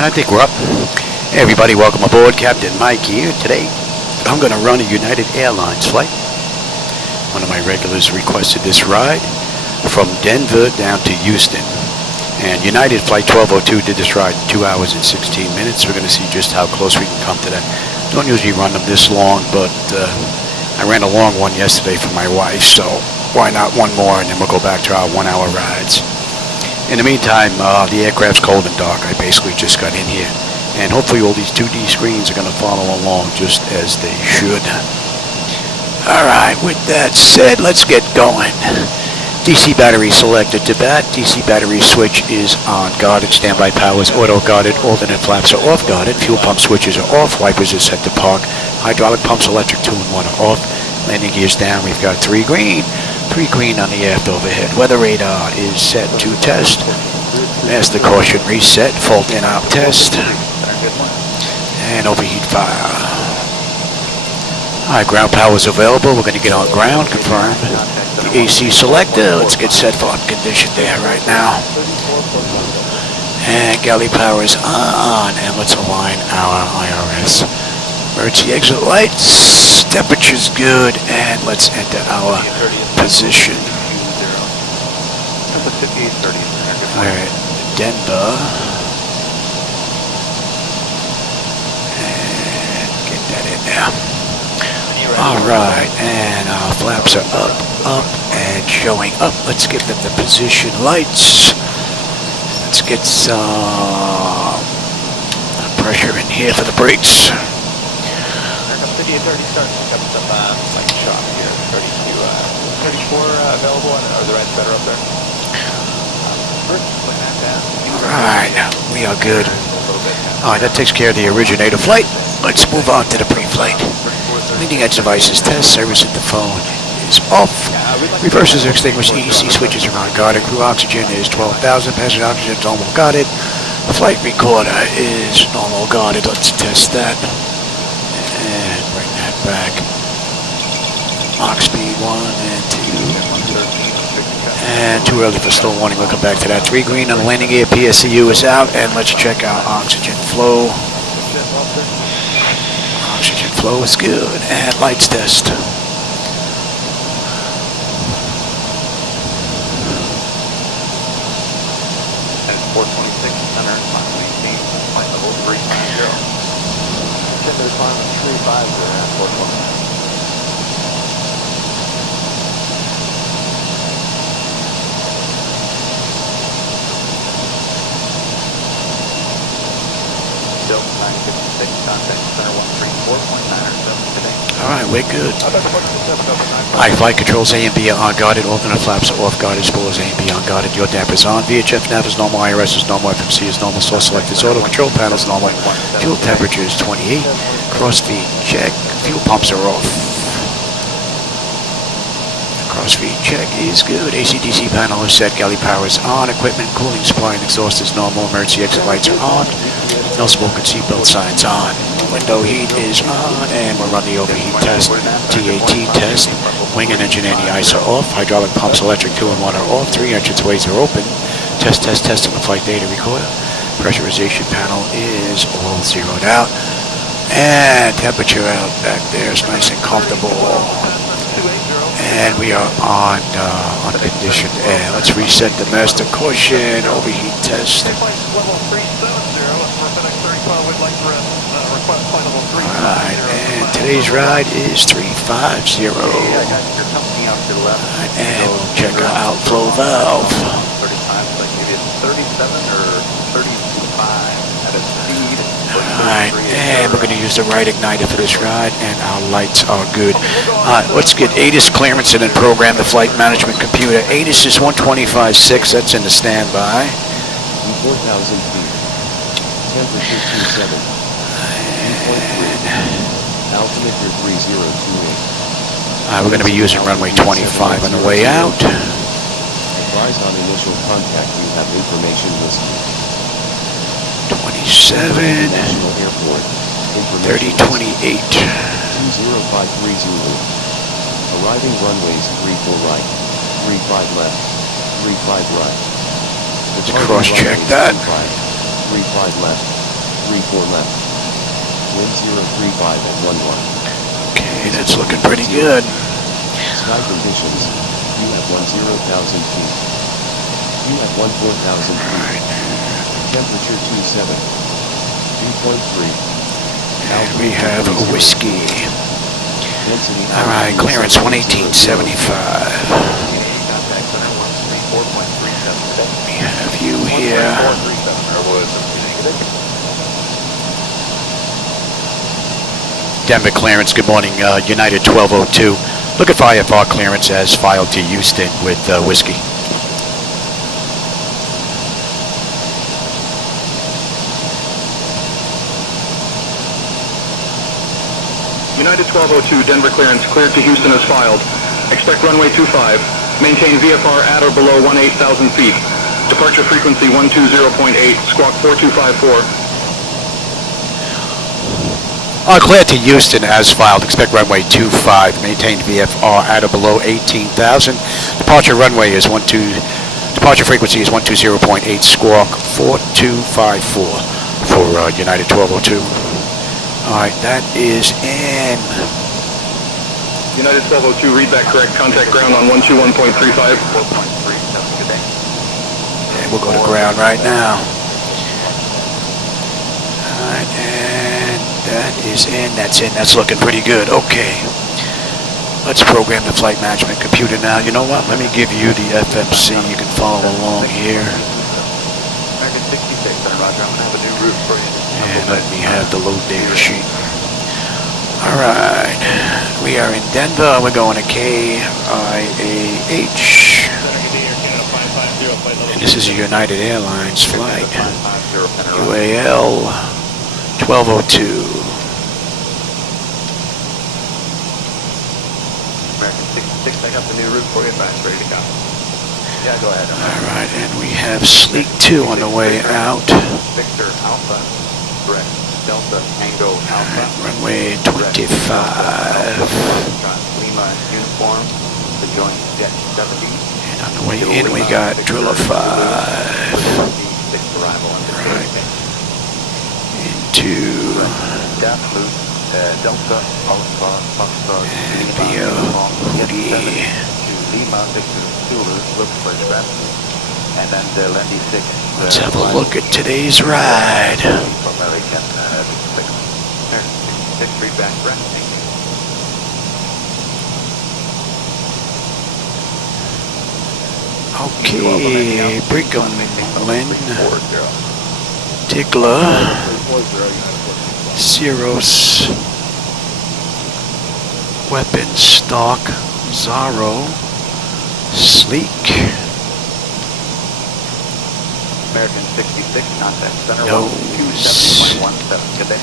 Alright, I think we're up. Hey everybody, welcome aboard. Captain Mike here. Today, I'm going to run a United Airlines flight. One of my regulars requested this ride from Denver down to Houston. And United Flight 1202 did this ride in 2 hours and 16 minutes. We're going to see just how close we can come to that. Don't usually run them this long, but I ran a long one yesterday for my wife, so why not one more, and then we'll go back to our 1 hour rides. In the meantime, the aircraft's cold and dark. I basically just got in here. And hopefully all these 2D screens are going to follow along just as they should. Alright, with that said, let's get going. DC battery selected to bat. DC battery switch is on guarded. Standby power is auto guarded. Alternate flaps are off guarded. Fuel pump switches are off. Wipers are set to park. Hydraulic pumps, electric 2 and 1 are off. Landing gears down. We've got 3 green. 3 green on the aft overhead. Weather radar is set to test. Master caution reset. Fault in op test. And overheat fire. Alright, ground power is available. We're going to get on ground. Confirm. The AC selector. Let's get set for unconditioned there right now. And galley power is on. And let's align our IRS. Emergency exit lights. Temperature's good. And let's enter our position. Alright, Denver. And get that in there. Alright, and our flaps are up, and showing up. Let's give them the position lights. Let's get some pressure in here for the brakes. 34 available, are the rest better up there? Alright, we are good. Alright, that takes care of the originator flight. Let's move on to the pre-flight. Leading edge devices test. Service at the phone is off. Reverses are extinguished. EEC switches are on guarded. Crew oxygen is 12,000. Passenger oxygen is normal guarded. The flight recorder is normal guarded. Let's test that. And bring that back. Mach speed 1 and 2. And too early for slow warning. We'll come back to that. 3 green on the landing gear. PSCU is out. And let's check our oxygen flow. Oxygen flow is good. And lights test. And 426 center, Mach 18, flight level 350. Tender requirement 350 at 420. Still 956, contact center 134.907 today. Alright, we're good. Alright, flight controls A and B are on guarded. Alternate flaps are off guarded. Spoilers A and B on guarded. Your damper is on. VHF nav is normal. IRS is normal. FMC is normal. Source select is auto. Control panel is normal. Fuel temperature is 28. Crossfeed check. Fuel pumps are off. Crossfeed check is good. AC/DC panel is set. Galley power is on. Equipment, cooling supply, and exhaust is normal. Emergency exit lights are on. No smoke and seatbelt signs on. Window heat is on, and we'll run the overheat test. TAT test. Wing and engine anti-ice are off. Hydraulic pumps, electric 2 and 1 are off. 3 entranceways are open. Test on the flight data recorder. Pressurization panel is all zeroed out. And temperature out back there is nice and comfortable. And we are on unconditioned air. Let's reset the master caution. Overheat test. Alright, and today's ride is 350. Alright, and we'll check our outflow valve. 30 times, like maybe it's 37 or 32.5 at a speed. Alright, and we're going to use the right igniter for this ride, and our lights are good. Let's get ATIS clearance and then program the flight management computer. ATIS is 125.6, that's in the standby. 4,000 feet. Temperature 27. Altimeter 3028. We're going to be using runway 25 on the way out. Advise on initial contact. You have information listed. 27. National Airport. 3028. 20530. Arriving runways 34 right, 35 left, 35 right. Let's cross-check that. 35 left, 34 left. Wind 035 at 11. Okay, that's looking pretty good. Sky conditions. You have 10,000 feet. You have 14,000 feet. Temperature 27. 2.3. And we have a whiskey. Density. Alright, clearance 11875. We have you here. Denver clearance, good morning, United 1202. Look at IFR clearance as filed to Houston with whiskey. United 1202, Denver clearance, cleared to Houston as filed. Expect runway 25. Maintain VFR at or below 18,000 feet. Departure frequency 120.8, squawk 4254. Cleared to Houston as filed. Expect runway 25. Maintain VFR at or below 18,000. Departure runway is departure frequency is 120.8, squawk 4254 for United 1202. Alright, that is in. United 1202, read that correct. Contact ground on 121.35. And we'll go to ground right now. Alright, and that is in. That's in. That's looking pretty good. Okay. Let's program the flight management computer now. You know what? Let me give you the FMC. You can follow along here. American 66, Roger. I'm going to have a new route for you. And let me have the load data sheet. Alright, we are in Denver. We're going to KIAH. And this is a United Airlines flight. UAL 1202. American 66, I got the new route for you. Advance, ready to go. Yeah, go ahead. Alright, and we have Sleek 2 on the way out. Victor Alpha. Correct. Delta Tango Alpha. Runway 25. Lima uniform. The joint jet 70. And on the way in we got Driller 5. Arrival Right. Into Delta Alpha Foxtrot. and via Hoodie. To Lima Victor Zulu. Look for gravity. And then the Lendy 6. Let's have a look at today's ride. American 6 read back resting. Okay, Brigham, Lynn, Tickler, Ceros, Weapon, Stock, Zorro, Sleek, American 66, contact center, Nose. 127.17, good day.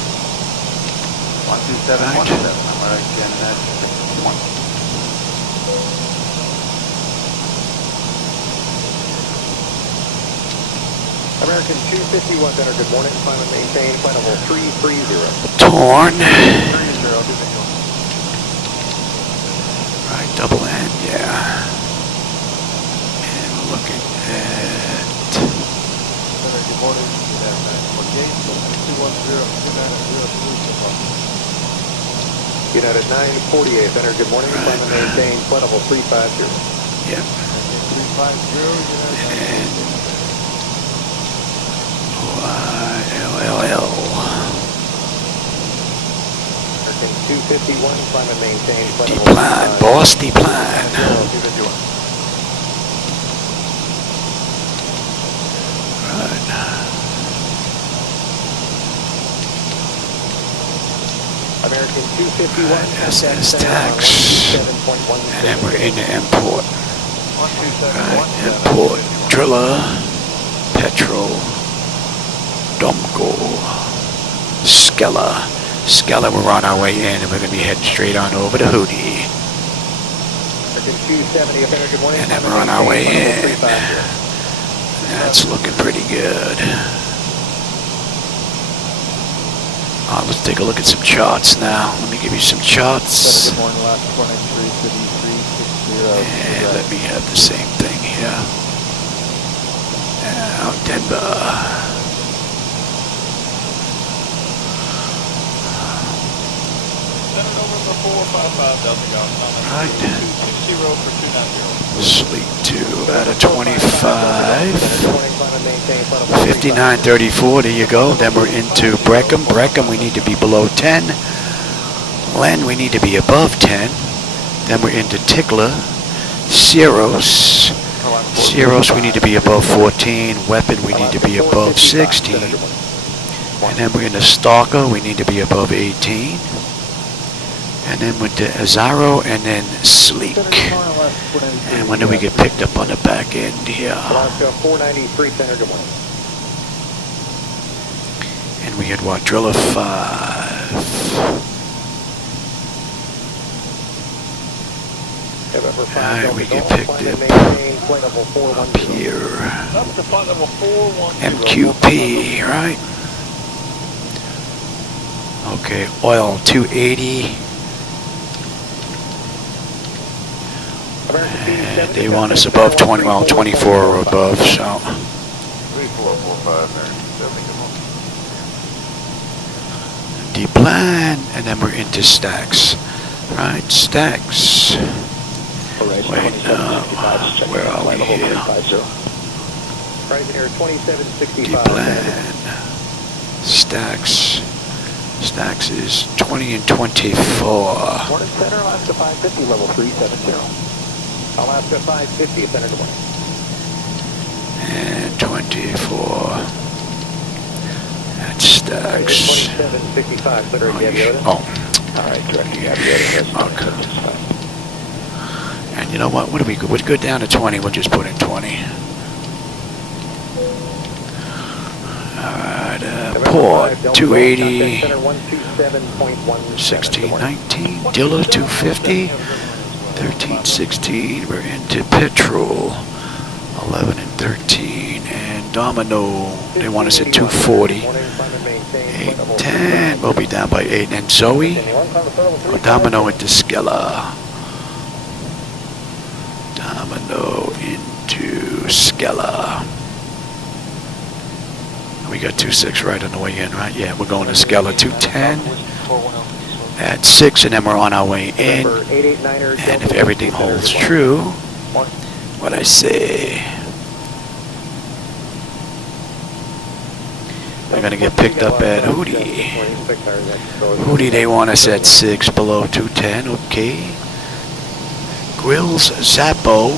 127.17, American 61. American 251, center, good morning, climb and maintain, flight level 330. Torn, 30, good day. right, double N, yeah. And we're looking at Good morning, United 948, center, good morning, climb and maintain, flight level 350. Yep. 350, And YLL. American 251, climb and maintain, flight level Decline, boss, decline. 251. Right. American 251, SS tax. And then we're in the import. Right, import, Driller, Petrol, Domco, Skella. Skella, we're on our way in, and we're going to be heading straight on over to Hoodie. And then we're on our way in. That's looking pretty good. Let's take a look at some charts now. Let me give you some charts. And let me have the same thing here. Now, Denver. November 455 Delta Golf. Right. 260 for 290. Sleep 2 out of 25. 59.34, there you go. Then we're into Breckham. Breckham, we need to be below 10. Len, we need to be above 10. Then we're into Tickler. Ceros. Ceros, we need to be above 14. Weapon, we need to be above 16. And then we're into Stalker, we need to be above 18. And then with the Azaro, and then Sleek. And when do we get picked up on the back end here? 493 center to 1. And we had what? Driller 5. Alright, we get picked up here. MQP, right? Okay, oil 280. And they want us above 20, well, 24 or above, so. 3445 there. Deplan, and then we're into stacks. Right, stacks. Wait, where are we here? Deplan. Stacks. Stacks is 20 and 24. Morning center, Alaska 550, level 370. Alaska 550, center to 1. And 24. That's stacks. 2765, center to Gaviota. Oh. Alright, direct to Gaviota. Okay. And you know what? What do we go? We'll go down to 20. We'll just put in 20. Alright, port 280. 1619. Dilla 250. 1316. We're into Petrol. 11 and 13. And Domino, they want us at 240. 810. We'll be down by 8. And Zoe. Domino into Skella. Domino into Skella. We got 26 right on the way in, right? Yeah, we're going to Skella 210 at 6, and then we're on our way in. And if everything holds true, what I say, we're going to get picked up at Hootie. Hootie, they want us at 6 below 210, okay. Grills, Zappo.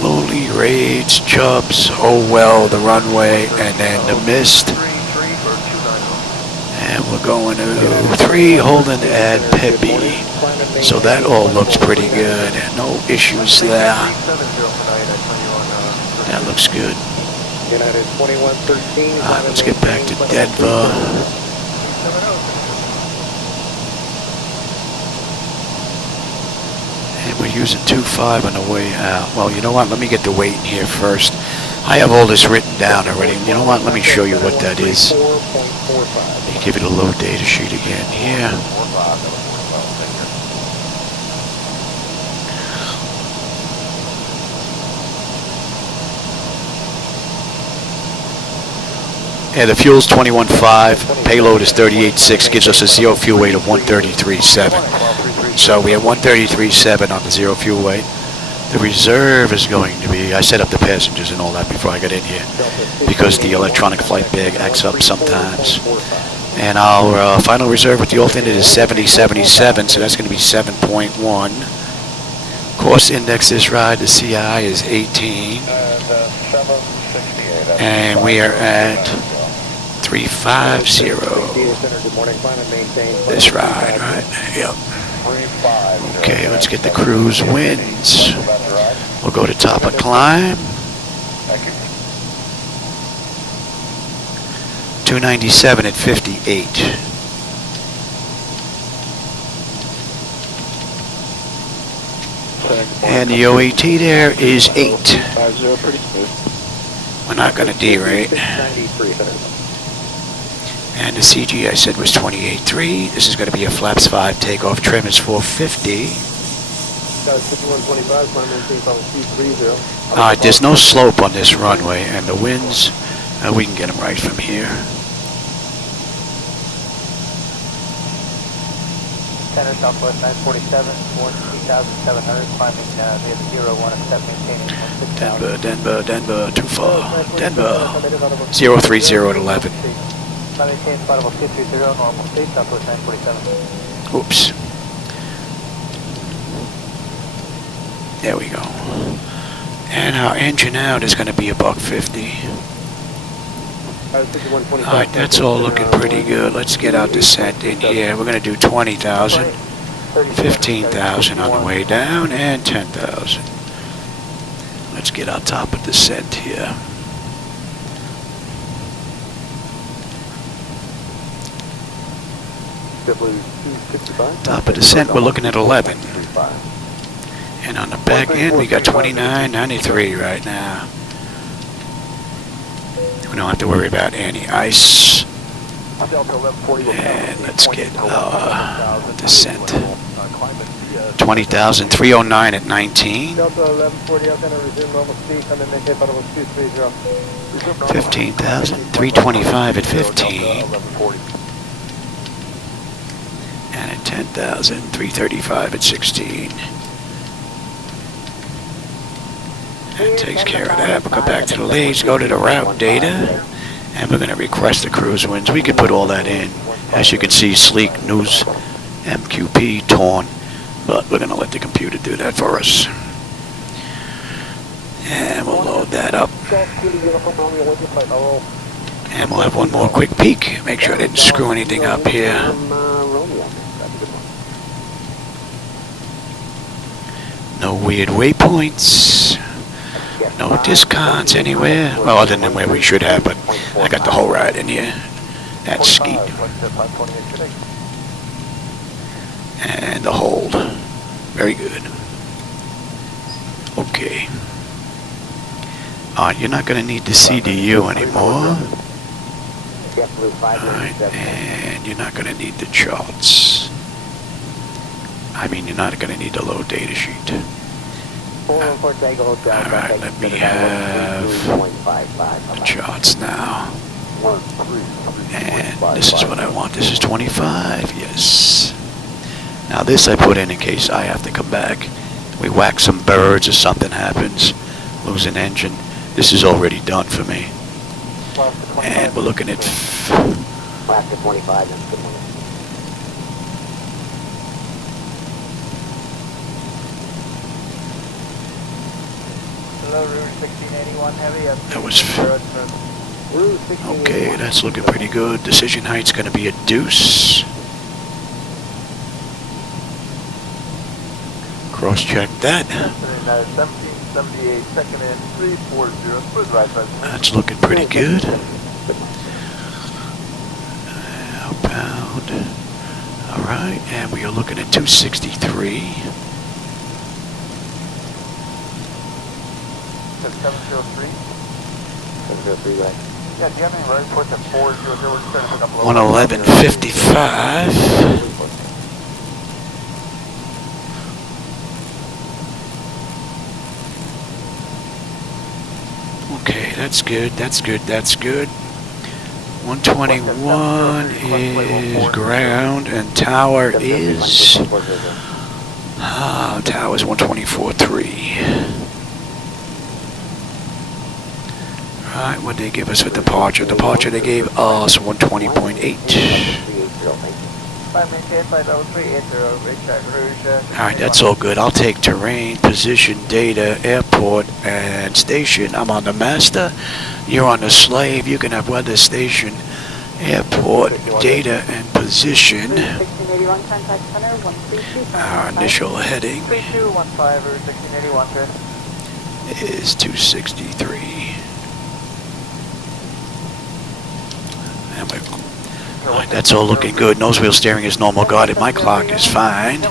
Lowly, Raids, Chubbs, Oh Well, the runway, and then the Mist. And we're going to 3, holding at Pepe. So that all looks pretty good. No issues there. That looks good. Alright, let's get back to Denver. And we're using 25 on the way out. Well, you know what? Let me get the weight in here first. I have all this written down already. You know what? Let me show you what that is. Let me give it a low data sheet again here. Yeah, the fuel's 21.5, payload is 38.6, gives us a zero fuel weight of 133.7. So we have 133.7 on the zero fuel weight. The reserve is going to be, I set up the passengers and all that before I got in here, because the electronic flight bag acts up sometimes. And our final reserve with the alternate is 70.77, so that's going to be 7.1. Course index this ride, the CI is 18. And we are at 350. This ride, right? Yep. Okay, let's get the cruise winds. We'll go to top of climb. 297 at 58. And the OAT there is 8. We're not going to derate. And the CG I said was 28.3. This is going to be a flaps 5 takeoff. Trim is 450. Alright, there's no slope on this runway, and the winds, we can get them right from here. center, Southwest 947, 14,700, climbing via the 01 and step, maintaining 16,000. Denver, too far. Denver, 030 at 11. Maintain flight level 230, normal speed, Southwest 947. Oops. There we go. And our engine out is going to be a $150. Alright, that's all looking pretty good. Let's get our descent in here. We're going to do 20,000, 15,000 on the way down, and 10,000. Let's get our top of descent here. Top of descent, we're looking at 11. And on the back end, we got 29.93 right now. We don't have to worry about any ice. And let's get our descent. 20,309 at 19. 15,325 at 15. And at 10,335 at 16. That takes care of that. We'll go back to the leads, go to the route data, and we're going to request the cruise winds. We can put all that in. As you can see, sleek, news, MQP, torn, but we're going to let the computer do that for us. And we'll load that up. And we'll have one more quick peek. Make sure I didn't screw anything up here. No weird waypoints. No discounts anywhere. Well, other than where we should have, but I got the whole ride in here. That's skeet. And the hold. Very good. Okay. You're not going to need the CDU anymore. Alright, and you're not going to need the charts. I mean, you're not going to need the low data sheet. Alright, let me have the charts now. And this is what I want. This is 25, yes. Now this I put in case I have to come back. We whack some birds or something happens. Lose an engine. This is already done for me. And we're looking at... That was... Okay, that's looking pretty good. Decision height's going to be a deuce. Cross-check that. That's looking pretty good. Outbound. Alright, and we are looking at 263. 703. 703, right. Yeah, do you have any road reports at 400? We're just trying to pick up a little 111.55. Okay, that's good, that's good, that's good. 121 is ground, and tower is... tower's 124.3. Alright, what did they give us for departure? Departure they gave us 120.8. Alright, that's all good. I'll take terrain, position, data, airport, and station. I'm on the master. You're on the slave. You can have weather station, airport, data, and position. Our initial heading is 263. Alright, that's all looking good. Nose wheel steering is normal guided. My clock is fine.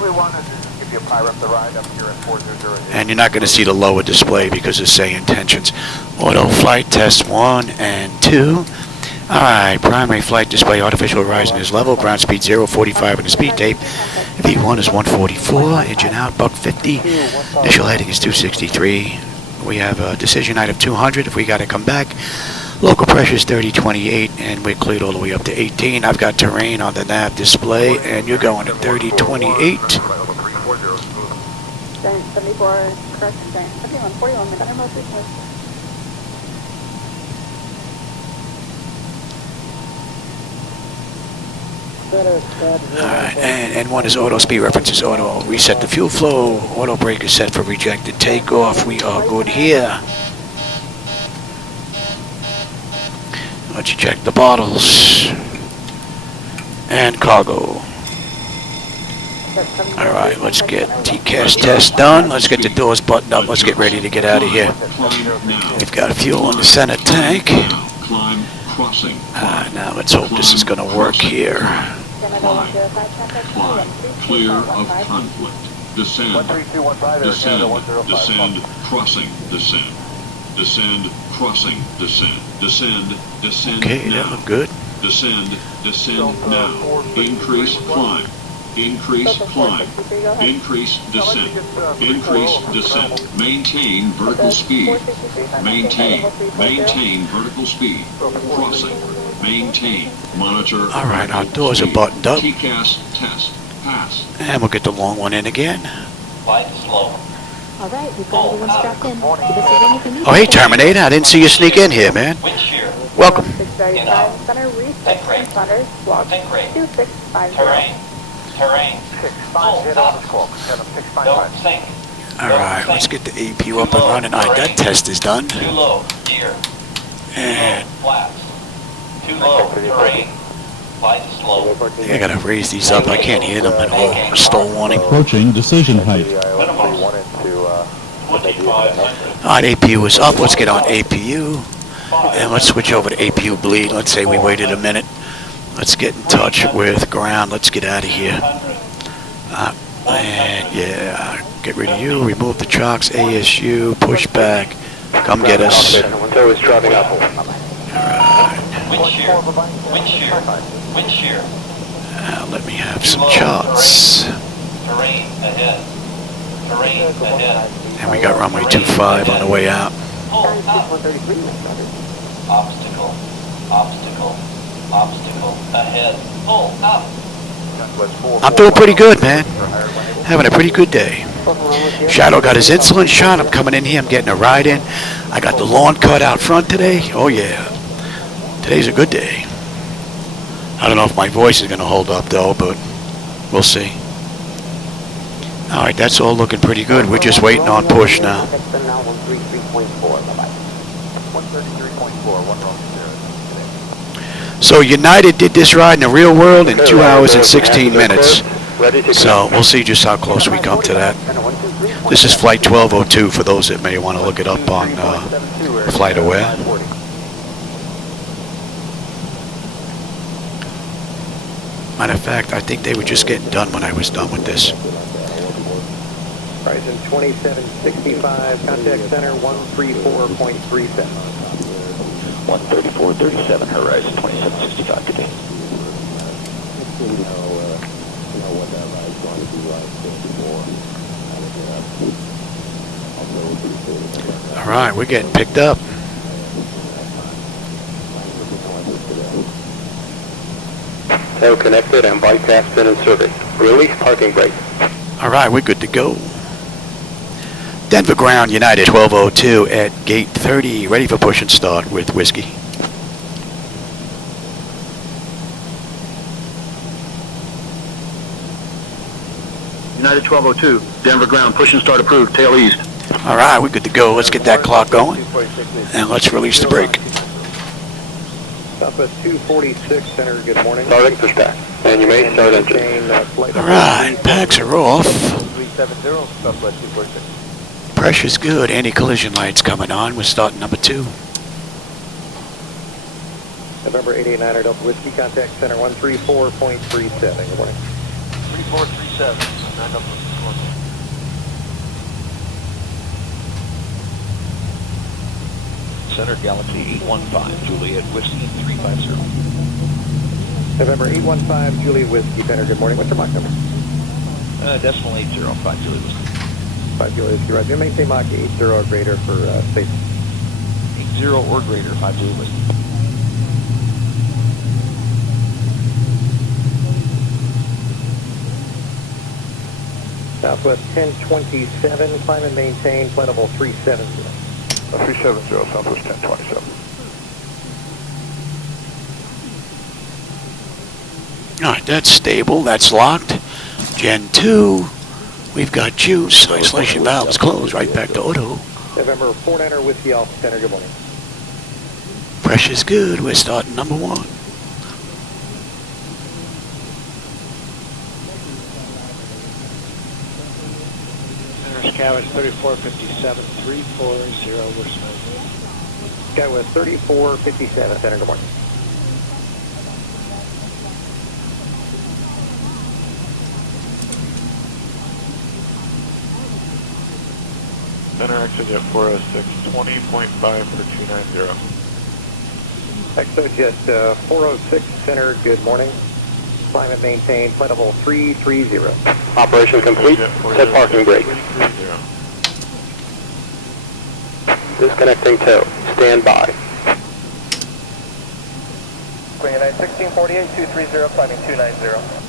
And you're not going to see the lower display because of SayIntentions. Auto flight test 1 and 2. Alright, primary flight display artificial horizon is level. Ground speed 045 on the speed tape. V1 is 144. Engine out, $150. Initial heading is 263. We have a decision height of 200 if we got to come back. Local pressure is 3028, and we're cleared all the way up to 18. I've got terrain on the nav display, and you're going to 3028. 74, correct, 71, 41, the most request. Alright, and N1 is auto, speed reference is auto, reset the fuel flow, auto brake is set for rejected takeoff. We are good here. Let's check the bottles and cargo. Alright, let's get TCAS test done. Let's get the doors buttoned up. Let's get ready to get out of here. We've got fuel in the center tank. Now let's hope this is going to work here. Clear of conflict. Descend. Descend. Crossing. Descend. Descend. Crossing. Descend. Descend. Okay, that looked good. Descend now. Increase climb. Increase climb. Increase descent. Increase descent. Maintain vertical speed. Maintain vertical speed. Crossing. Maintain. Monitor. Alright, our doors are buttoned up. TCAS test. Pass. And we'll get the long one in again. Flight slow. All right, we've got everyone strapped in. Give us a ring if you need Oh, hey, Terminator. I didn't see you sneak in here, man. Wind shear. Welcome. 635, center, reset, transponder, squawk, Think rate. 2650. Terrain. Full top. Don't sink. Alright, let's get the APU up and running. Alright, that test is done. Too low. Gear. And Flats. Too low. Terrain. Flight slow. I gotta raise these up. I can't hear them at all. Stall warning. Approaching decision height. Minimum. 2500. Alright, APU is up. Let's get on APU. And let's switch over to APU bleed. Let's say we waited a minute. Let's get in touch with ground. Let's get out of here. And yeah, get rid of you. Remove the chocks. ASU. Push back. Come get us. Alright. Wind shear. Wind shear. Wind shear. Let me have some charts. Terrain ahead. Terrain ahead. And we got runway 25 on the way out. Full up. Obstacle. Obstacle. Obstacle. Ahead. Full up. I'm doing pretty good, man. Having a pretty good day. Shadow got his insulin shot. I'm coming in here. I'm getting a ride in. I got the lawn cut out front today. Oh, yeah. Today's a good day. I don't know if my voice is going to hold up, though, but we'll see. All right, that's all looking pretty good. We're just waiting on push now. 133.4. So United did this ride in the real world in 2 hours and 16 minutes. So we'll see just how close we come to that. This is Flight 1202 for those that may want to look it up on FlightAware. Matter of fact, I think they were just getting done when I was done with this. Horizon 2765, contact center 134.37. 134.37, Horizon 2765, good day. All right, we're getting picked up. Tail connected and bypass been in service. Release parking brake. All right, we're good to go. Denver ground, United 1202 at gate 30, ready for push and start with whiskey. United 1202, Denver ground, push and start approved, tail east. All right, we're good to go. Let's get that clock going, and let's release the brake. Southwest 246 center, good morning. Starting pushback. And you may start engine. All right, packs are off. 370, Southwest 246. Pressure's good. Anti-collision lights coming on. We're starting number 2. November 889 Delta Whiskey, contact center 134.37. Good morning. 3437, 9 Delta Whiskey. Center Galaxy 815, Juliet Whiskey 350. November 815 Juliet Whiskey, center, good morning. What's your Mach number? Decimal 805, Juliet Whiskey. 5 Juliet Whiskey, right. You maintain Mach 80 or greater for safety. 80 or greater, 5 Zulu Whiskey. Southwest 1027, climb and maintain, flight level 370. 370, Southwest 1027. All right, that's stable. That's locked. Gen 2. We've got juice. Isolation valves closed. Right back to auto. November 49er Whiskey Alpha Center, good morning. Pressure's good. We're starting number 1. Center's cabin 3457, 340, we're smoking. Sky was 3457, center, good morning. Center exit jet 406, 20.5 for 290. ExoJet 406, center, good morning. Climb and maintain, flight level 330. Operation complete. Set parking brake. Disconnecting tow. Stand by. United 1648, 230, climbing 290.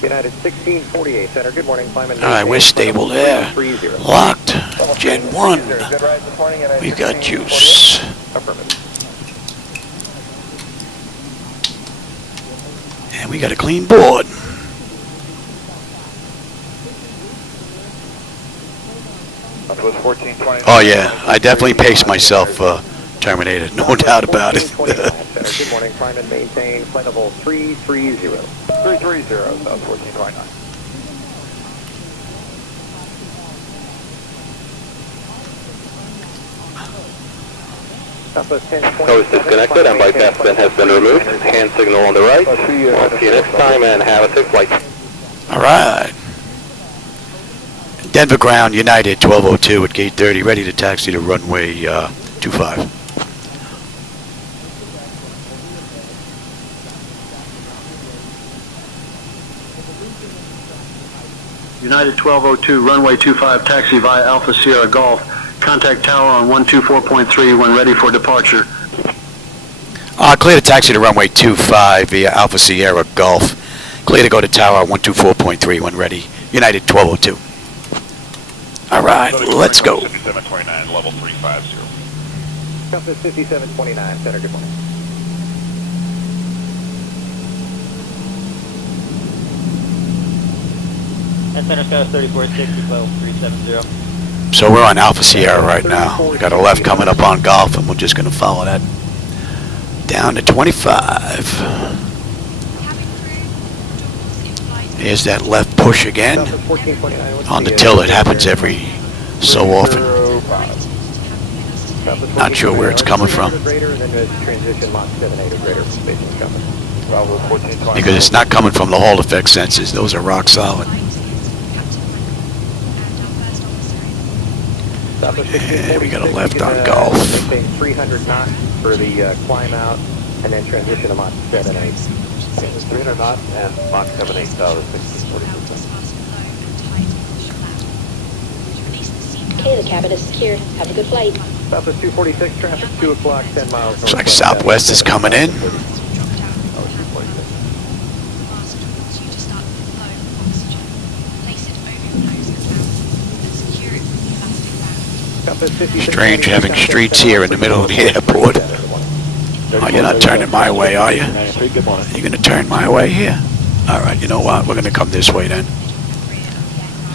United 1648, center, good morning. Climb and maintain. All right, we're stable there. 330. Locked. Gen 1. Good ride this morning, United We've got 1648. juice. Affirmative. And we got a clean board. Southwest 1420. Oh yeah, I definitely paced myself, Terminator, no doubt about it. Good morning, climb and maintain, flight level 330. 330, South 1429. Southwest 1020. Tow is disconnected and bypass bin has been removed. Hand signal on the right. We'll see you next time and have a safe flight. All right. Denver ground, United 1202 at gate 30, ready to taxi to runway 25. United 1202, runway 25, taxi via Alpha Sierra Golf. Contact tower on 124.3 when ready for departure. Clear to taxi to runway 25 via Alpha Sierra Golf. Clear to go to tower 124.3 when ready. United 1202. All right, let's go. 5729, level 350. Compass 5729, center, good morning. And center sky is 3460, level 370. So we're on Alpha Sierra right now. We got a left coming up on Golf, and we're just going to follow that down to 25. Here's that left push again. On the till, it happens every so often. Not sure where it's coming from. Because it's not coming from the Hall effect sensors. Those are rock solid. And we got a left on Golf. 300 knots for the climb out, and then transition to Mach 78. 300 knots and Mach 78 out of 1640%. Okay, the cabin is secure. Have a good flight. Southwest 246 traffic, 2 o'clock, 10 miles. Looks like Southwest is coming in. Strange having streets here in the middle of the airport. Oh, you're not turning my way, are you? You're going to turn my way here? All right, you know what? We're going to come this way then.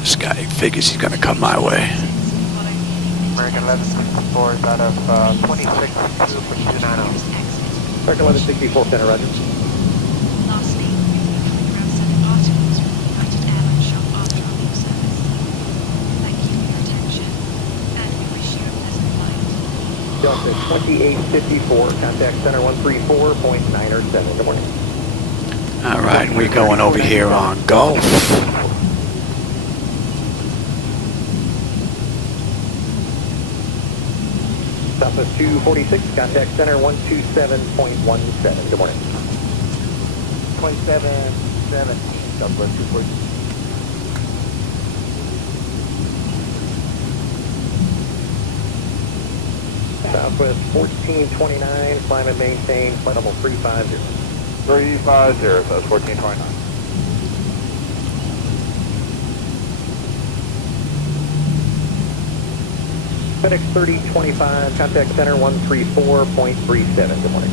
This guy figures he's going to come my way. American 1164 is out of 26 for 290. American 1164 center, roger. Delta 2854, contact center 134.907. Good morning. All right, we're going over here on Golf. Southwest 246, contact center 127.17. Good morning. 2717, Southwest 246. Southwest 1429, climb and maintain, flight level 350. 350, so that's 1429. FedEx 3025, contact center 134.37. Good morning.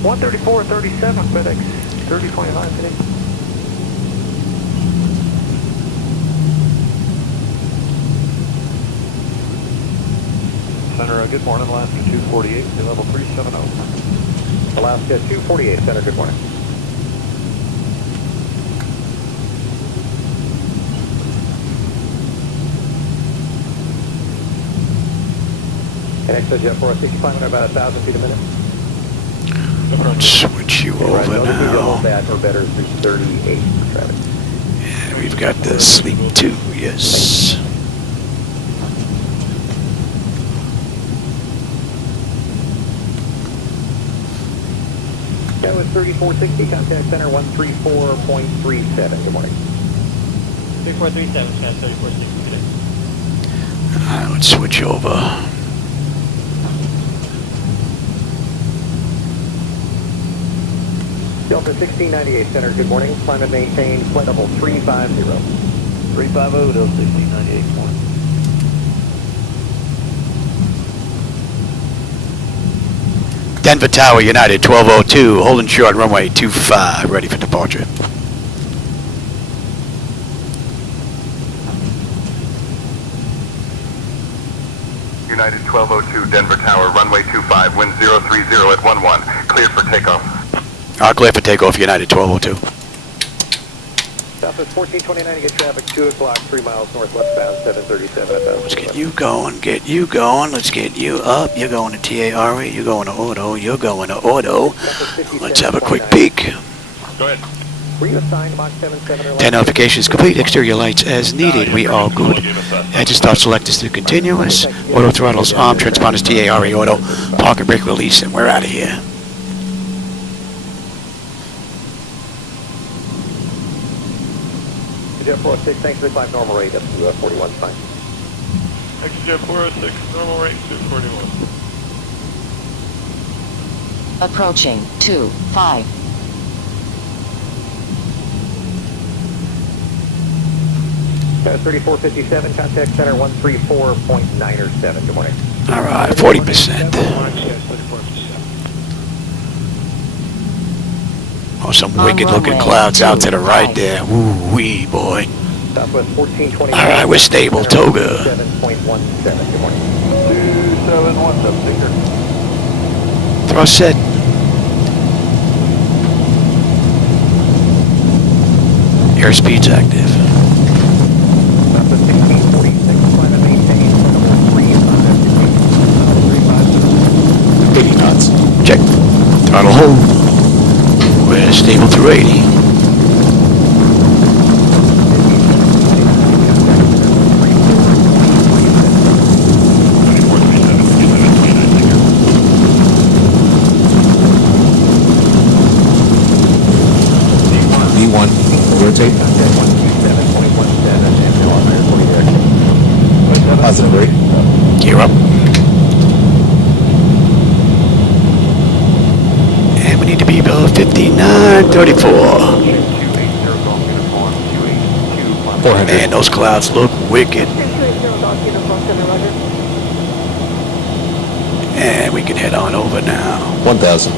134.37, FedEx 3025 today. Center, good morning, Alaska 248, level 370. Alaska 248, center, good morning. And XOJ 465 at about 1,000 feet a minute. Switch you over now. That or better through 38 traffic. And we've got the sleep 2, yes. That was 3460, contact center 134.37. Good morning. 3437, Sky 3460 today. Let's switch over. Delta 1698 center, good morning. Climb and maintain, flight level 350. 350, Delta 1698, morning. Denver Tower, United 1202, holding short, runway 25, ready for departure. United 1202, Denver Tower, runway 25, wind 030 at 11, cleared for takeoff. Clear for takeoff, United 1202. Southwest 1429 to get traffic 2 o'clock, 3 miles northwestbound, 737 at Let's get you going, let's get you up. You're going to TARE, you're going to auto, you're going to auto. Let's have a quick peek. Go ahead. Were you assigned Mach 77 or 10 notifications complete, exterior lights as needed, we all good. Engine start select is to continuous, auto throttles arm, transponders TARE auto, park and brake release, and we're out of here. Jet 406, thanks for the climb, normal rate up to 41 fine. Jet 406, normal rate 241. Approaching 25. Got 3457, contact center 134.97. Good morning. All right, 40%. Oh, some wicked looking clouds out to the right there. Ooh wee, boy. Southwest 1429. All right, we're stable, Toga. 7.17. Good morning. 2717, Victor. Throw set. Airspeed's active. Southwest 1646, climb and maintain, level 350. 80 knots. Check. Throttle hold. We're stable through 80. V1, rotate. Positive rate. Gear up. And we need to be below 5934. 400. Man, those clouds look wicked. And we can head on over now. 1000.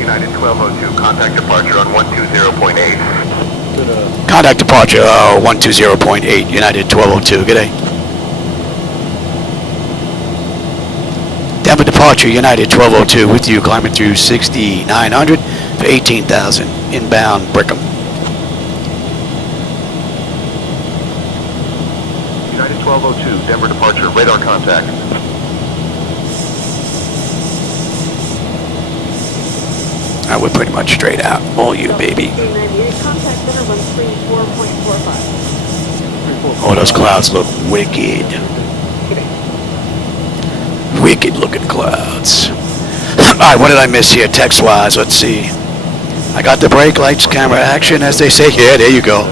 United 1202, contact departure on 120.8. Contact departure 120.8, United 1202. Good day. Denver departure, United 1202, with you, climbing through 6900 for 18,000, inbound Brickham. United 1202, Denver departure, radar contact. We're pretty much straight out. All you, baby. Contact center 134.45. Oh, those clouds look wicked. Wicked looking clouds. Alright, what did I miss here text-wise? Let's see. I got the brake lights, camera action, as they say. Yeah, there you go.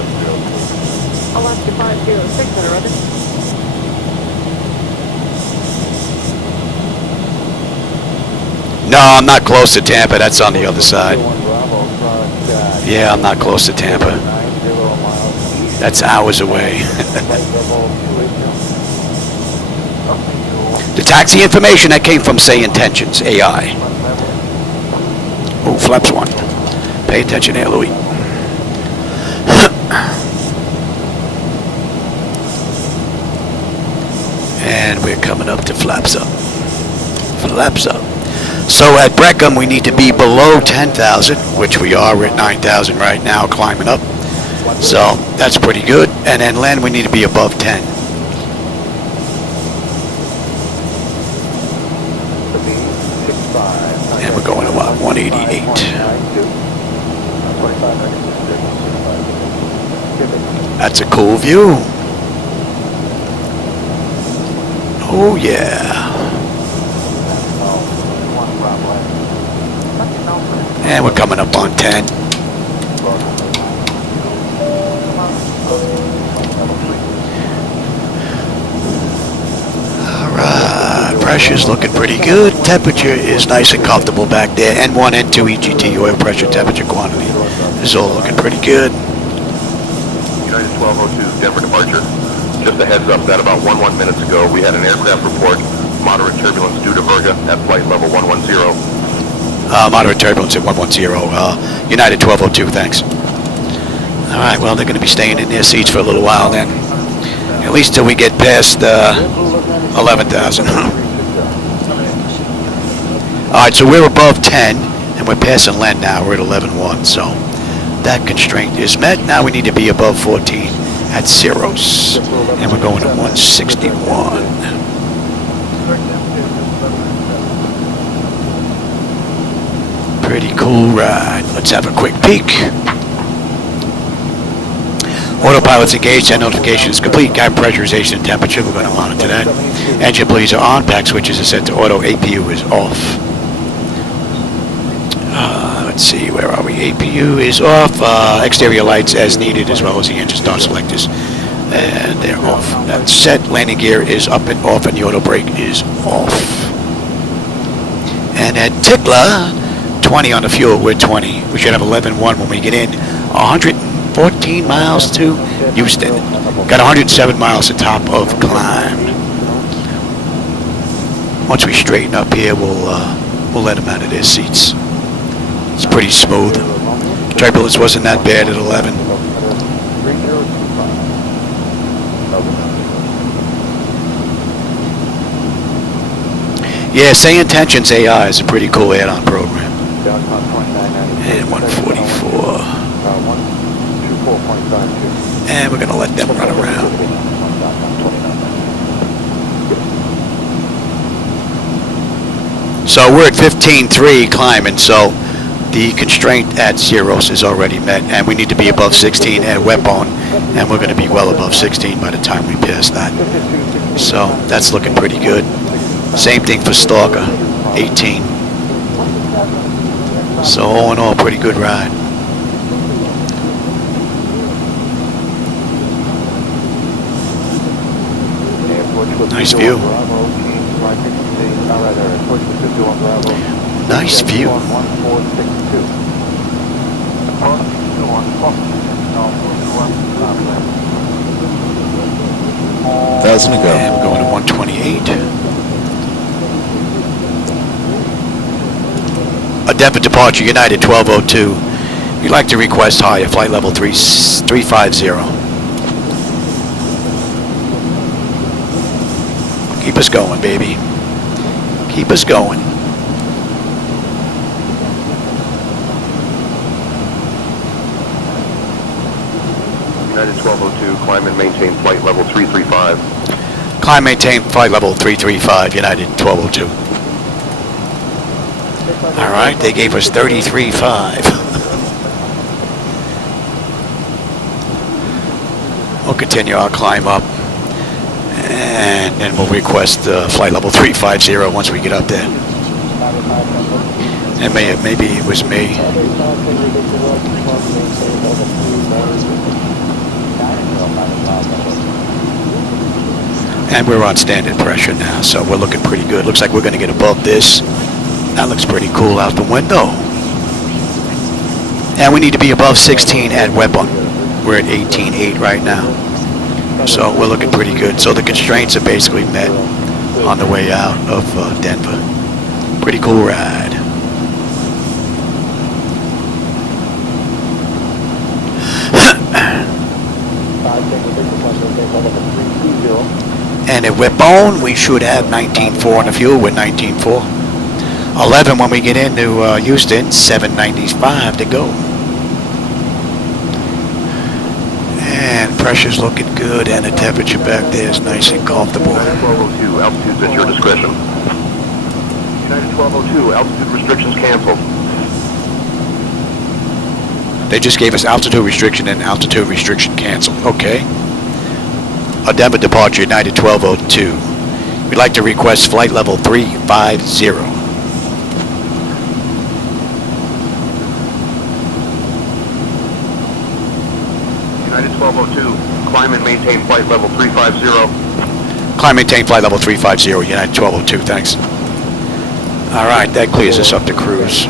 Alaska 506, center, No, I'm not close to Tampa. That's on the other side. Yeah, I'm not close to Tampa. That's hours away. The taxi information that came from SayIntentions, AI. Oh, flaps one. Pay attention there, Louis. And we're coming up to flaps up. Flaps up. So at Breckham, we need to be below 10,000, which we are. We're at 9,000 right now, climbing up. So that's pretty good. And then land, we need to be above 10. And we're going to what? 188. That's a cool view. Oh yeah. And we're coming up on 10. Alright, pressure's looking pretty good. Temperature is nice and comfortable back there. N1, N2, EGT, oil pressure, temperature, quantity is all looking pretty good. United 1202, Denver departure. Just a heads up that about 11 minutes ago, we had an aircraft report, moderate turbulence due to Virga at flight level 110. Moderate turbulence at 110. United 1202, thanks. All right, well, they're going to be staying in their seats for a little while then. At least till we get past 11,000. All right, so we're above 10, and we're passing Len now. We're at 11.1, so that constraint is met. Now we need to be above 14 at Ceros, and we're going to 161. Pretty cool ride. Let's have a quick peek. Autopilot's engaged, and notification is complete. Cabin pressurization and temperature, we're going to monitor that. Engine bleeds are on, pack switches are set to auto, APU is off. Let's see, where are we? APU is off, exterior lights as needed, as well as the engine start selectors. And they're off. That's set, landing gear is up and off, and the auto brake is off. And at Tickler, 20 on the fuel, we're 20. We should have 11.1 when we get in. 114 miles to Houston. Got 107 miles to top of climb. Once we straighten up here, we'll let them out of their seats. It's pretty smooth. Turbulence wasn't that bad at 11. Yeah, SayIntentions AI is a pretty cool add-on program. And 144. And we're going to let them run around. So we're at 15.3 climbing, so the constraint at Ceros is already met, and we need to be above 16 at Wetbone, and we're going to be well above 16 by the time we pass that. So that's looking pretty good. Same thing for Stalker, 18. So all in all, pretty good ride. Nice view. Nice view. 1,000 to go. And we're going to 128. A Denver departure, United 1202. We'd like to request higher, flight level 350. Keep us going, baby. Keep us going. United 1202, climb and maintain flight level 335. Climb, maintain flight level 335, United 1202. All right, they gave us 33.5. We'll continue our climb up, and then we'll request flight level 350 once we get up there. And maybe it was me. And we're on standard pressure now, so we're looking pretty good. Looks like we're going to get above this That looks pretty cool out the window. And we need to be above 16 at Weapon. We're at 18.8 right now. So we're looking pretty good. So the constraints are basically met on the way out of Denver. Pretty cool ride. And at Weapon, we should have 19.4 on the fuel with 19.4. 11 when we get into Houston, 795 to go. And pressure's looking good, and the temperature back there is nice and comfortable. United 1202, altitude at your discretion. United 1202, altitude restrictions canceled. They just gave us altitude restriction and altitude restriction canceled. Okay. A Denver departure, United 1202. We'd like to request flight level 350. United 1202, climb and maintain flight level 350. Climb and maintain flight level 350, United 1202, thanks. All right, that clears us up to cruise.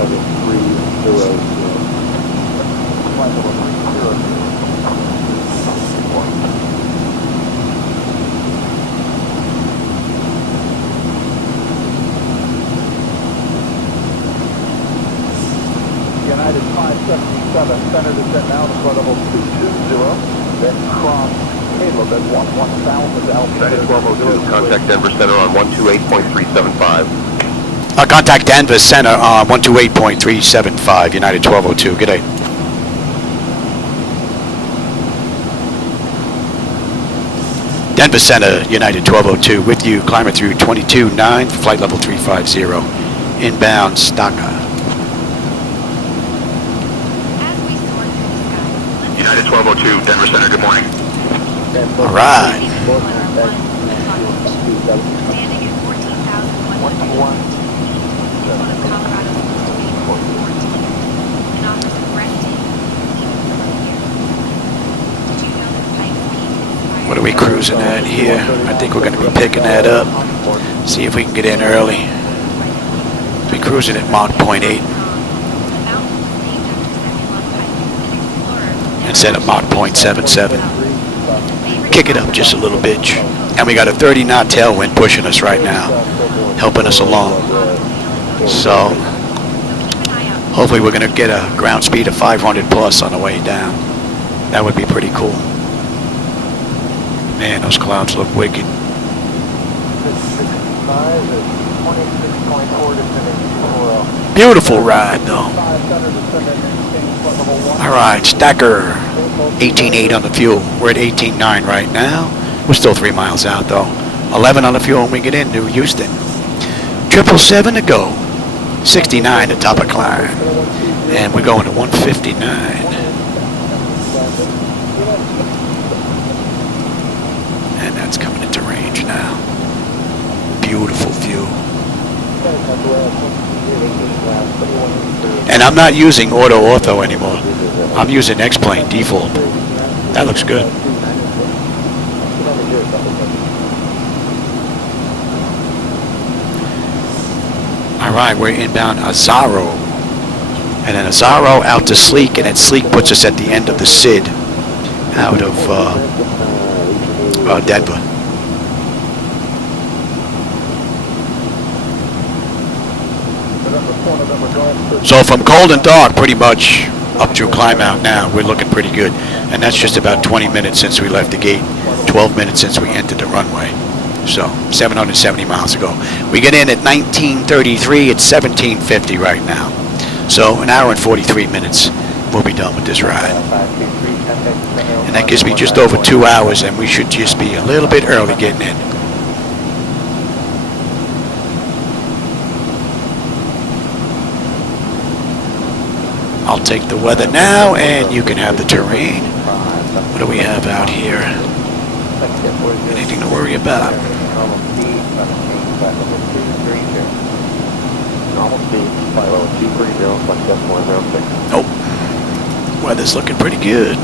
United 577, center descent now to flight level 220, then cross Caleb at 1,000 altitude. United 1202, contact Denver Center on 128.375. Contact Denver Center on 128.375, United 1202. Good day. Denver Center, United 1202, with you, climbing through 22.9, flight level 350, inbound Stocker. United 1202, Denver Center, good morning. All right. What are we cruising at here? I think we're going to be picking that up. See if we can get in early. Be cruising at Mach 0.8 instead of Mach 0.77. Kick it up just a little bit. And we got a 30-knot tailwind pushing us right now, helping us along. So hopefully we're going to get a ground speed of 500 plus on the way down. That would be pretty cool. Man, those clouds look wicked. Beautiful ride, though. All right, Stacker, 18.8 on the fuel. We're at 18.9 right now. We're still 3 miles out, though. 11 on the fuel when we get into Houston. 777 to go. 69 to top of climb. And we're going to 159. And that's coming into range now. Beautiful view. And I'm not using auto ortho anymore. I'm using X-plane default. That looks good. All right, we're inbound Azaro. And then Azaro out to Sleek, and then Sleek puts us at the end of the SID out of Denver. So from cold and dark, pretty much up to climb out now, we're looking pretty good. And that's just about 20 minutes since we left the gate, 12 minutes since we entered the runway. So 770 miles ago. We get in at 19:33, it's 17:50 right now. So an hour and 43 minutes, we'll be done with this ride. And that gives me just over 2 hours, and we should just be a little bit early getting in. I'll take the weather now, and you can have the terrain. What do we have out here? Anything to worry about? Nope. Weather's looking pretty good.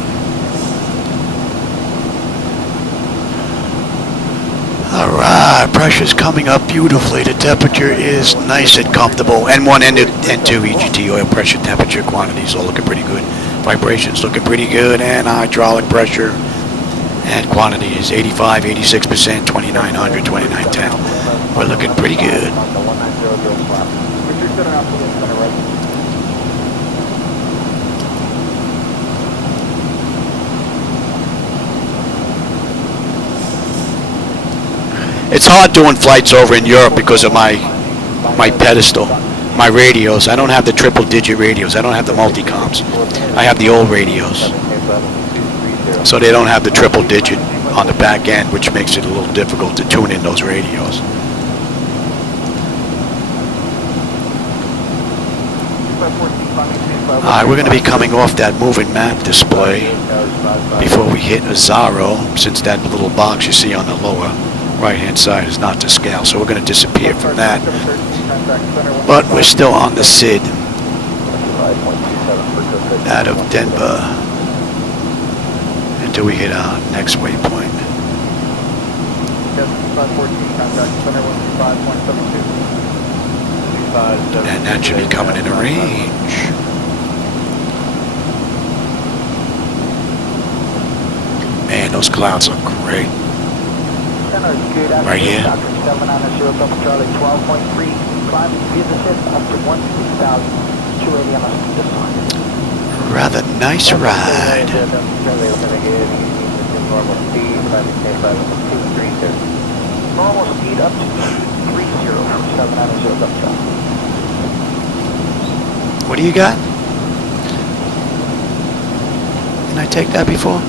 Alright, pressure's coming up beautifully. The temperature is nice and comfortable. N1 and N2 EGT oil pressure, temperature, quantities all looking pretty good. Vibrations looking pretty good, and hydraulic pressure and quantity is 85, 86%, 2900, 2910. We're looking pretty good. It's hard doing flights over in Europe because of my pedestal, my radios. I don't have the triple digit radios. I don't have the multicoms. I have the old radios. So they don't have the triple digit on the back end, which makes it a little difficult to tune in those radios. Alright, we're going to be coming off that moving map display before we hit Azaro, since that little box you see on the lower right hand side is not to scale, so we're going to disappear from that. But we're still on the SID out of Denver until we hit our next waypoint. And that should be coming in range. Man, those clouds look great. Right here. Rather nice ride. Normal speed up to 30 What do you got? Didn't I take that before?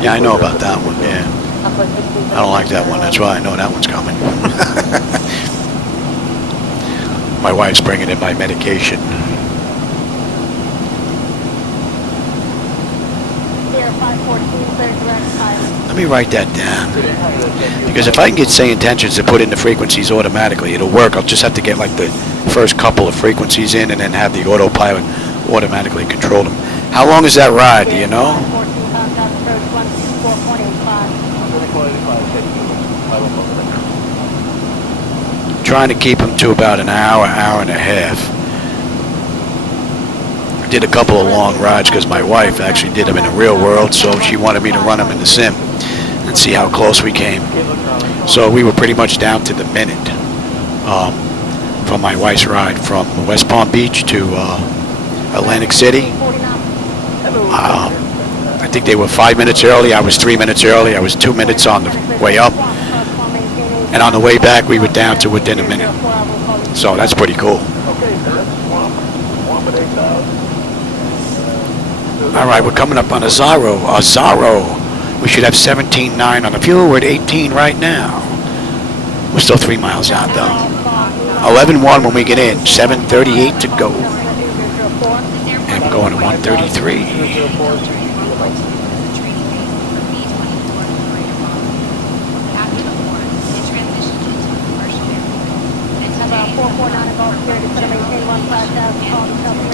Yeah, I know about that one, yeah. I don't like that one, that's why I know that one's coming. My wife's bringing in my medication. Let me write that down. Because if I can get SayIntentions to put in the frequencies automatically, it'll work. I'll just have to get like the first couple of frequencies in and then have the autopilot automatically control them. How long is that ride, do you know? Trying to keep them to about an hour, hour and a half. I did a couple of long rides because my wife actually did them in the real world, so she wanted me to run them in the sim and see how close we came. So we were pretty much down to the minute from my wife's ride from West Palm Beach to Atlantic City. I think they were 5 minutes early. I was 3 minutes early. I was 2 minutes on the way up. And on the way back, we were down to within a minute. So that's pretty cool. All right, we're coming up on Azaro. We should have 17.9 on the fuel. We're at 18 right now. We're still 3 miles out, though. 11.1 when we get in. 7:38 to go. And we're going to 133.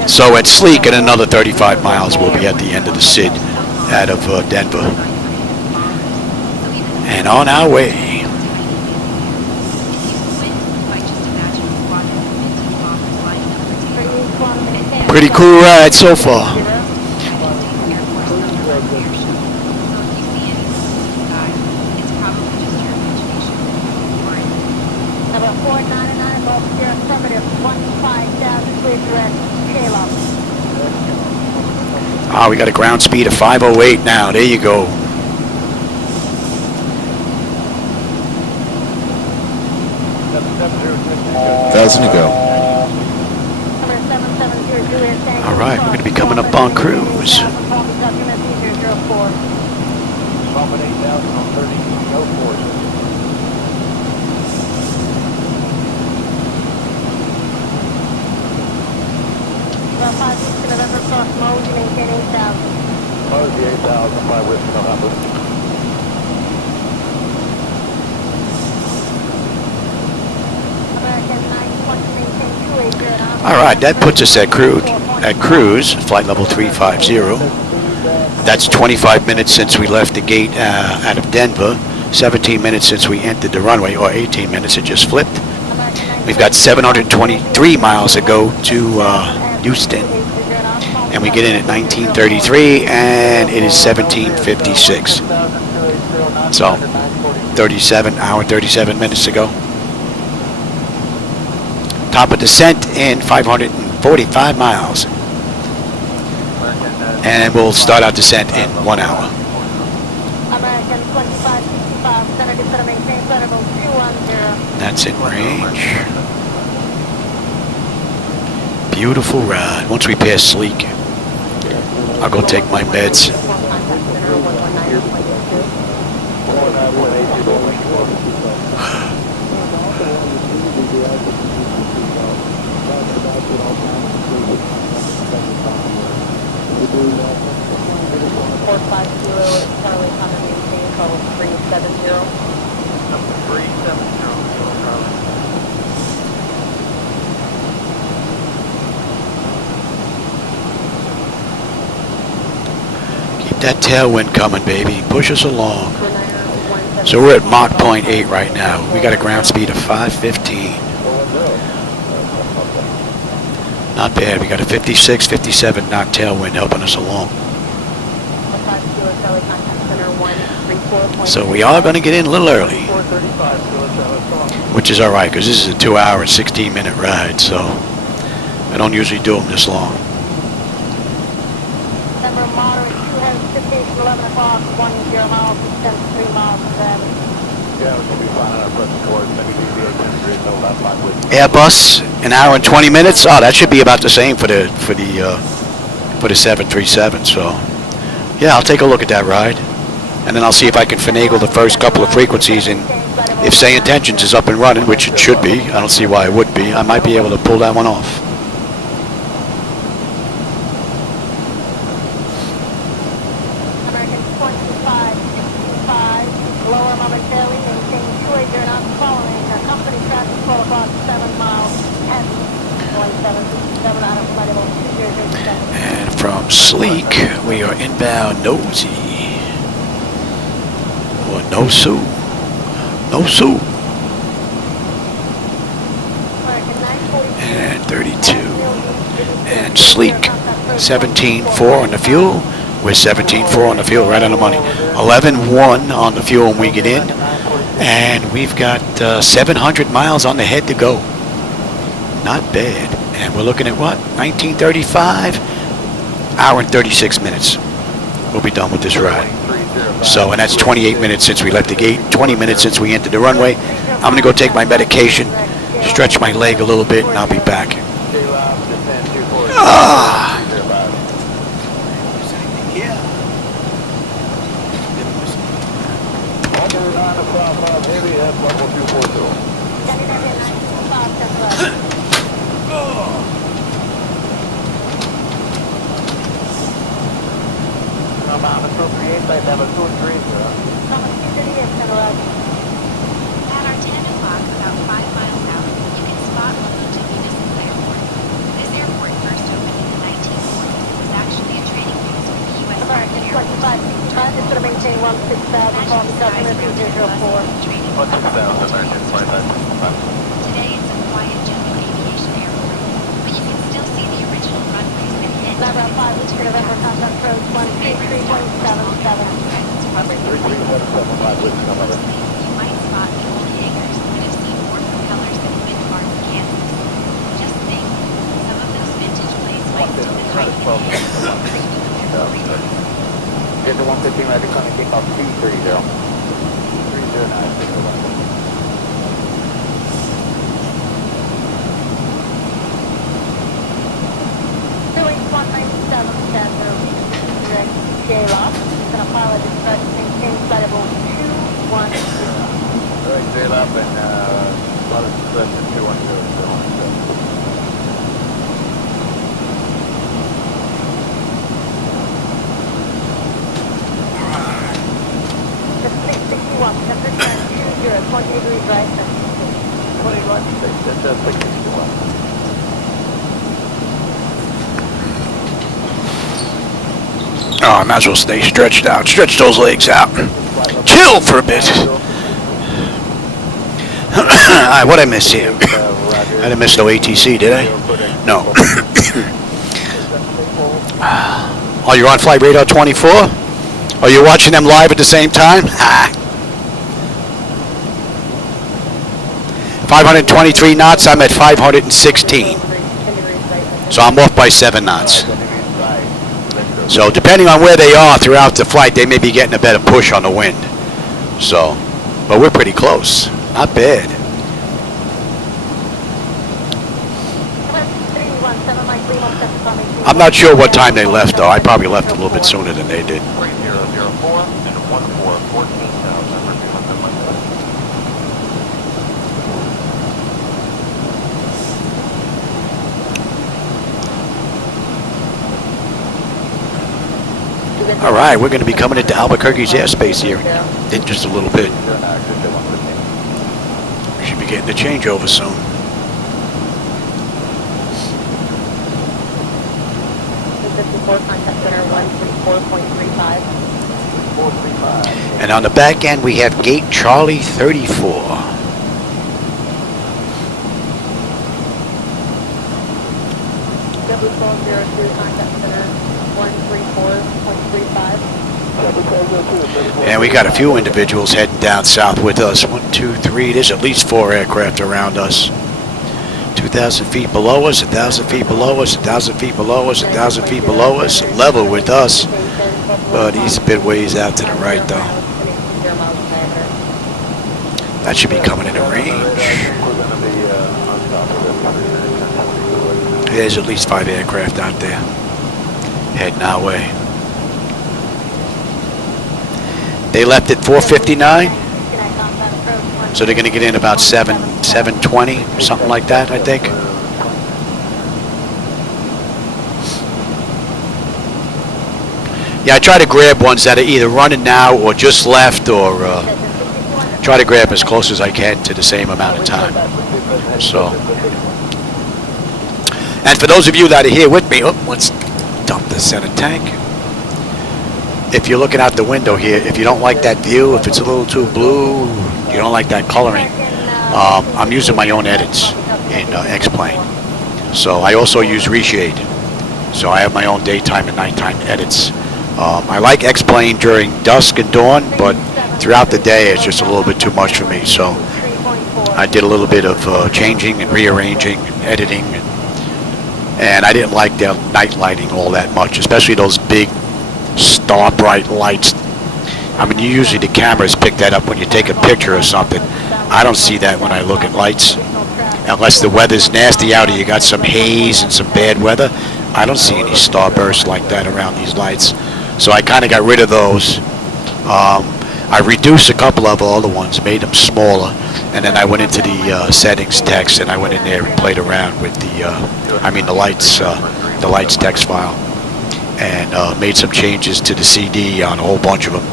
So at Sleek, in another 35 miles, we'll be at the end of the SID out of Denver. And on our way. Pretty cool ride so far. Ah, we got a ground speed of 508 now. There you go. Thousand to go. All right, we're going to be coming up on cruise. All right, that puts us at cruise, flight level 350. That's 25 minutes since we left the gate out of Denver, 17 minutes since we entered the runway, or 18 minutes, it just flipped. We've got 723 miles to go to Houston, and we get in at 19:33, and it is 17:56. So, 37 minutes to go. Top of descent in 545 miles. And we'll start our descent in 1 hour. American 2565, center descent maintain level 210. That's in range. Beautiful ride. Once we pass Sleek, I'll go take my meds. Keep that tailwind coming, baby. Push us along. So we're at Mach 0.8 right now. We got a ground speed of 515. Not bad. We got a 56, 57 knot tailwind helping us along. So we are going to get in a little early, which is all right because this is a 2 hour, 16-minute ride. So I don't usually do them this long. Denver moderate 2 has 58 to 11 o'clock, 10 miles, 3 miles from them. Yeah, we should be fine on our present course. Maybe deviation 3 left 5 with Airbus, an hour and 20 minutes. Oh, that should be about the same for the 737. So yeah, I'll take a look at that ride, and then I'll see if I can finagle the first couple of frequencies. And if SayIntentions is up and running, which it should be, I don't see why it wouldn't be. I might be able to pull that one off. American 2565, lower momentarily, maintain 280 knots following company traffic 12 o'clock, 7 miles, and 1757 out of flight level 2007. And from Sleek, we are inbound Nosy. Or Nosu. Nosu. And 32. And Sleek, 17.4 on the fuel. We're 17.4 on the fuel, right on the money. 11.1 on the fuel when we get in. And we've got 700 miles on the head to go. Not bad. And we're looking at what? 1935? Hour and 36 minutes. We'll be done with this ride. So, and that's 28 minutes since we left the gate, 20 minutes since we entered the runway. I'm going to go take my medication, stretch my leg a little bit, and I'll be back. Ah. Bound appropriate by level 230. At our 10 o'clock, about 5 miles out, you can spot Lulu to Unison Airport. This airport first opened in the 1940s and was actually a training base for the U.S. Army Air Force. Just to maintain 16,000, call me customer 204. 16,000, American 2565. Today it's a quiet general aviation airport, but you can still see the original runways that hit. Level 5, which is November contact approach 133.77. 3375 with number. You might spot the old hangars that have seen more propellers than wind farms in Kansas. Just think, some of those vintage planes might still be hiding in the air, creeping with their breathing. Get to 115 ready, coming take off 230. 309, 601. J-Lock, going to pilot this flight, maintain flight level 210. Right, J-Lock and pilot less than 210. The 661, temperature 20, 20 degrees right, 21, 661. Oh, I might as well stay stretched out. Stretch those legs out. Chill for a bit. Alright, what'd I miss here? I didn't miss no ATC, did I? No. Oh, you're on Flight Radar 24? Are you watching them live at the same time? 523 knots, I'm at 516. So I'm off by 7 knots. So depending on where they are throughout the flight, they may be getting a better push on the wind. So, but we're pretty close. Not bad. I'm not sure what time they left, though. I probably left a little bit sooner than they did. 3004 and 14,000. All right, we're going to be coming into Albuquerque's airspace here in just a little bit. We should be getting the changeover soon. And on the back end, we have gate Charlie 34. And we got a few individuals heading down south with us. 1, 2, 3. There's at least 4 aircraft around us. 2,000 feet below us, 1,000 feet below us, 1,000 feet below us, 1,000 feet below us. Level with us. But he's a bit ways out to the right, though. That should be coming into range. There's at least 5 aircraft out there heading our way. They left at 4:59, so they're going to get in about 7:20, something like that, I think. Yeah, I try to grab ones that are either running now or just left, or try to grab as close as I can to the same amount of time. So, and for those of you that are here with me, let's dump the center tank. If you're looking out the window here, if you don't like that view, if it's a little too blue, you don't like that coloring, I'm using my own edits in X-Plane. So I also use reshade. So I have my own daytime and nighttime edits. I like X-Plane during dusk and dawn, but throughout the day it's just a little bit too much for me. So I did a little bit of changing and rearranging and editing, and I didn't like the night lighting all that much, especially those big star bright lights. I mean, usually the cameras pick that up when you take a picture or something. I don't see that when I look at lights, unless the weather's nasty out or you got some haze and some bad weather. I don't see any starbursts like that around these lights, so I kind of got rid of those. I reduced a couple of other ones, made them smaller, and then I went into the settings text and I went in there and played around with the lights text file, and made some changes to the CD on a whole bunch of them.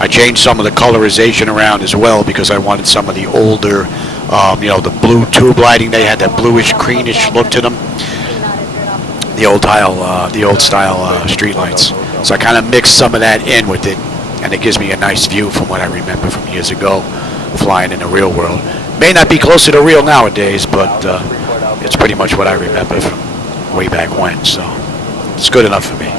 I changed some of the colorization around as well because I wanted some of the older, the blue tube lighting. They had that bluish, greenish look to them. The old style street lights. So I kind of mixed some of that in with it, and it gives me a nice view from what I remember from years ago, flying in the real world. May not be close to the real nowadays, but it's pretty much what I remember from way back when. So it's good enough for me.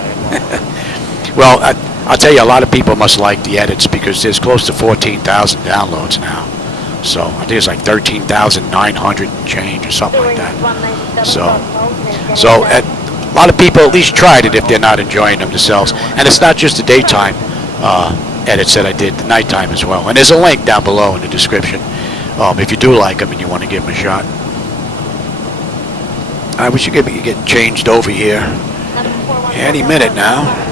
Well, I'll tell you, a lot of people must like the edits because there's close to 14,000 downloads now. So I think it's like 13,900 and change or something like that. So a lot of people at least tried it if they're not enjoying them themselves. And it's not just the daytime edits that I did, the nighttime as well. And there's a link down below in the description if you do like them and you want to give them a shot. We should be getting changed over here any minute now.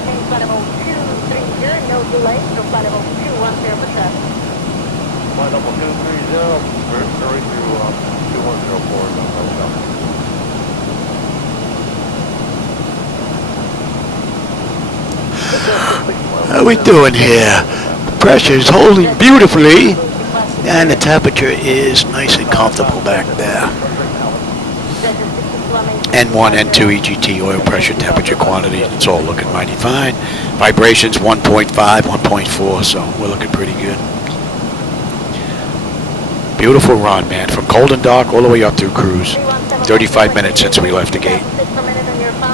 How are we doing here? Pressure is holding beautifully, and the temperature is nice and comfortable back there. N1, N2, EGT, oil pressure, temperature, quantity. It's all looking mighty fine. Vibrations 1.5, 1.4, so we're looking pretty good. Beautiful run, man, from cold and dark all the way up through cruise. 35 minutes since we left the gate.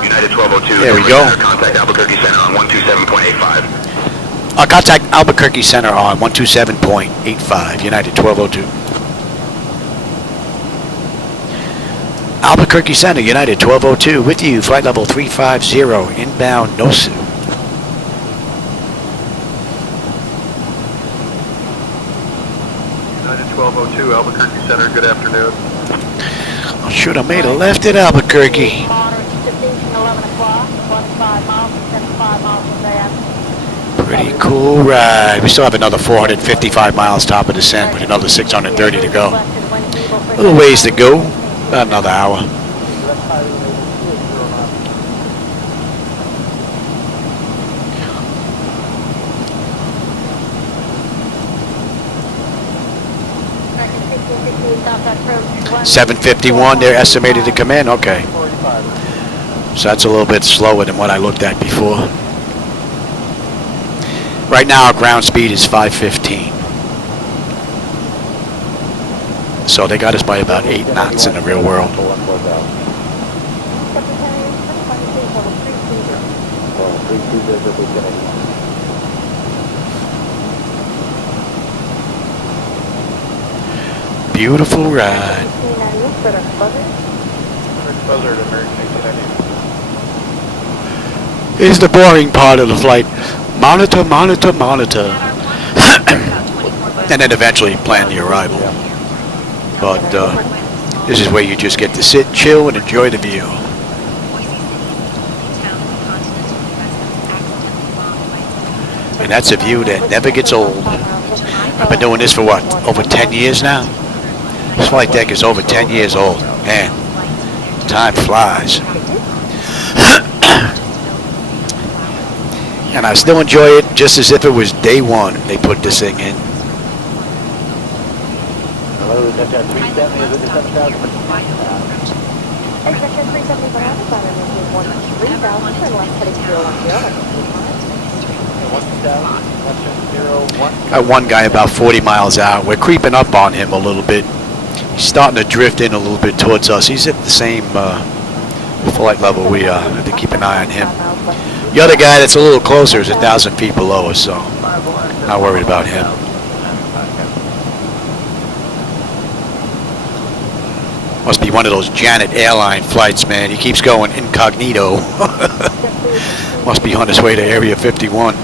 United 1202. There we go. Contact Albuquerque Center on 127.85. Contact Albuquerque Center on 127.85, United 1202. Albuquerque Center, United 1202, with you, flight level 350, inbound NOSU. United 1202, Albuquerque Center, good afternoon. I should have made a left at Albuquerque. Pretty cool ride. We still have another 455 miles top of descent with another 630 to go. A little ways to go, about another hour. $751, they're estimated to come in. Okay. So that's a little bit slower than what I looked at before. Right now our ground speed is 515. So they got us by about 8 knots in the real world. Beautiful ride. Here's the boring part of the flight. Monitor, monitor, monitor. And then eventually plan the arrival. But this is where you just get to sit, chill, and enjoy the view. And that's a view that never gets old. I've been doing this for what, over 10 years now? This flight deck is over 10 years old. Man, time flies. And I still enjoy it just as if it was day one they put this thing in. Hello, is that 370? Is it 7,000? Got one guy about 40 miles out. We're creeping up on him a little bit. He's starting to drift in a little bit towards us. He's at the same flight level we are. I have to keep an eye on him. The other guy that's a little closer is 1,000 feet below us, so not worried about him. Must be one of those United Airlines flights, man. He keeps going incognito. Must be on his way to Area 51.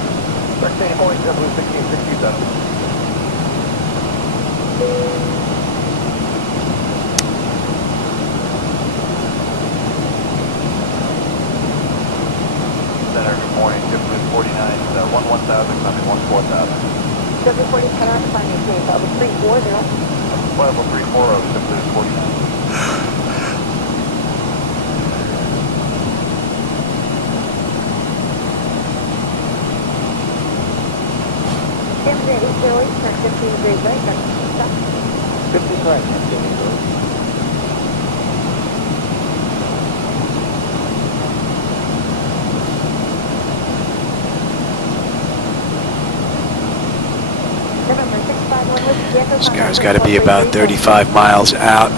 This guy's got to be about 35 miles out,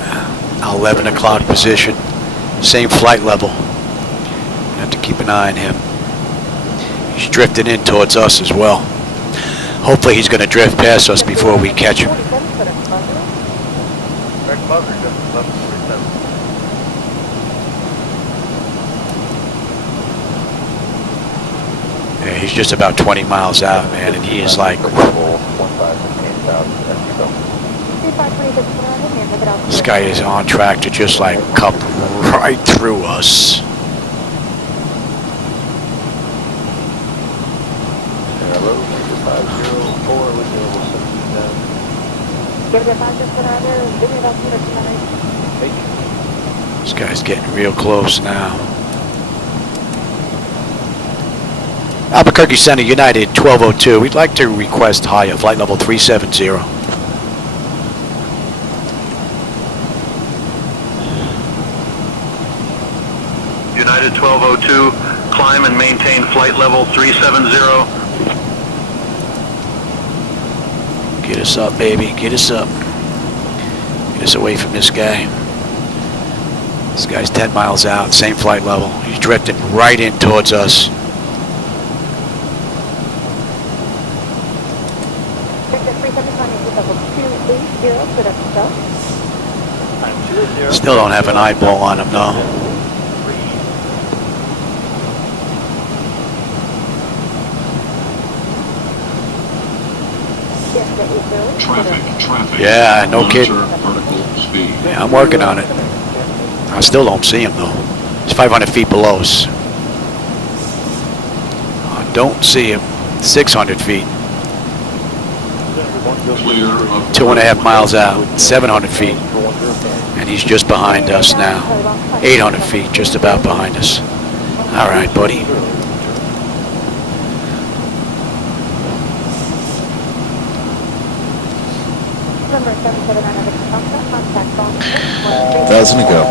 11 o'clock position, same flight level. Have to keep an eye on him. He's drifting in towards us as well. Hopefully he's going to drift past us before we catch him. Yeah, he's just about 20 miles out, man, and he is like... This guy is on track to just like come right through us. This guy's getting real close now. Albuquerque Center, United 1202. We'd like to request higher, flight level 370. 1202, climb and maintain flight level 370. Get us up, baby. Get us up. Get us away from this guy. This guy's 10 miles out, same flight level. He's drifting right in towards us. Still don't have an eyeball on him, though. Traffic. Yeah, no kidding. Vertical speed. Yeah, I'm working on it. I still don't see him, though. He's 500 feet below us. I don't see him. 600 feet. Clear of 2.5 miles out. 700 feet. And he's just behind us now. 800 feet, just about behind us. All right, buddy. Thousand to go.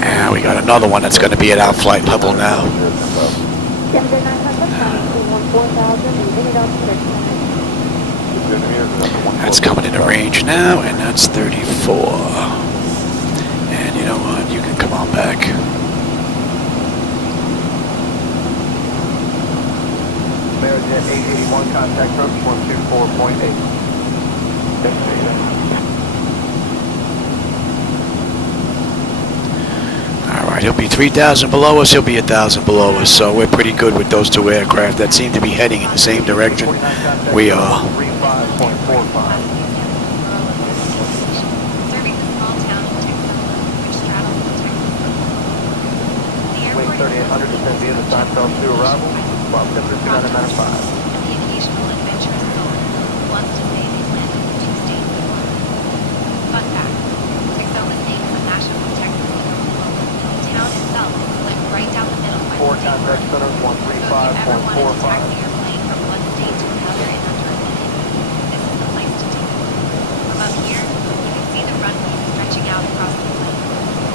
Yeah, we got another one that's going to be at our flight level now. That's coming into range now, and that's 34. And you know what? You can come on back. Amerijet 881, contact approach 124.8. Alright, he'll be 3,000 below us, he'll be 1,000 below us, so we're pretty good with those two aircraft that seem to be heading in the same direction we are. Serving the small town of Texas, which straddles the Texas coast. The airport is 3800 descend via the Seinfeld to arrival, while temperature 295. the occasional adventurous soul wants to say they landed 2 states at once. Fun fact, Texoma State is a national Texas coastal. The town itself is split right down the middle by 4 the state contact line. center So if you ever wanted to 135.45. taxi your plane from one state to another in under a minute, this is the place to do it. From up here, you can see the runway stretching out across the plain,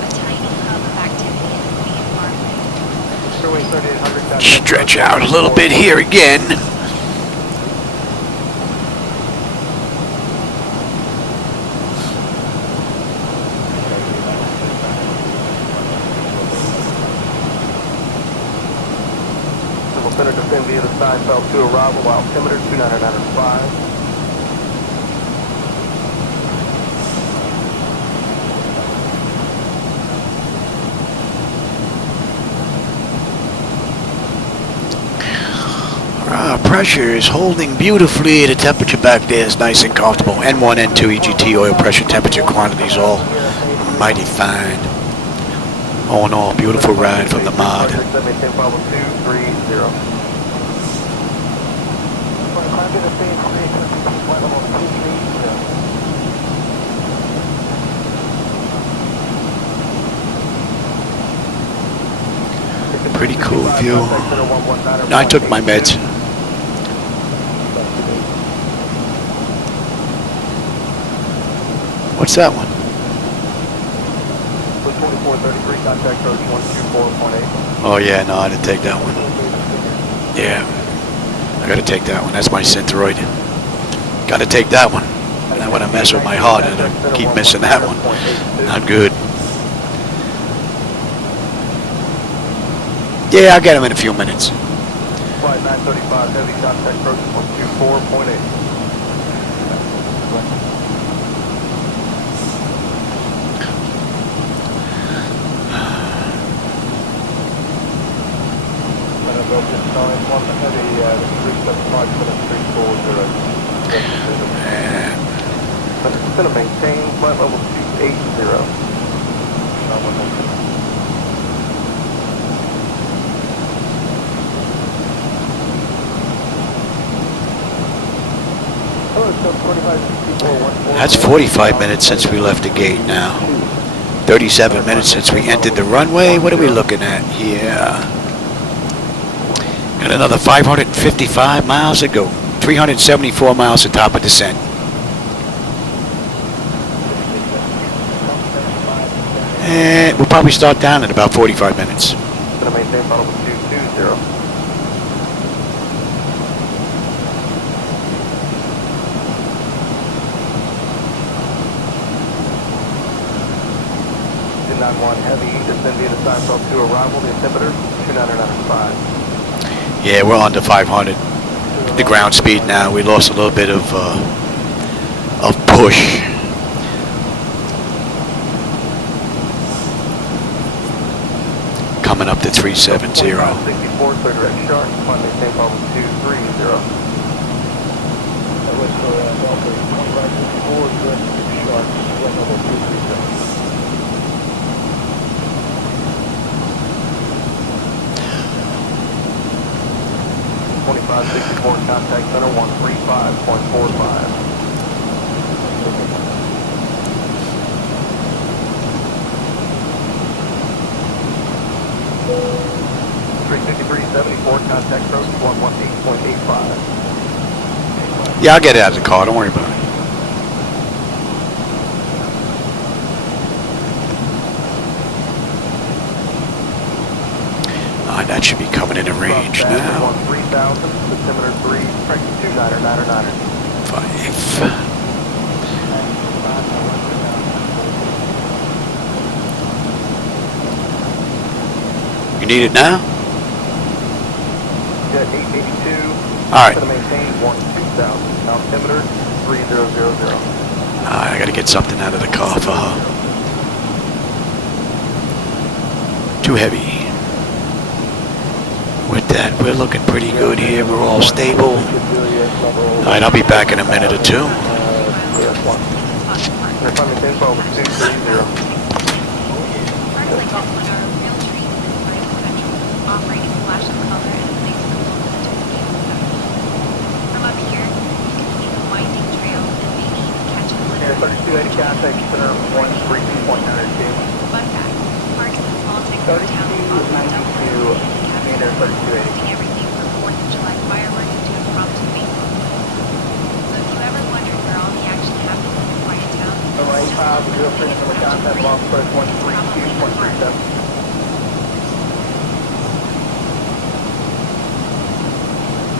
a tiny hub of activity in the sea of farmland. Sherway 3800 contact Stretch out a little bit here again. Civil center descend via the Seinfeld to arrival, altimeter 299.5. Pressure is holding beautifully. The temperature back there is nice and comfortable. N1, N2, EGT, oil pressure, temperature, quantities, all mighty fine. All in all, beautiful ride from the mod. Pretty cool view. I took my meds. What's that one? 2433 contact approach 124.8. Oh yeah, no, I didn't take that one. Yeah, I gotta take that one. That's my Synthroid. Gotta take that one. I want to mess with my heart and I keep missing that one. Not good. Yeah, I'll get him in a few minutes. Flight 935 heavy contact approach 124.8. It's going to maintain flight level 280. That's 45 minutes since we left the gate now. 37 minutes since we entered the runway. What are we looking at here? Got another 555 miles to go. 374 miles at top of descent. And we'll probably start down in about 45 minutes. Going to maintain final 220. 291 heavy, descend via the Seinfeld to arrival, the altimeter 299.5. Yeah, we're under 500. The ground speed now. We lost a little bit of push. Coming up to 370. 64, third direct sharp, climb maintain final 230. That was for Delta 2564, direct sharp, flight level 237. 2564 contact center 135.45. 353.74 contact approach 118.85. Yeah, I'll get it out of the car. Don't worry about it. That should be coming in range now. 3000, altimeter 3, correction 2999. 5. You need it now? Jet 882. All right. Going to maintain 2000, altimeter 3000. I got to get something out of the car for her. Too heavy. With that, we're looking pretty good here. We're all stable. All right, I'll be back in a minute or two. From up here, you can see the winding trails and maybe even catch a glitter. 3280 contact center 132.92. Fun fact, parks in small Texas towns also double and everything from 4th of July fireworks to impromptu baseball. So if you ever wondered where all the action happens in a quiet town, Alright, 503 number contact block approach 132.37.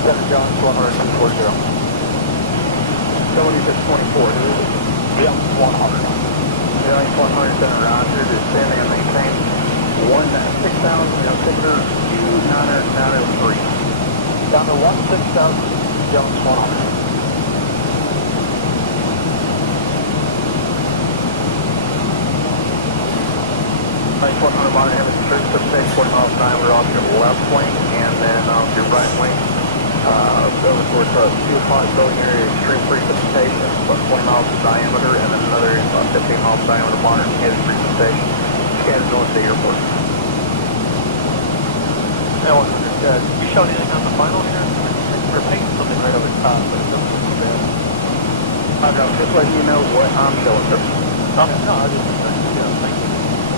7 John 140. 7624. Yep, 100. Airline 100 center Roger, descending and maintain 16000, altimeter 29903. Down to 16000, Jones 100. Right 100 monitor, having church substation 40 miles an hour, we're off your left wing, and then off your right wing. Over towards 2 o'clock Boeing area, extreme precipitation, about 20 miles in diameter, and then another 15 miles in diameter monitor, heavy precipitation, scattered north of the airport. Now, you showed anything on the final here? We're painting something right over the top, but it doesn't look too bad. I'm just letting you know what I'm showing, sir. No, I just thank you.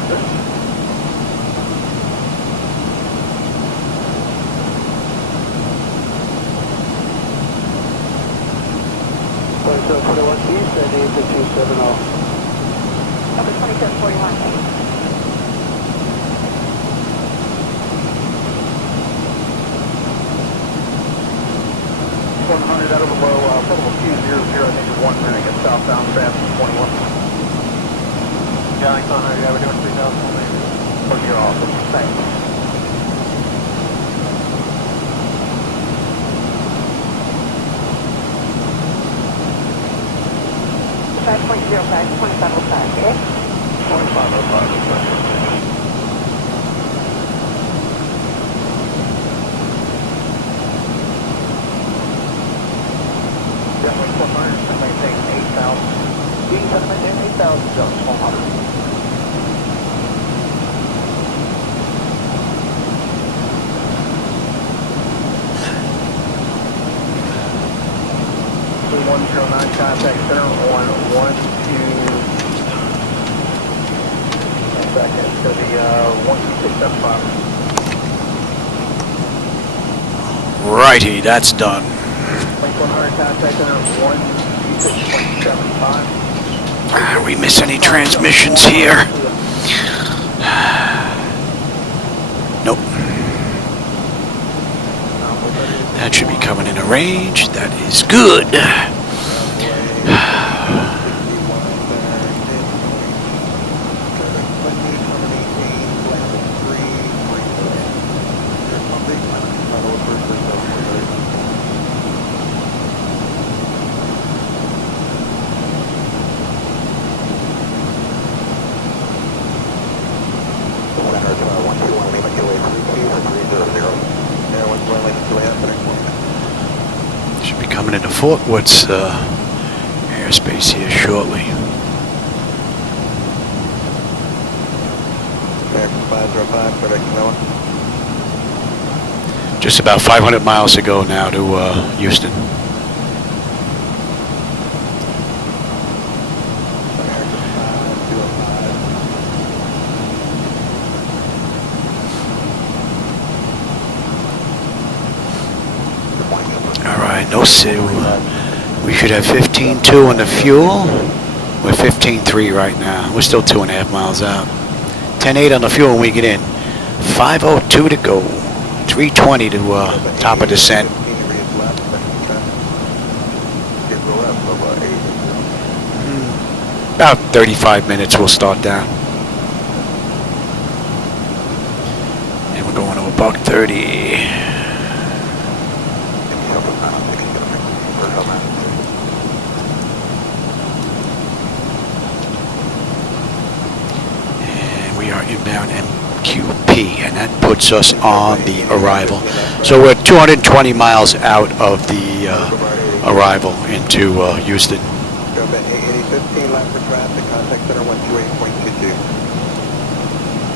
Good. So 21 East, and 8270. Number 2741. 100 out of below, probably 200, I think it's 1 minute, get southbound fast 21. Yeah, I think 100, yeah, we're doing 3,000 maybe. Oh, you're awesome, thanks. .05, 2505, okay? 2505, Definitely 100, to maintain 8,000. You can maintain 8,000, just 100. Contact center on 12. Second, it's going to be 12675. Righty, that's done. 100, contact center 126.75. We miss any transmissions here? Nope. That should be coming in a range. That is good. Should be coming into Fort Worth's airspace here shortly. Just about 500 miles to go now to Houston. Alright, no SIU. We should have 15.2 on the fuel. We're 15.3 right now. We're still 2.5 miles out. 10.8 on the fuel when we get in. 5:02 to go. 3:20 to top of descent. About 35 minutes we'll start down. And we're going to a buck 30. And we are inbound MQP, and that puts us on the arrival. So we're 220 miles out of the arrival into Houston. 15 left for traffic, contact center 128.22.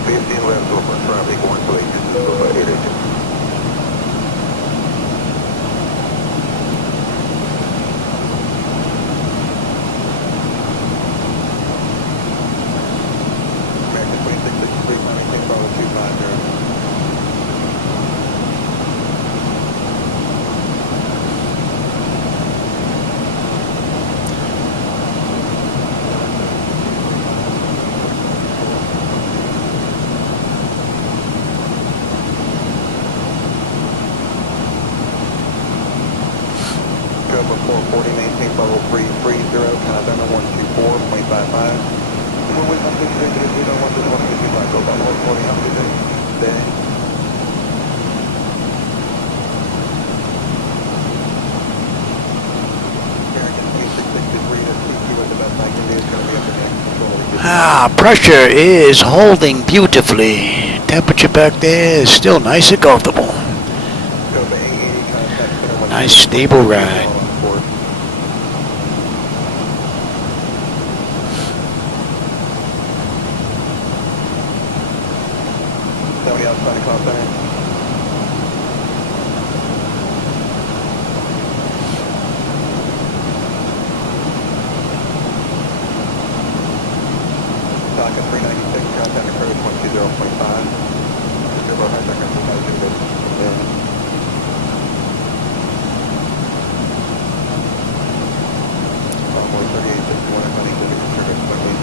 15 left over traffic, 128.22. American 2663, maintain Bravo 250. Pressure is holding beautifully. Temperature back there is still nice and comfortable. Nice stable ride. Somebody outside the call center. Socket 396, contact approach 120.5. Zero high seconds, 3861, I need to get service quickly.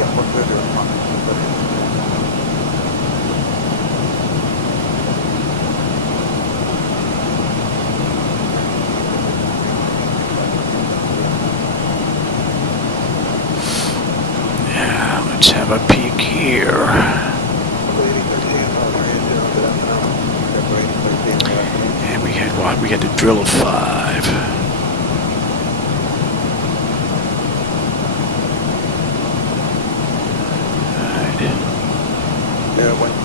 Yeah, what's the response? Let's have a peek here. And we had what? We had to drill at 5.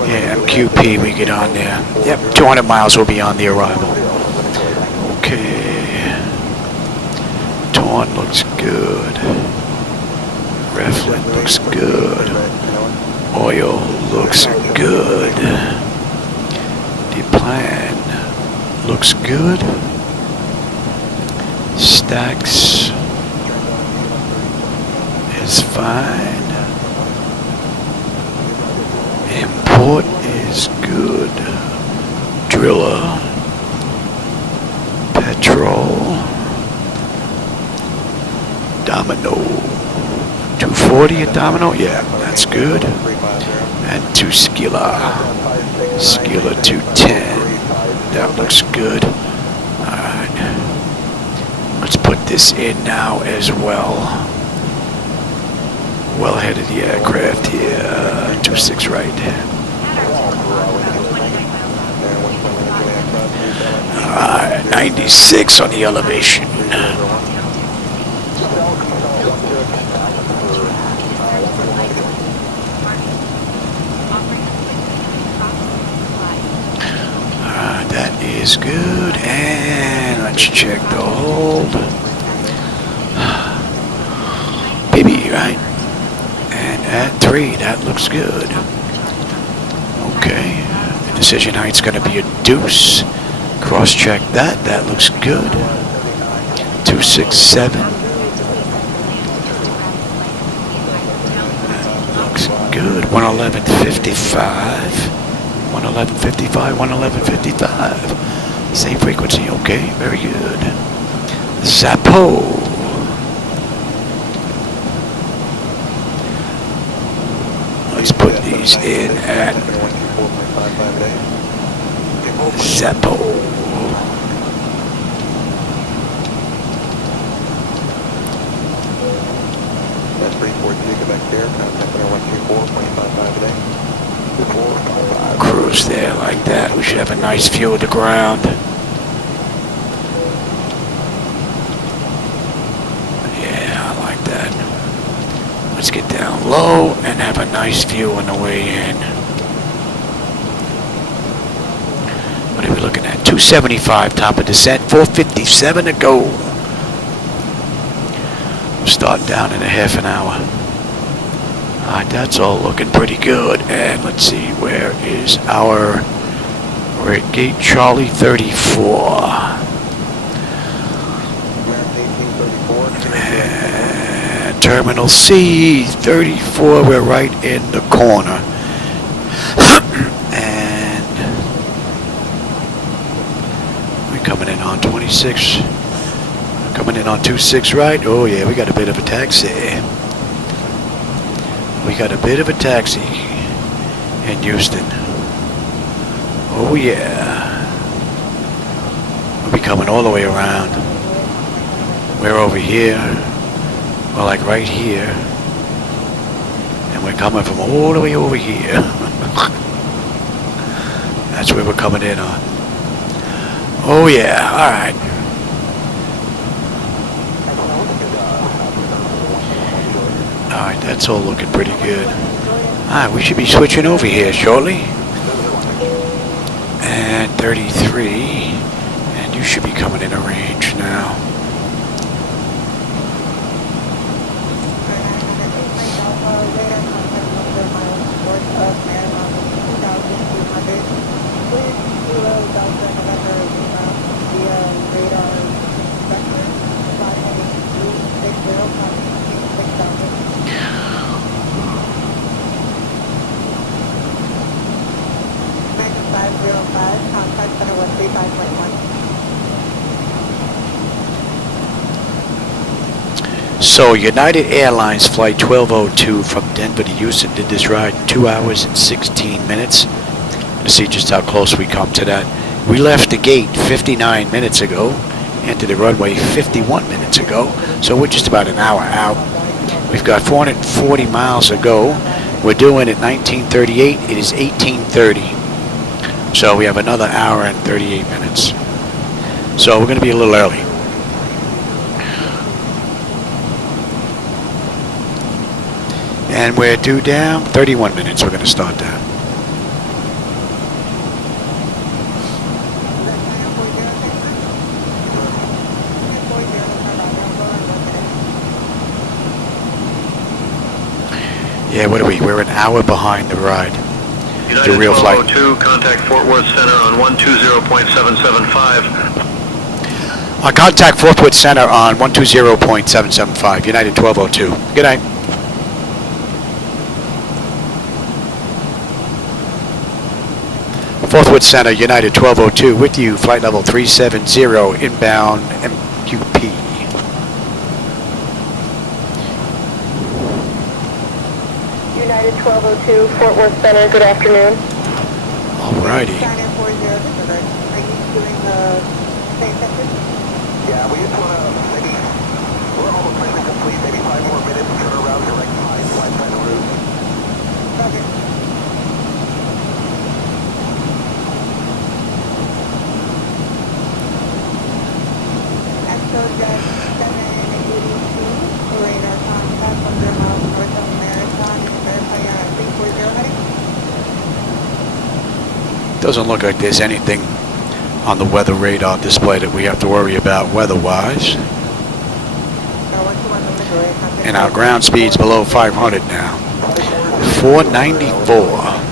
Yeah, MQP, we get on there. Yep, 200 miles will be on the arrival. Okay. Torn looks good. Reflet looks good. Oil looks good. The plan looks good. Stacks is fine. Import is good. Driller. control. Domino. 240 at Domino? Yeah, that's good. And to Skilla. Skilla 210. That looks good. Alright. Let's put this in now as well. Well ahead of the aircraft here. 26 right. 96 on the elevation. That is good, and let's check the hold. Baby, right? And at 3, that looks good. Okay, the decision height's going to be a deuce. Cross-check that, that looks good. 267. That looks good. 111.55. 111.55, 111.55. Same frequency, okay, very good. Zappo. Let's put these in at Zappo. That's pretty important to go back there. Contact center 124.55 today. Cruise there like that. We should have a nice view of the ground. Yeah, I like that. Let's get down low and have a nice view on the way in. What are we looking at? 275 top of descent, 457 to go. We'll start down in a half an hour. Alright, that's all looking pretty good. And let's see, where is our... We're at gate Charlie 34. And Terminal C 34, we're right in the corner. And we're coming in on 26. Coming in on 26 right. Oh yeah, we got a bit of a taxi. We got a bit of a taxi in Houston. Oh yeah. We'll be coming all the way around. We're over here. We're like right here. And we're coming from all the way over here. That's where we're coming in on. Oh yeah, alright. Alright, that's all looking pretty good. Alright, we should be switching over here shortly. And 33. And you should be coming in a range now. So United Airlines Flight 1202 from Denver to Houston did this ride in 2 hours and 16 minutes. To see just how close we come to that. We left the gate 59 minutes ago, entered the runway 51 minutes ago, so we're just about an hour out. We've got 440 miles to go. We're doing at 1938. It is 1830. So we have another hour and 38 minutes. So we're going to be a little early. And we're due down 31 minutes. We're going to start down. Yeah, what are we? We're an hour behind the ride. United The real flight. 1202, contact Fort Worth Center on 120.775. Contact Fort Worth Center on 120.775. United 1202. Good night. Forthwood Center, United 1202 with you, flight level 370, inbound MQP. United 1202, Fort Worth Center, good afternoon. Alrighty. China 40, are you doing the SayIntentions? Yeah, we just want to maybe, we're almost maybe complete, maybe 5 more minutes, turn around, direct flight time to route. Okay. Jet 782, radar contact 100 miles north of Marathon. You can verify you're at 340 heading. Doesn't look like there's anything on the weather radar display that we have to worry about weather-wise. And our ground speed's below 500 now. 494.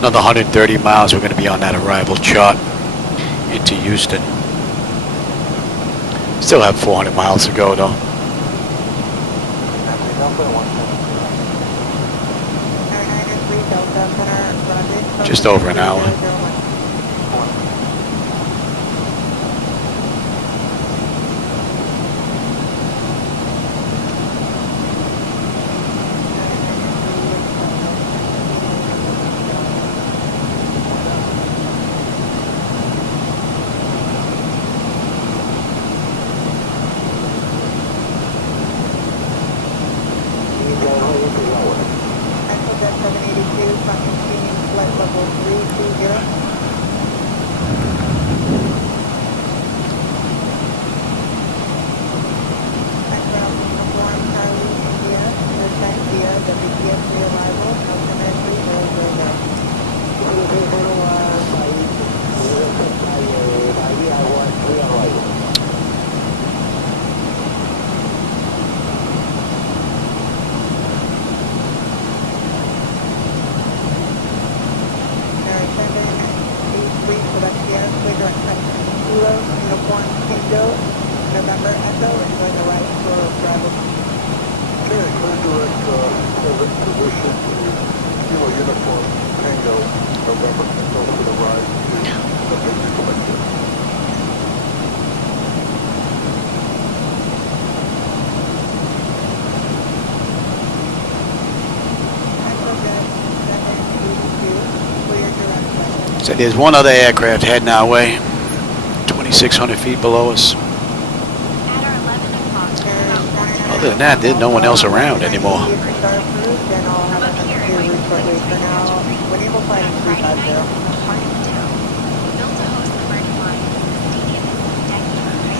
Another 130 miles, we're going to be on that arrival chart into Houston. Still have 400 miles to go though. Just over an hour. So there's one other aircraft heading our way, 2,600 feet below us. Other than that, there's no one else around anymore.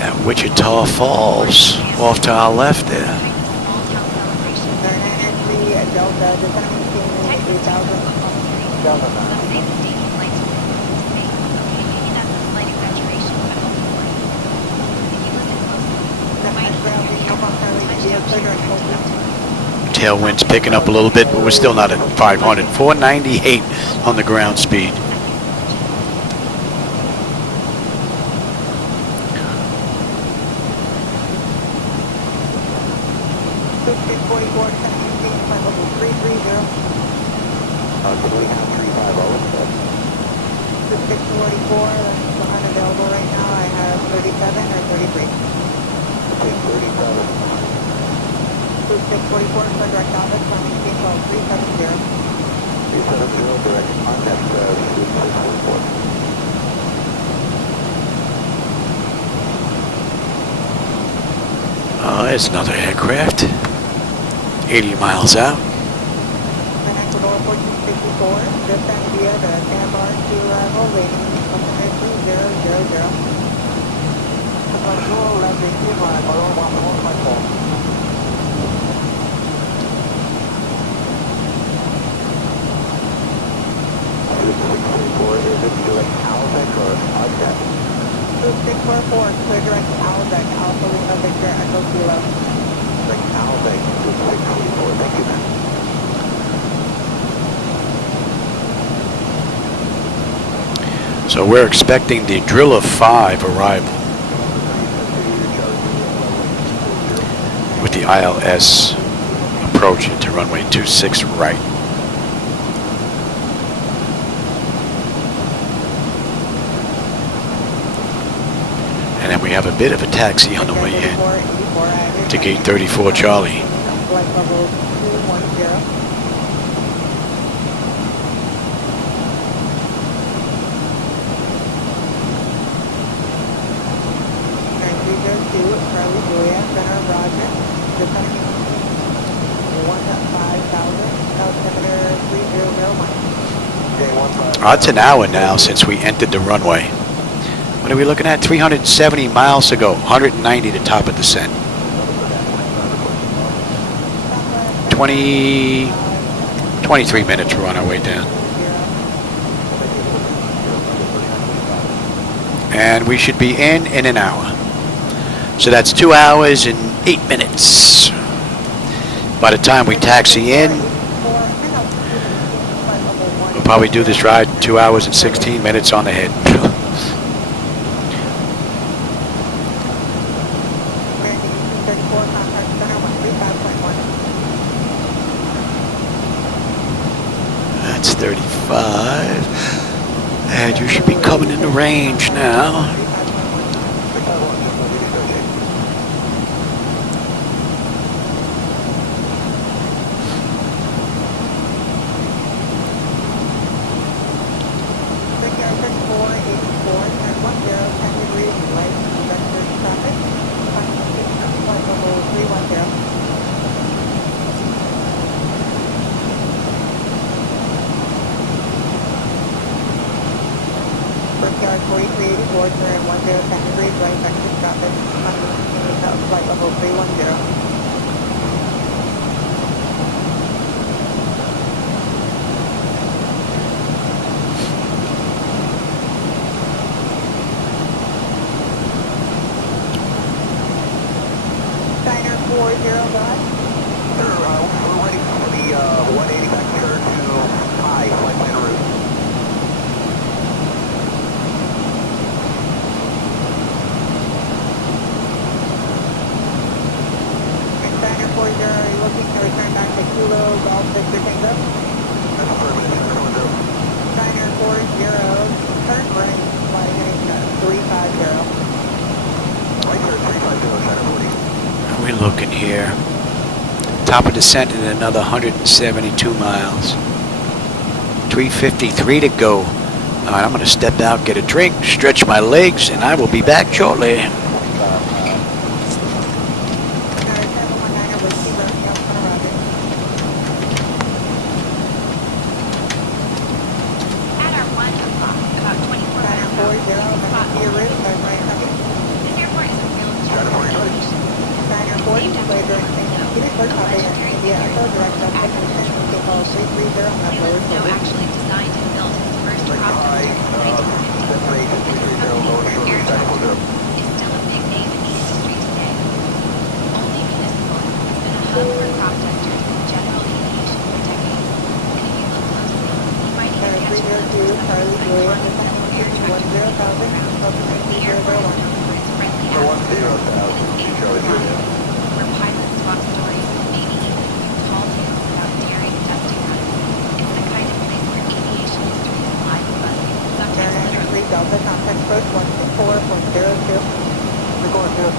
At Wichita Falls, off to our left there. Delta, descending maintain 3000. Delta Some 9. say the state flights will be safe. Okay, maybe that's a slight exaggeration, but hopefully. If you listen closely, you might hear the touchdown ship Tailwind's picking up a little bit, but we're still not at 500. 498 on the ground speed. Could we have 350 instead? 6644, that's unavailable right now. I have 37 or 33. Okay, 37. 6644, for direct office, running control 370. 370, direct contact, 6644. There's another aircraft. 80 miles out. Ecuador 1464, descend via the sandbar to Holding, 3000. Control, left 18 miles, Barone 1154. Is it direct Alvec or Arctic? 2644, clear direct Alvec, Alpha Lima Victor, Echo Kilo. Direct Alvec, 2644, thank you, man. So we're expecting the Driller 5 arrival with the ILS approaching to runway 26 right. And then we have a bit of a taxi on the way in to gate 34 Charlie. Flight level 210. Charlie Juliet, center Roger, descending 15000, altimeter 3001. It's an hour now since we entered the runway. What are we looking at? 370 miles to go, 190 to top of descent. 23 minutes we're on our way down. And we should be in an hour. So that's 2 hours and 8 minutes. By the time we taxi in, we'll probably do this ride 2 hours and 16 minutes on the head. That's 35. And you should be coming into range now. Flight level 310. Steiner 40 dot. Sir, we're waiting for the 180 vector to high flight plan route. Steiner 40, are you looking to return back to Kilo Golf Victor Tango? That's affirmative, Sir. Steiner 40, turn right, flying 350. Right, sir, 350, Steiner 40. We're looking here. Top of descent in another 172 miles. 353 to go. All right, I'm going to step out, get a drink, stretch my legs, and I will be back shortly. where pilots swap stories and maybe even use tall tales about daring and testing runs. It's the kind of place where aviation history is alive and buzzing. Subjects literally Delta, contact approach 124.02. We're going 0.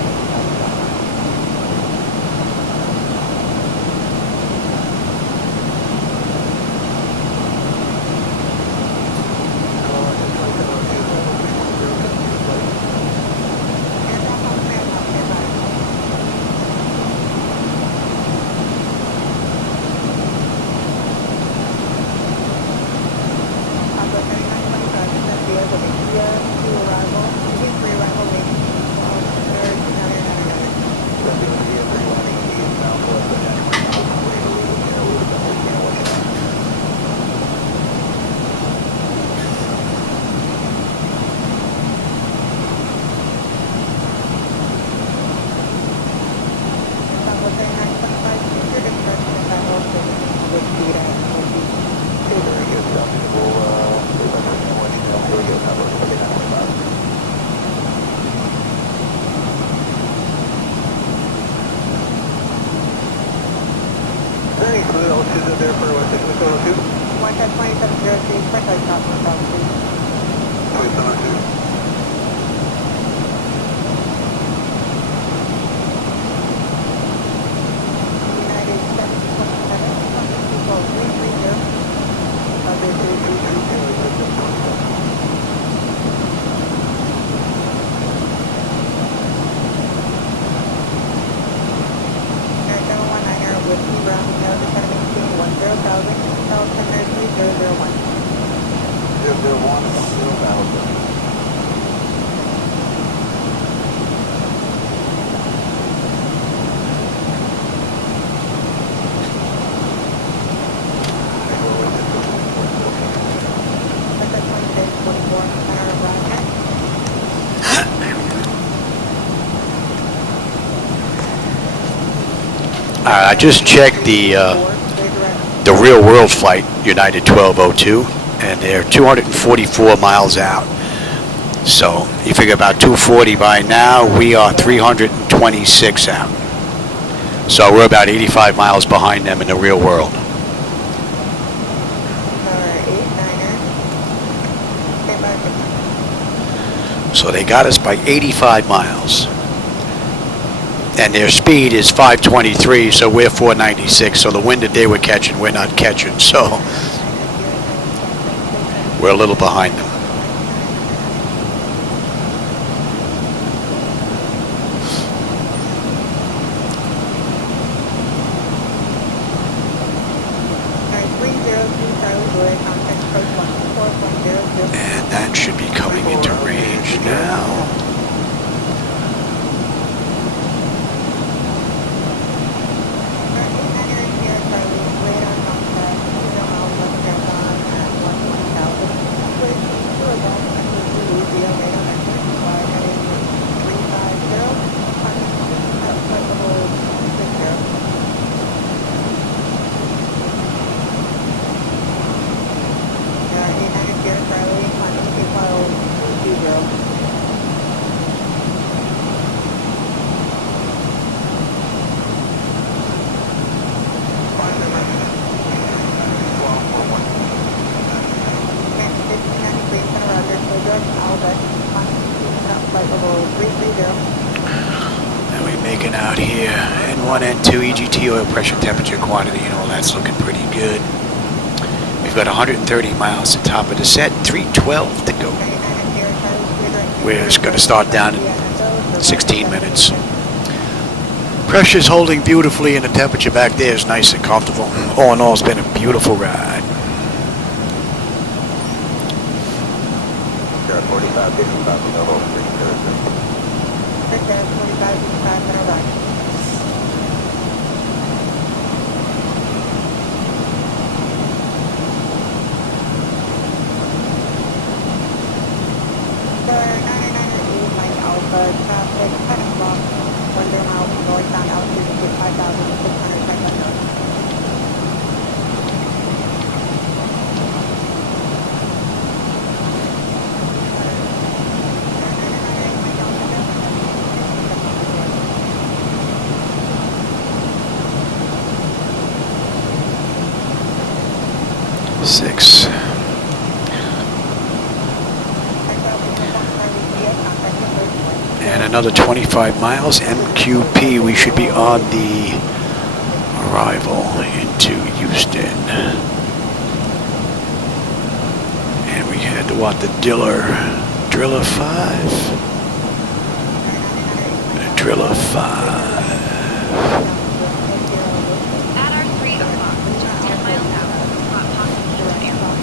I just checked the real world flight, United 1202, and they're 244 miles out. So you figure about 240 by now, we are 326 out. So we're about 85 miles behind them in the real world. So they got us by 85 miles. And their speed is 523, so we're 496. So the wind that they were catching, we're not catching. So we're a little behind them. And that should be coming into range now. And we're making out here N1, N2, EGT, oil pressure, temperature, quantity, and all that's looking pretty good. We've got 130 miles to top of the set, 312 to go. We're just going to start down in 16 minutes. Pressure's holding beautifully, and the temperature back there is nice and comfortable. All in all, it's been a beautiful ride. 45, 55, level 3, 45, 55, center right. Traffic, 10 o'clock, 100 miles northbound altitude, 5,600 seconds. And another 25 miles, MQP, we should be on the arrival into Houston. And we head to what, the Driller 5? The Driller 5. At our 3 o'clock, just 10 miles out, we've got Possum Kingdom Airport.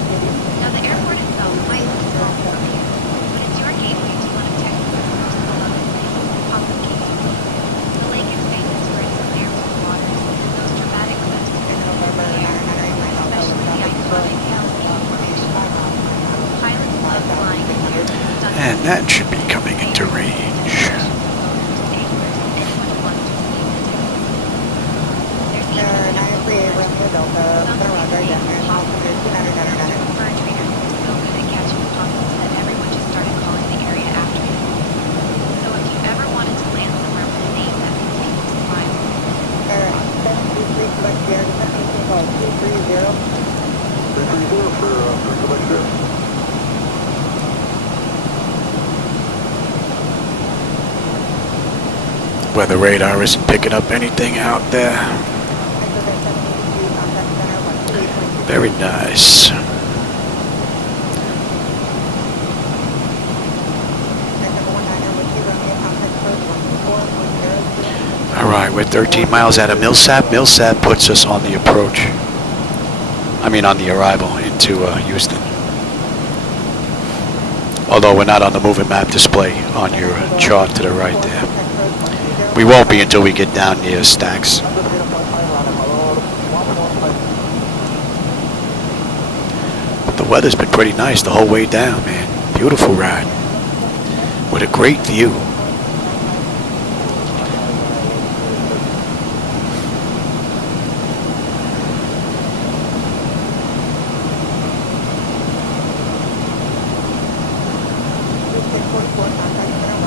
Now the airport itself might look small from here, but it's your gateway to one of Texas' most beloved places, Possum Kingdom. The lake is famous for its clear blue waters and those dramatic cliffs that sit in the air, especially the iconic KDEN formation. Pilots love flying in here. And that should be coming into range. Weather radar isn't picking up anything out there. Very nice. Alright, we're 13 miles out of Millsap. Millsap puts us on the approach. I mean on the arrival into Houston. Although we're not on the moving map display on your chart to the right there. We won't be until we get down near Stacks. But the weather's been pretty nice the whole way down, man. Beautiful ride. With a great view.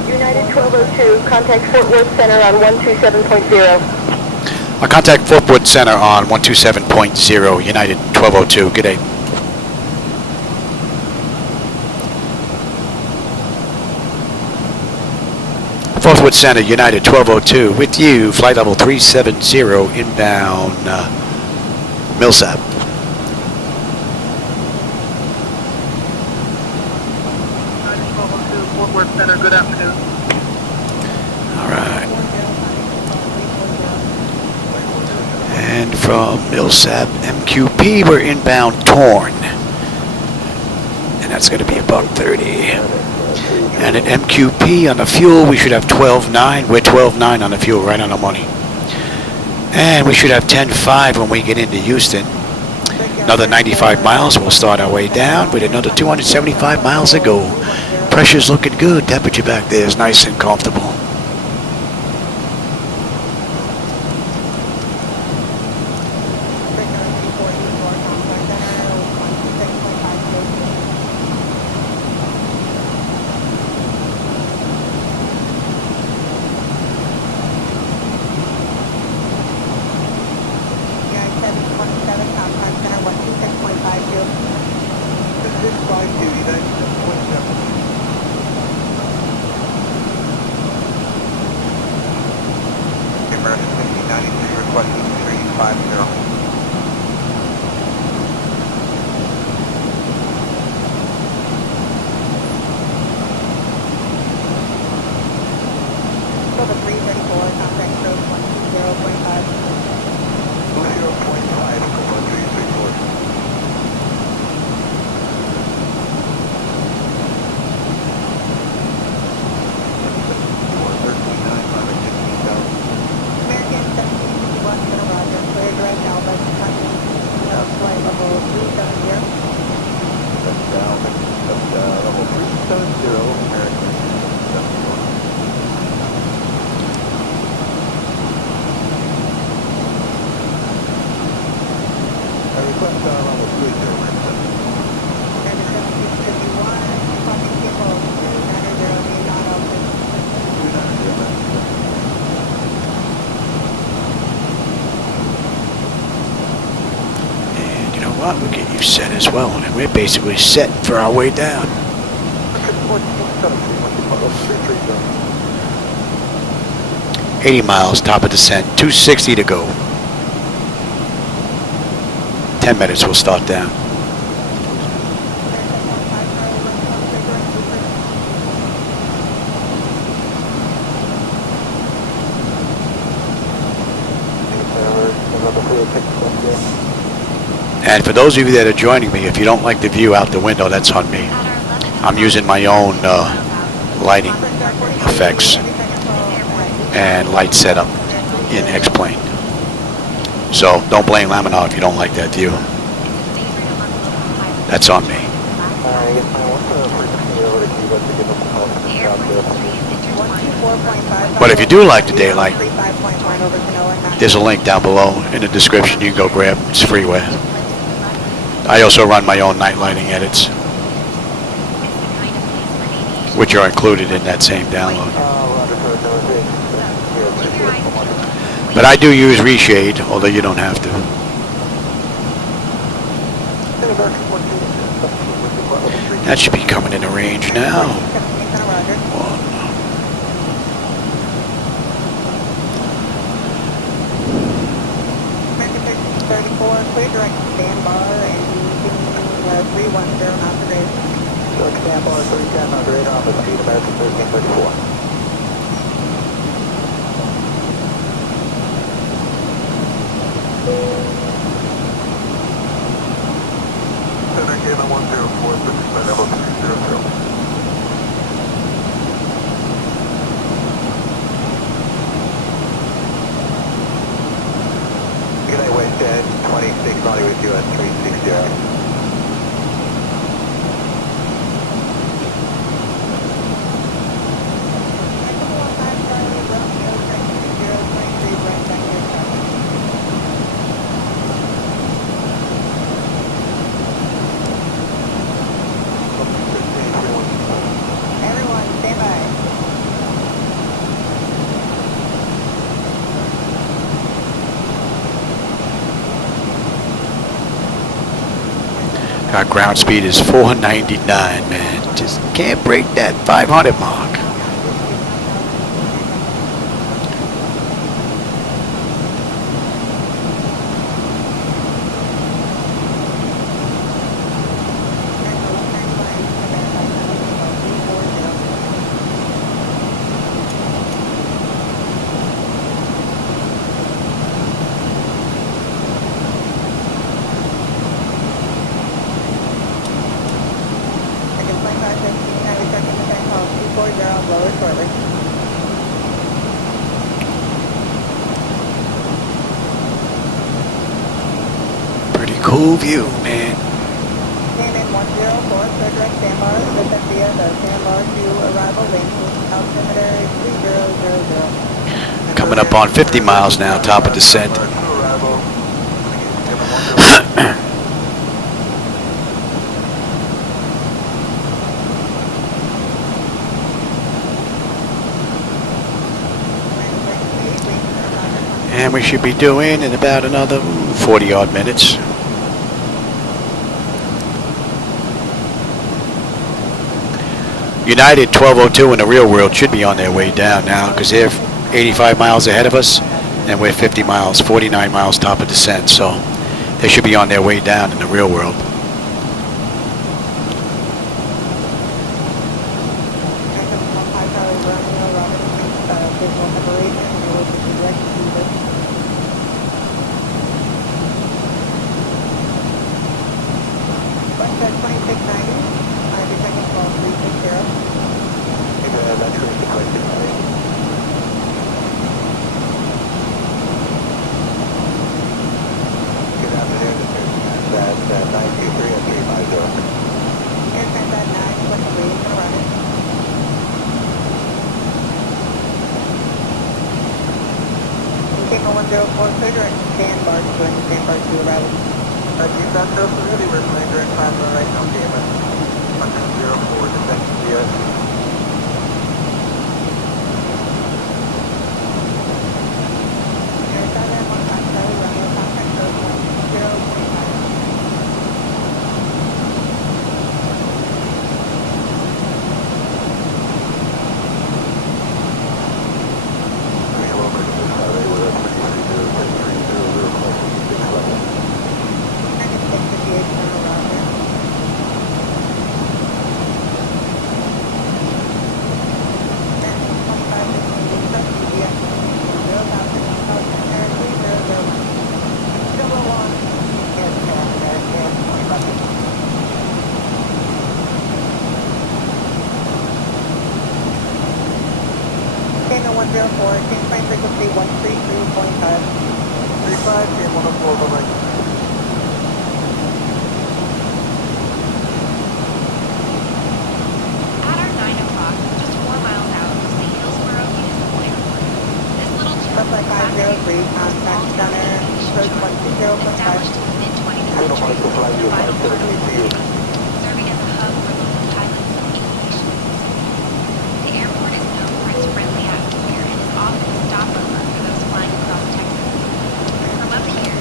United 1202, contact Fort Worth Center on 127.0. I contact Fort Worth Center on 127.0, United 1202. Good day. Fort Worth Center, United 1202, with you, flight level 370, inbound Millsap. Fort Worth Center, good afternoon. All right. And from Millsap MQP, we're inbound Torn. And that's going to be about 30. And at MQP on the fuel, we should have 12.9. We're 12.9 on the fuel, right on the money. And we should have 10.5 when we get into Houston. Another 95 miles, we'll start our way down with another 275 miles to go. Pressure's looking good. Temperature back there is nice and comfortable. We'll get you set as well, and we're basically set for our way down. 80 miles, top of descent, 260 to go. 10 minutes, we'll start down. And for those of you that are joining me, if you don't like the view out the window, that's on me. I'm using my own lighting effects and light setup in X-Plane. So don't blame Laminar if you don't like that view. That's on me. But if you do like the daylight, there's a link down below in the description you can go grab. It's freeware. I also run my own night lighting edits, which are included in that same download. But I do use reshade, although you don't have to. That should be coming into range now. Clear direct stand bar and using 310 off the grid. Direct stand bar 310 on radar off the speed American 1334. Center Gate 104, level 300. United West End 26 Molly with you at 360. Our ground speed is 499, man. Just can't break that 500 mark. Pretty cool view, man. KDEN 104, clear direct stand bar, listen via the stand bar to arrival link, altimeter 3000. Coming up on 50 miles now, top of descent. And we should be doing in about another 40 odd minutes. United 1202 in the real world should be on their way down now because they're 85 miles ahead of us and we're 50 miles, 49 miles top of descent. So they should be on their way down in the real world. 104, change plane frequency 133.5. 35, and 104, bye-bye. At our 9 o'clock, just 4 miles out of St. Hillsborough Municipal Airport, this little Runway 503, contact center, approach 120.5. established in the mid-20th Little Michael flying you 570 to you. serving as a hub for local pilots and aviation. The airport is known for its friendly atmosphere and is often a stopover for those flying across Texas. From up here,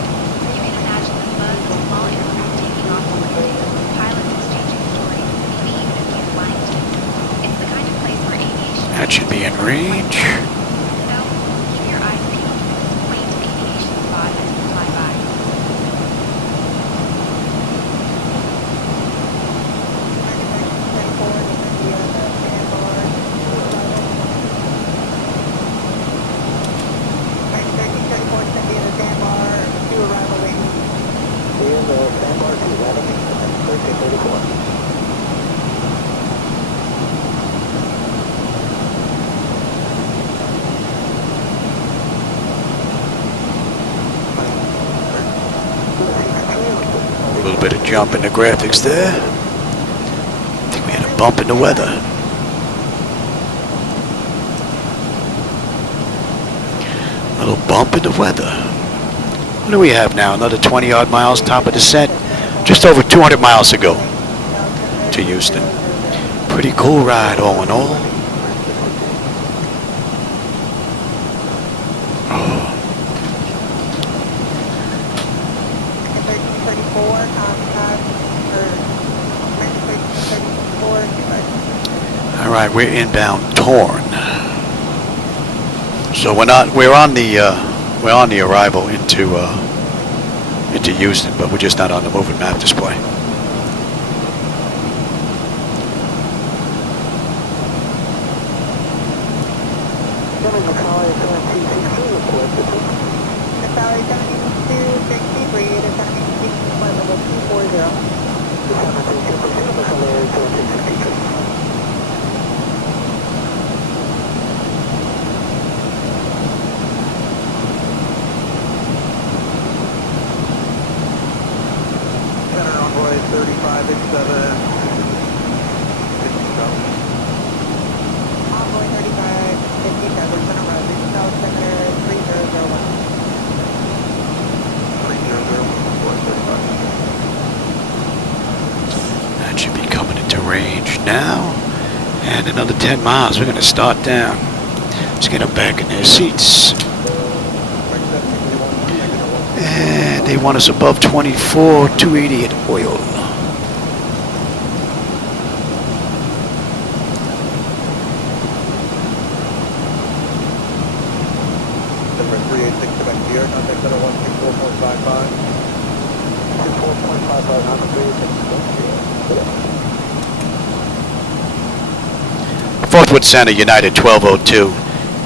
you can imagine the buzz of small aircraft taking off on the way, pilots exchanging stories, maybe even a few flying tips. It's the kind of place where aviation... That should be in range. So, keep your eyes peeled for this quaint aviation spot as you fly by. A little bit of jump in the graphics there. I think we had a bump in the weather. A little bump in the weather. What do we have now? Another 20 odd miles, top of descent. Just over 200 miles to go to Houston. Pretty cool ride all in all. All right, we're inbound Torn. So we're on the arrival into Houston, but we're just not on the moving map display. That should be coming into range now. And another 10 miles. We're going to start down. Let's get them back in their seats. And they want us above 24, 280 at oil. Number 386 Quebec New York, contact center 164.55. 24.55, number 386 Forthwood Center, United 1202.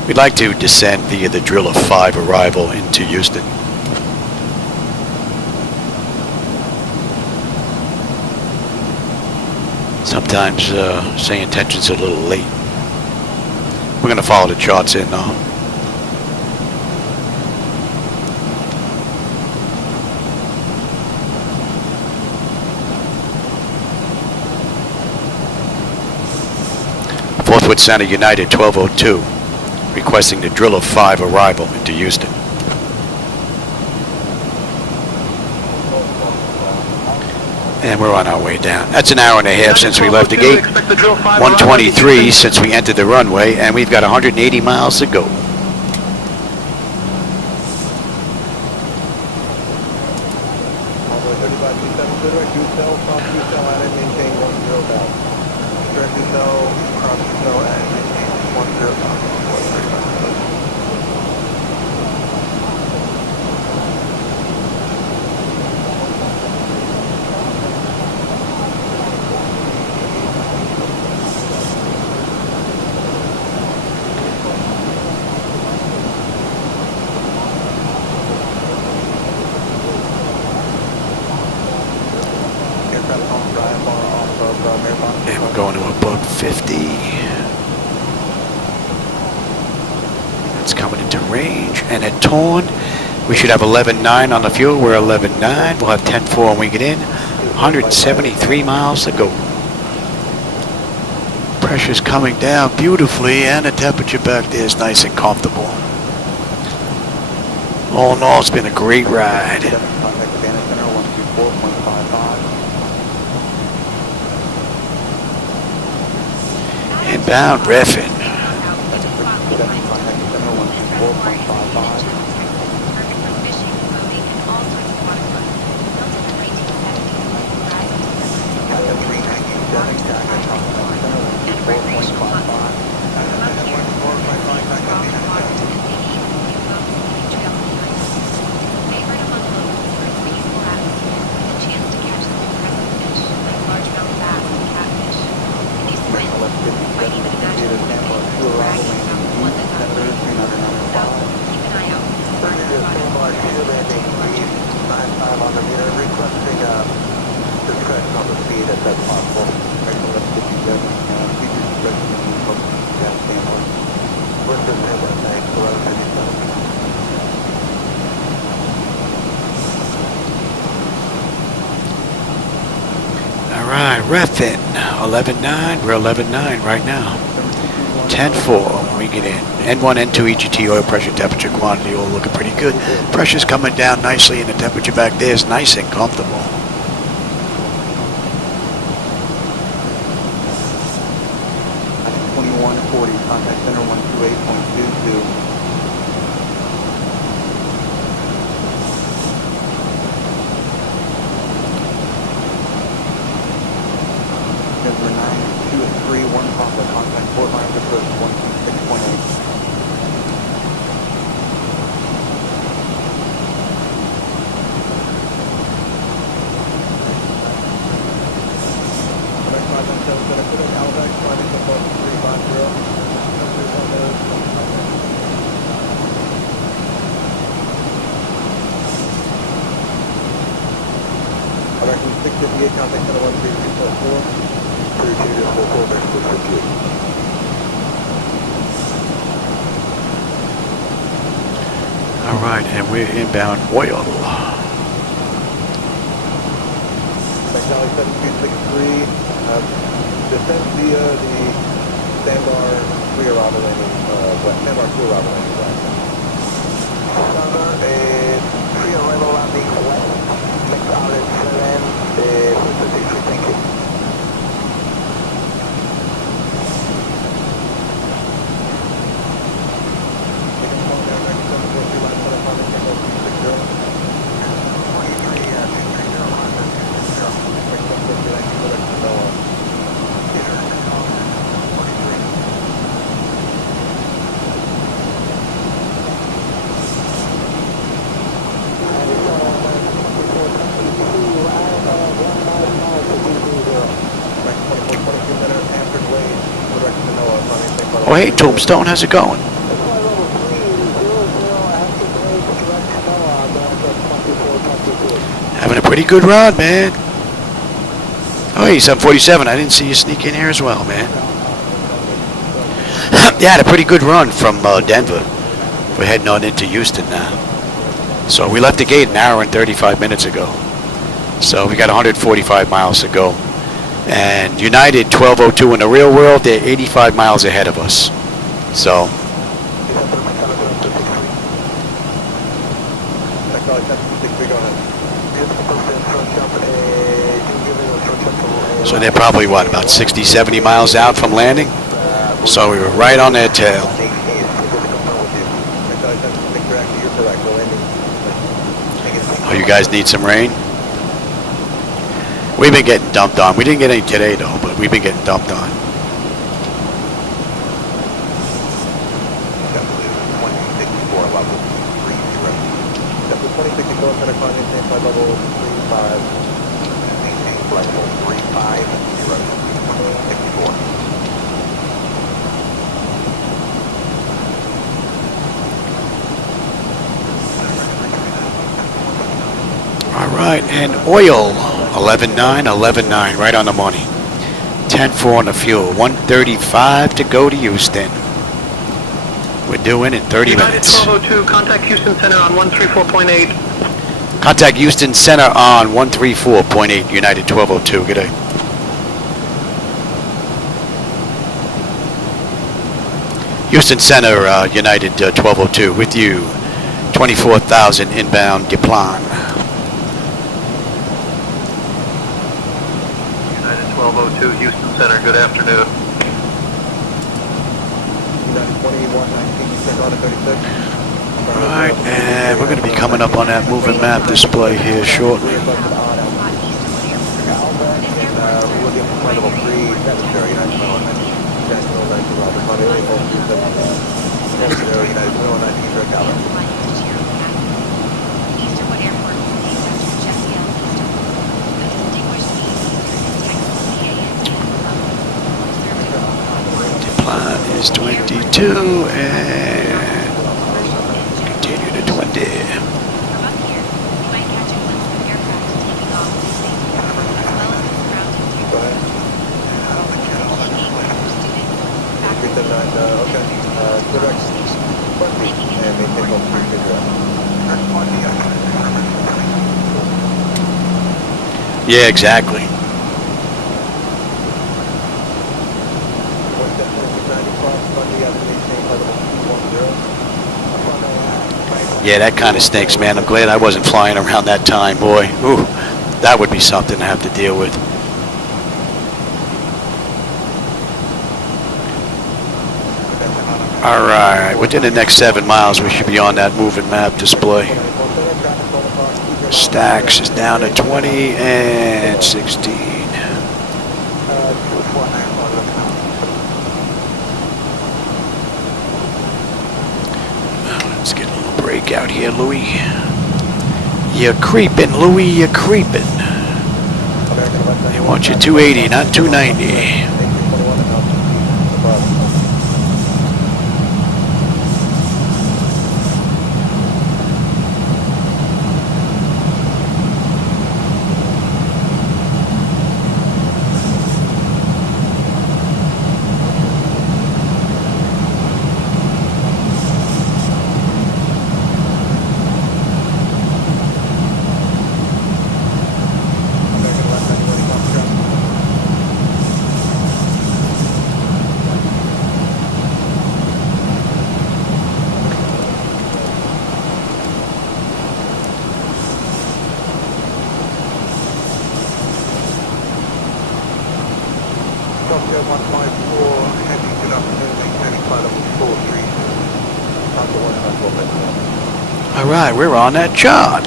We'd like to descend via the drill of 5 arrival into Houston. Sometimes SayIntentions are a little late. We're going to follow the charts in though. Forthwood Center, United 1202, requesting the drill of 5 arrival into Houston. And we're on our way down. That's an hour and a half since we left the gate. 123 since we entered the runway, and we've got 180 miles to go. coming into range. And at Torn, we should have 11.9 on the fuel. We're 11.9. We'll have 10.4 when we get in. 173 miles to go. Pressure's coming down beautifully, and the temperature back there is nice and comfortable. All in all, it's been a great ride. Inbound riffing. Reffin, 11.9, we're 11.9 right now. 10.4 when we get in. N1, N2, EGT, oil pressure, temperature, quantity, all looking pretty good. Pressure's coming down nicely, and the temperature back there is nice and comfortable. Contact center 128.22. Number 9231, contact Fort Myers approach 126.8. Contact center 132.4. 32.4, back to 58. All right, and we're inbound oil. Charlie 7263, descend via the sandbar clear auto landing, sandbar clear auto landing west. Sandbar, pre-arrival landing west, next outlet 7, thank you. Oh, hey, Tombstone, how's it going? Having a pretty good run, man. Oh, hey, 747, I didn't see you sneak in here as well, man. Yeah, had a pretty good run from Denver. We're heading on into Houston now. So we left the gate an hour and 35 minutes ago. So we got 145 miles to go. And United 1202 in the real world, they're 85 miles ahead of us. So they're probably what, about 60, 70 miles out from landing? So we were right on their tail. Oh, you guys need some rain? We've been getting dumped on. We didn't get any today, though, but we've been getting dumped on. All right, and oil. 11.9, 11.9, right on the money. 10.4 on the fuel. 135 to go to Houston. We're due in 30 United minutes. 1202, contact Houston Center on 134.8. Contact Houston Center on 134.8, United 1202. Good day. Houston Center, United 1202, with you. 24,000 inbound Deplan. United 1202, Houston Center, good afternoon. United 2119, check on 36. Alright, and we're going to be coming up on that moving map display here shortly. Plan is 22 and continue to 20. Yeah, exactly. Yeah, that kind of stinks, man. I'm glad I wasn't flying around that time, boy. Ooh, that would be something to have to deal with. All right, within the next 7 miles, we should be on that moving map display. Stacks is down to 20 and 16. Let's get a little break out here, Louis. You're creeping, Louis, you're creeping. They want you 280, not 290. All right, we're on that chart.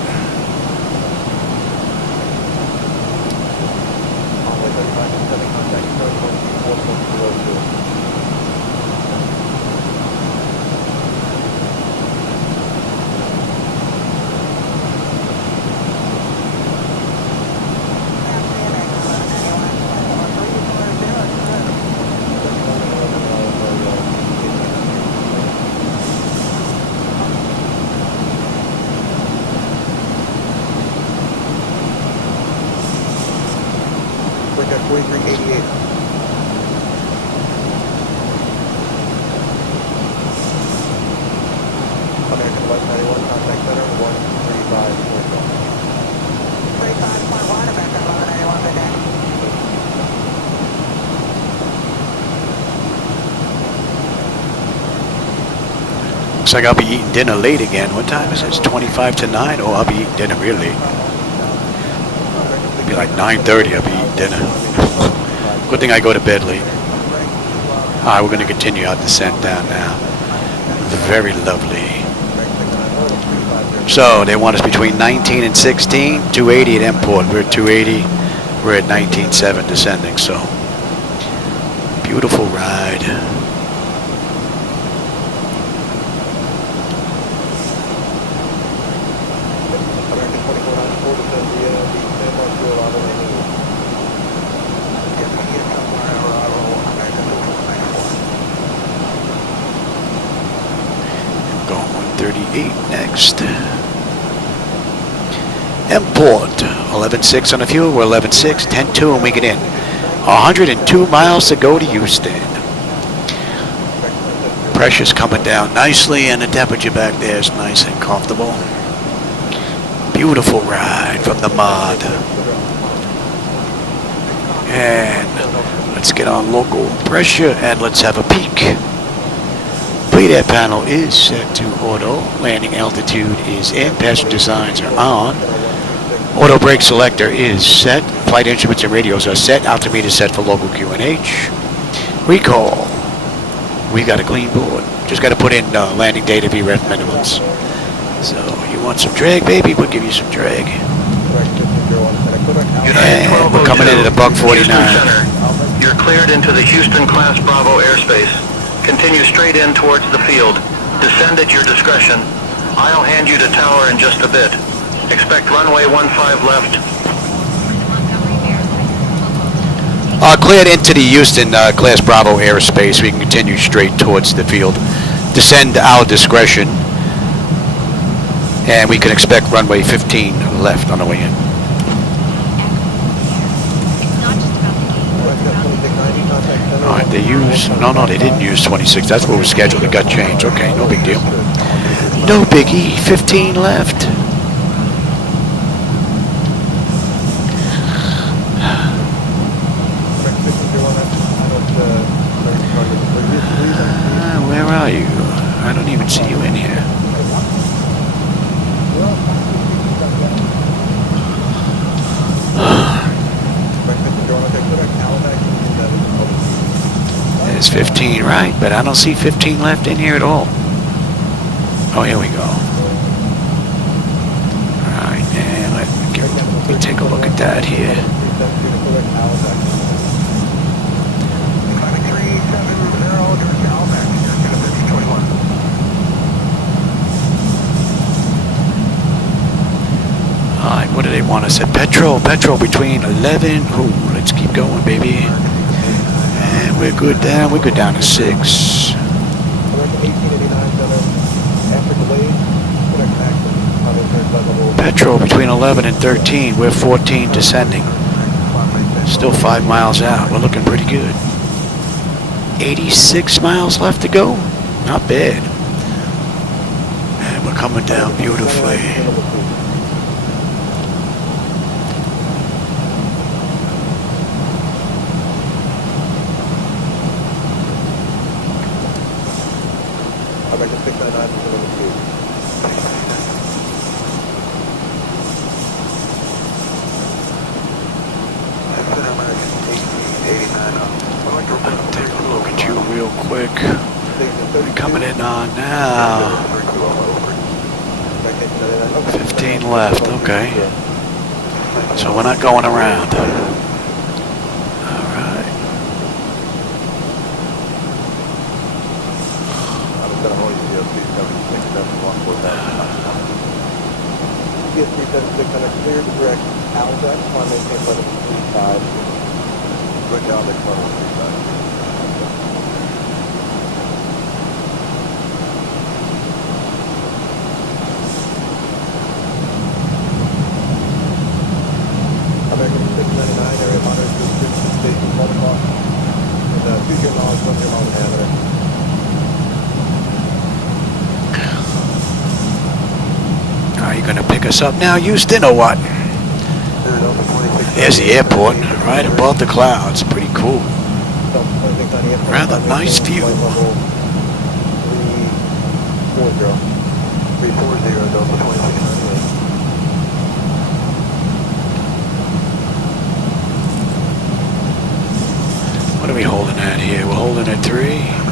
Looks like I'll be eating dinner late again. What time is it? It's 25 to 9. Oh, I'll be eating dinner real late. It'll be like 9:30. I'll be eating dinner. Good thing I go to bed late. All right, we're going to continue our descent down now. Very lovely. So they want us between 19 and 16. 280 at import. We're at 280. We're at 19.7 descending. So beautiful ride. Going 138 next. Import 11.6 on the fuel. We're 11.6, 10.2, and we get in. 102 miles to go to Houston. Pressure's coming down nicely, and the temperature back there is nice and comfortable. Beautiful ride from the mod. And let's get on local pressure and let's have a peek. Flight air panel is set to auto. Landing altitude is in. Passenger signs are on. Auto brake selector is set. Flight instruments and radios are set. Altimeter set for local QNH. Recall. We got a clean board. Just got to put in landing data VREF minimums. So you want some drag, baby? We'll give you some drag. And we're coming in at a buck 49. You're cleared into the Houston Class Bravo airspace. Continue straight in towards the field. Descend at your discretion. I'll hand you to tower in just a bit. Expect runway 15 left. Cleared into the Houston Class Bravo airspace. We can continue straight towards the field. Descend our discretion. And we can expect runway 15 left on the way in. Alright, they use, no, they didn't use 26. That's what was scheduled. It got changed. Okay, no big deal. No biggie. 15 left. Where are you? I don't even see you in here. There's 15 right, but I don't see 15 left in here at all. Oh, here we go. Alright, and let me take a look at that here. Alright, what do they want us at? Petrol between 11. Ooh, let's keep going, baby. And we're good down. We're good down to 6. Petrol between 11 and 13. We're 14 descending. Still 5 miles out. We're looking pretty good. 86 miles left to go. Not bad. And we're coming down beautifully. Take a look at you real quick. We're coming in on now. 15 left, okay. So we're not going around. Alright. Clear the direct Alpha, climb maintain level 35. Good job at level 35. American 699, area monitor to station 12 o'clock. And future knowledge, 1 mile diameter. Are you going to pick us up now, Houston, or what? There's the airport, right above the clouds. Pretty cool. Rather nice view. 340, Delta 2698. What are we holding at here? We're holding at 3.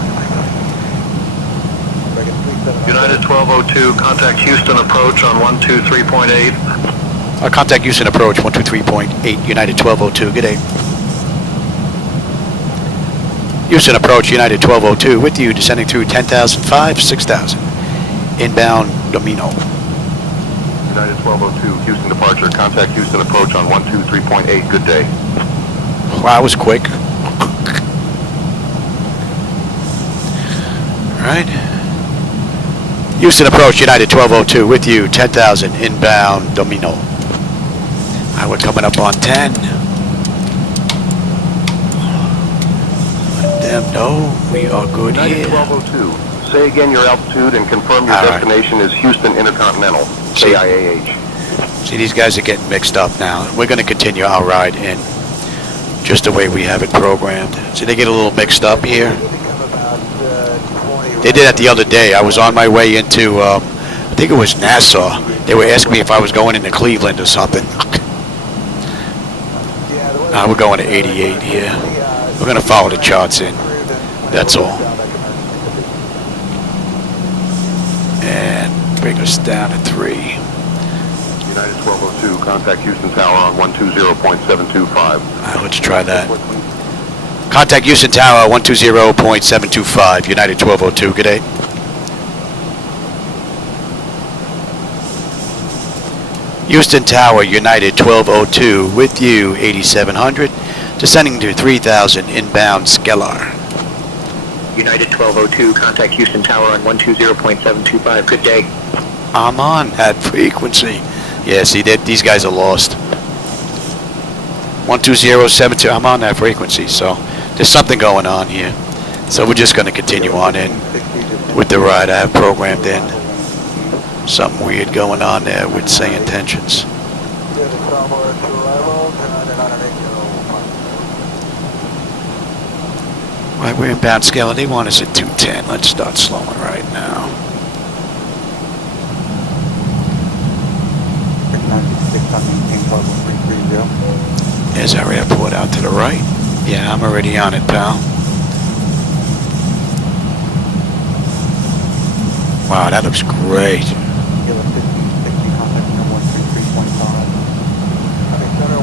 United 1202, contact Houston approach on 123.8. Contact Houston approach 123.8, United 1202. Good day. Houston approach, United 1202, with you, descending through 10,005, 6,000. Inbound Domino. United 1202, Houston departure, contact Houston approach on 123.8. Good day. Wow, that was quick. All right. Houston approach, United 1202, with you, 10,000, inbound Domino. Alright, we're coming up on 10. Let them know we are good United here. 1202, Say again your altitude and confirm your All right. destination is Houston Intercontinental. See- KIAH. See, these guys are getting mixed up now. We're going to continue our ride in just the way we have it programmed. See, they get a little mixed up here. They did that the other day. I was on my way into, I think it was Nassau. They were asking me if I was going into Cleveland or something. We're going to 88 here. We're going to follow the charts in. That's all. And bring us down to 3. United 1202, contact Houston Tower on 120.725. Let's try that. Contact Houston Tower 120.725. United 1202. Good day. Houston Tower, United 1202, with you, 8700, descending to 3000, inbound Skellar. United 1202, contact Houston Tower on 120.725. Good day. I'm on that frequency. Yeah, see, these guys are lost. 12072, I'm on that frequency, so there's something going on here. So we're just going to continue on in with the ride I have programmed in. Something weird going on there with SayIntentions. Right, we're inbound Skellar. They want us at 210. Let's start slowing right now. 96 on maintain level 330. There's our airport out to the right. Yeah, I'm already on it, pal. Wow, that looks great. Kilo 1560, contact number 133.5. Okay, center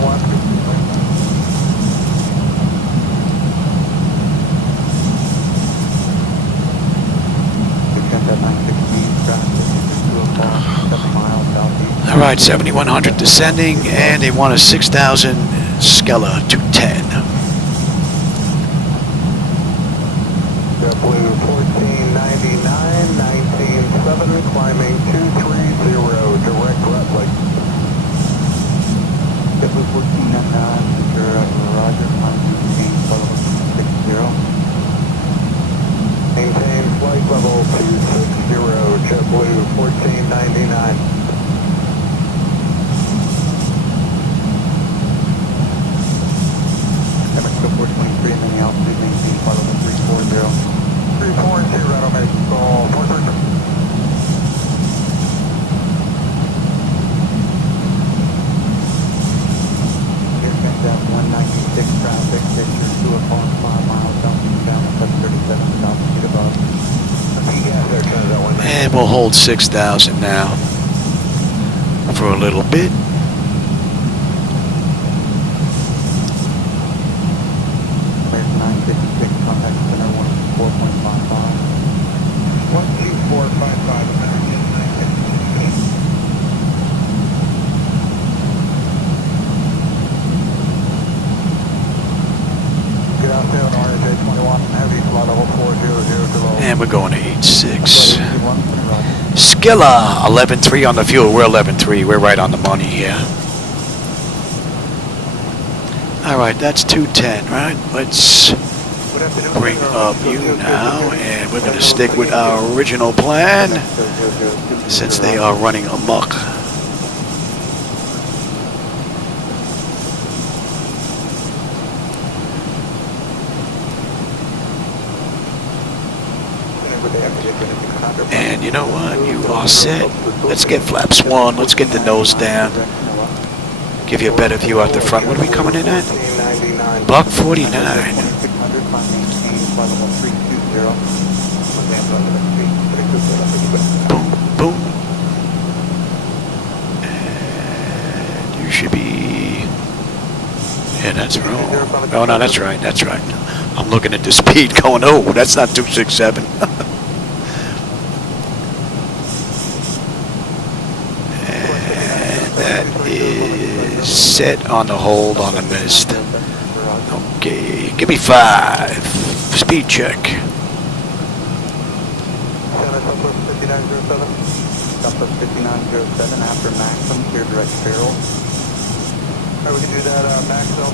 7 miles southeast. All right, 7100 descending, and they want a 6000 Skellar 210. JetBlue 1499, 197, climbing 230, direct Rutledge. JetBlue 1499, Roger, maintain level 60. Maintain flight level 260, JetBlue 1499. Mexico 423, and then the altitude maintain flight level 340. 340, automatic call 433. Airplane down 196 traffic, picture 2 o'clock, 5 miles southeast down, 737 altitude above. And we'll hold 6000 now for a little bit. American 956, contact center 124.55. 12455, American 956. Good afternoon, RJ21, heavy flight level 400 And we're going to 86. Skellar, 11.3 on the fuel. We're 11.3. We're right on the money here. All right, that's 210, right? Let's bring up you now, and we're going to stick with our original plan since they are running amok. And you know what? You are set. Let's get flaps 1. Let's get the nose down. Give you a better view out the front. What are we coming in at? Buck 49. Boom, boom. And you should be... Yeah, that's wrong. Oh, no, that's right. That's right. I'm looking at the speed going, oh, that's not 267. Is set on the hold on the mist. Okay, give me 5. Speed check. Southwest 5907 after Maxim, clear direct barrel. We can do that, Maxim,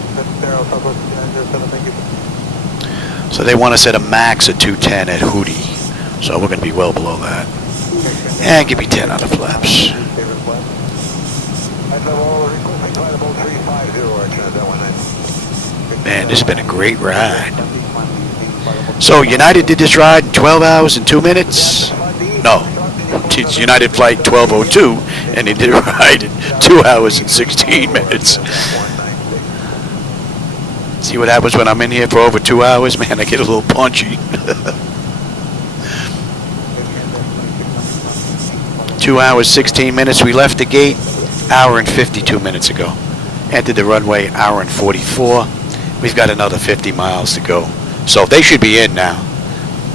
Southwest 5907, thank you. So they want us at a max of 210 at Hootie. So we're going to be well below that. And give me 10 on the flaps. Man, this has been a great ride. So United did this ride in 12 hours and 2 minutes? No, it's United Flight 1202, and they did a ride in 2 hours and 16 minutes. See what happens when I'm in here for over 2 hours? Man, I get a little punchy. 2 hours, 16 minutes. We left the gate hour and 52 minutes ago. Entered the runway hour and 44. We've got another 50 miles to go. So they should be in now.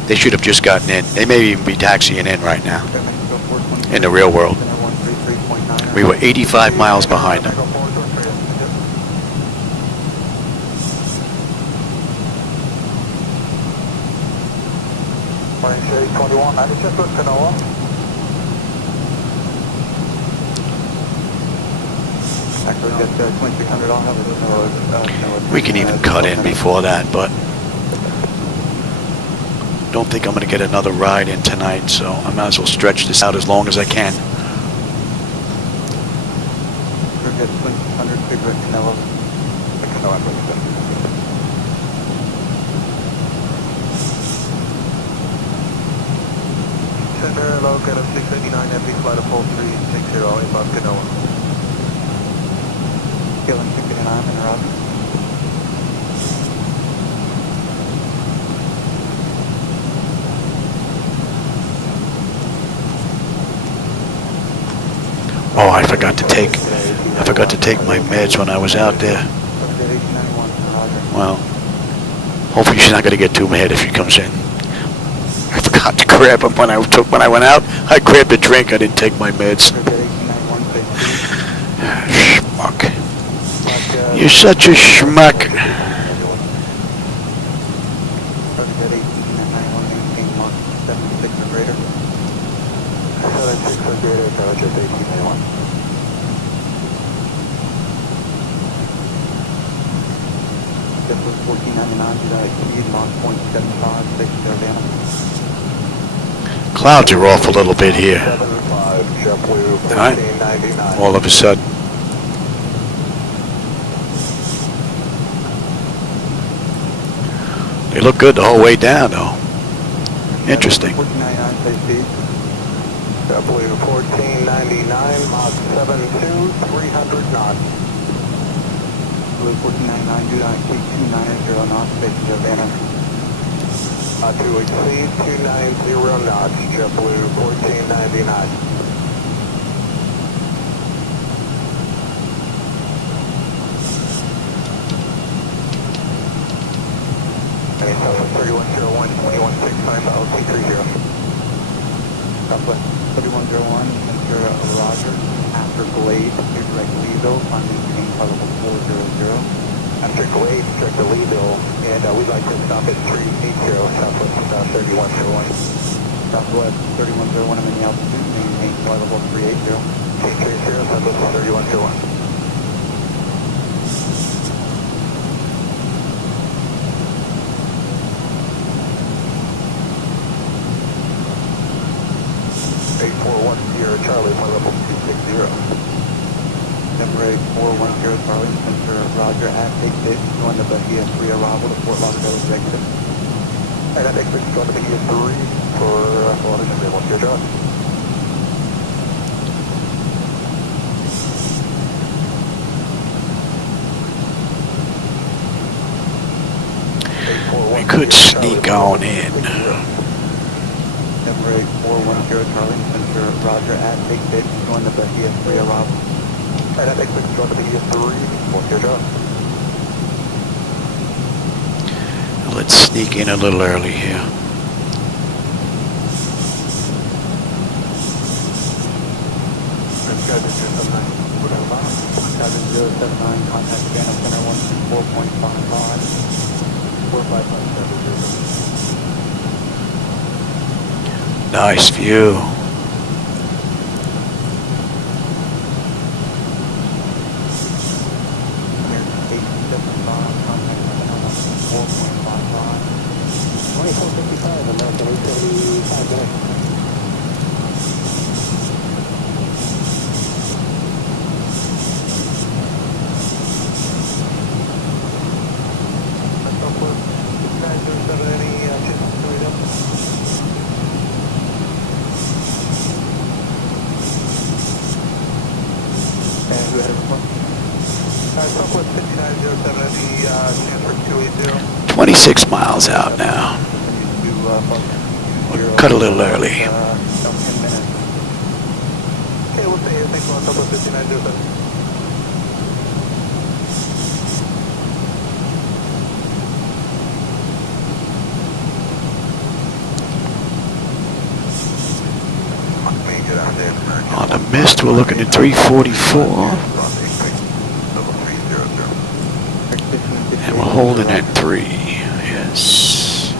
They should have just gotten in. They may even be taxiing in right now. In the real world. We were 85 miles behind them. We can even cut in before that, but don't think I'm going to get another ride in tonight, so I might as well stretch this out as long as I can. Center, located at 689 FE flight of 4360 above Canoa. Killing 689 in route. Oh, I forgot to take my meds when I was out there. Well, hopefully she's not going to get too mad if she comes in. I forgot to grab them when I went out. I grabbed a drink. I didn't take my meds. Schmuck. You're such a schmuck. Clouds are off a little bit here. Alright? All of a sudden. They look good the whole way down, though. Interesting. W1499, Mach 72, 300 knots. Blue 1499, do not exceed 290 knots, station Havana. To exceed 290 knots, JetBlue 1499. Southwest 3101, 2165, LT30. Southwest 3101, Mr. Roger, after Glade, direct Leeville, on maintain flight level 400. After Glade, check the Leeville, and we'd like to stop at 380, Southwest 3101. Southwest 3101, I'm in the altitude, maintain flight level 380. 380, Southwest 3101. Sierra Charlie, my level 260. Number 8410 Charlie, Mr. Roger at 86, going to Bahia 3 arrival to Fort Lauderdale executive. And that expects going to Bahia 3 for Lauderdale, 1 Sierra Charlie. We could sneak on in. Number 8410 Charlie, Mr. Roger at 86, going to Bahia 3 arrival. And that expects going to Bahia 3 for Sierra Charlie. Let's sneak in a little early here. Contact channel center 124.55. 455. Nice view. Southwest 5907, any chance for 280? 26 miles out now. Cut a little early. 10 minutes. Okay, we'll stay here. Thanks a lot, Southwest 5907. On the mist, we're looking at 344. And we're holding at 3. Yes.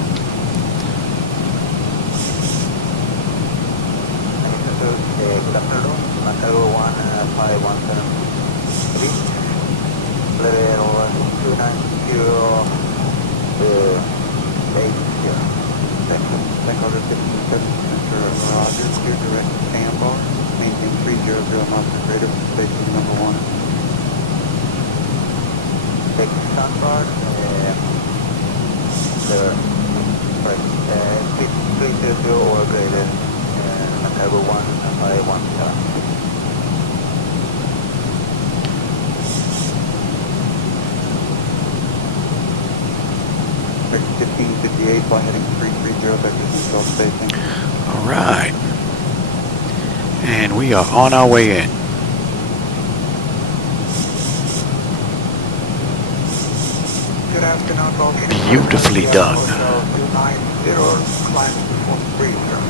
Good afternoon. KHOU 15173. Level 29080. Echo 15 Mr. Roger, clear direct to Sandbar. Maintain 300 knots of radar for station number 1. Take Sandbar, speed 300 or greater, KHOU 15173. 1558, fly heading 330, vector control spacing. All right. And we are on our way in. Good afternoon, all. Beautifully done. 290, climb to 43, sir.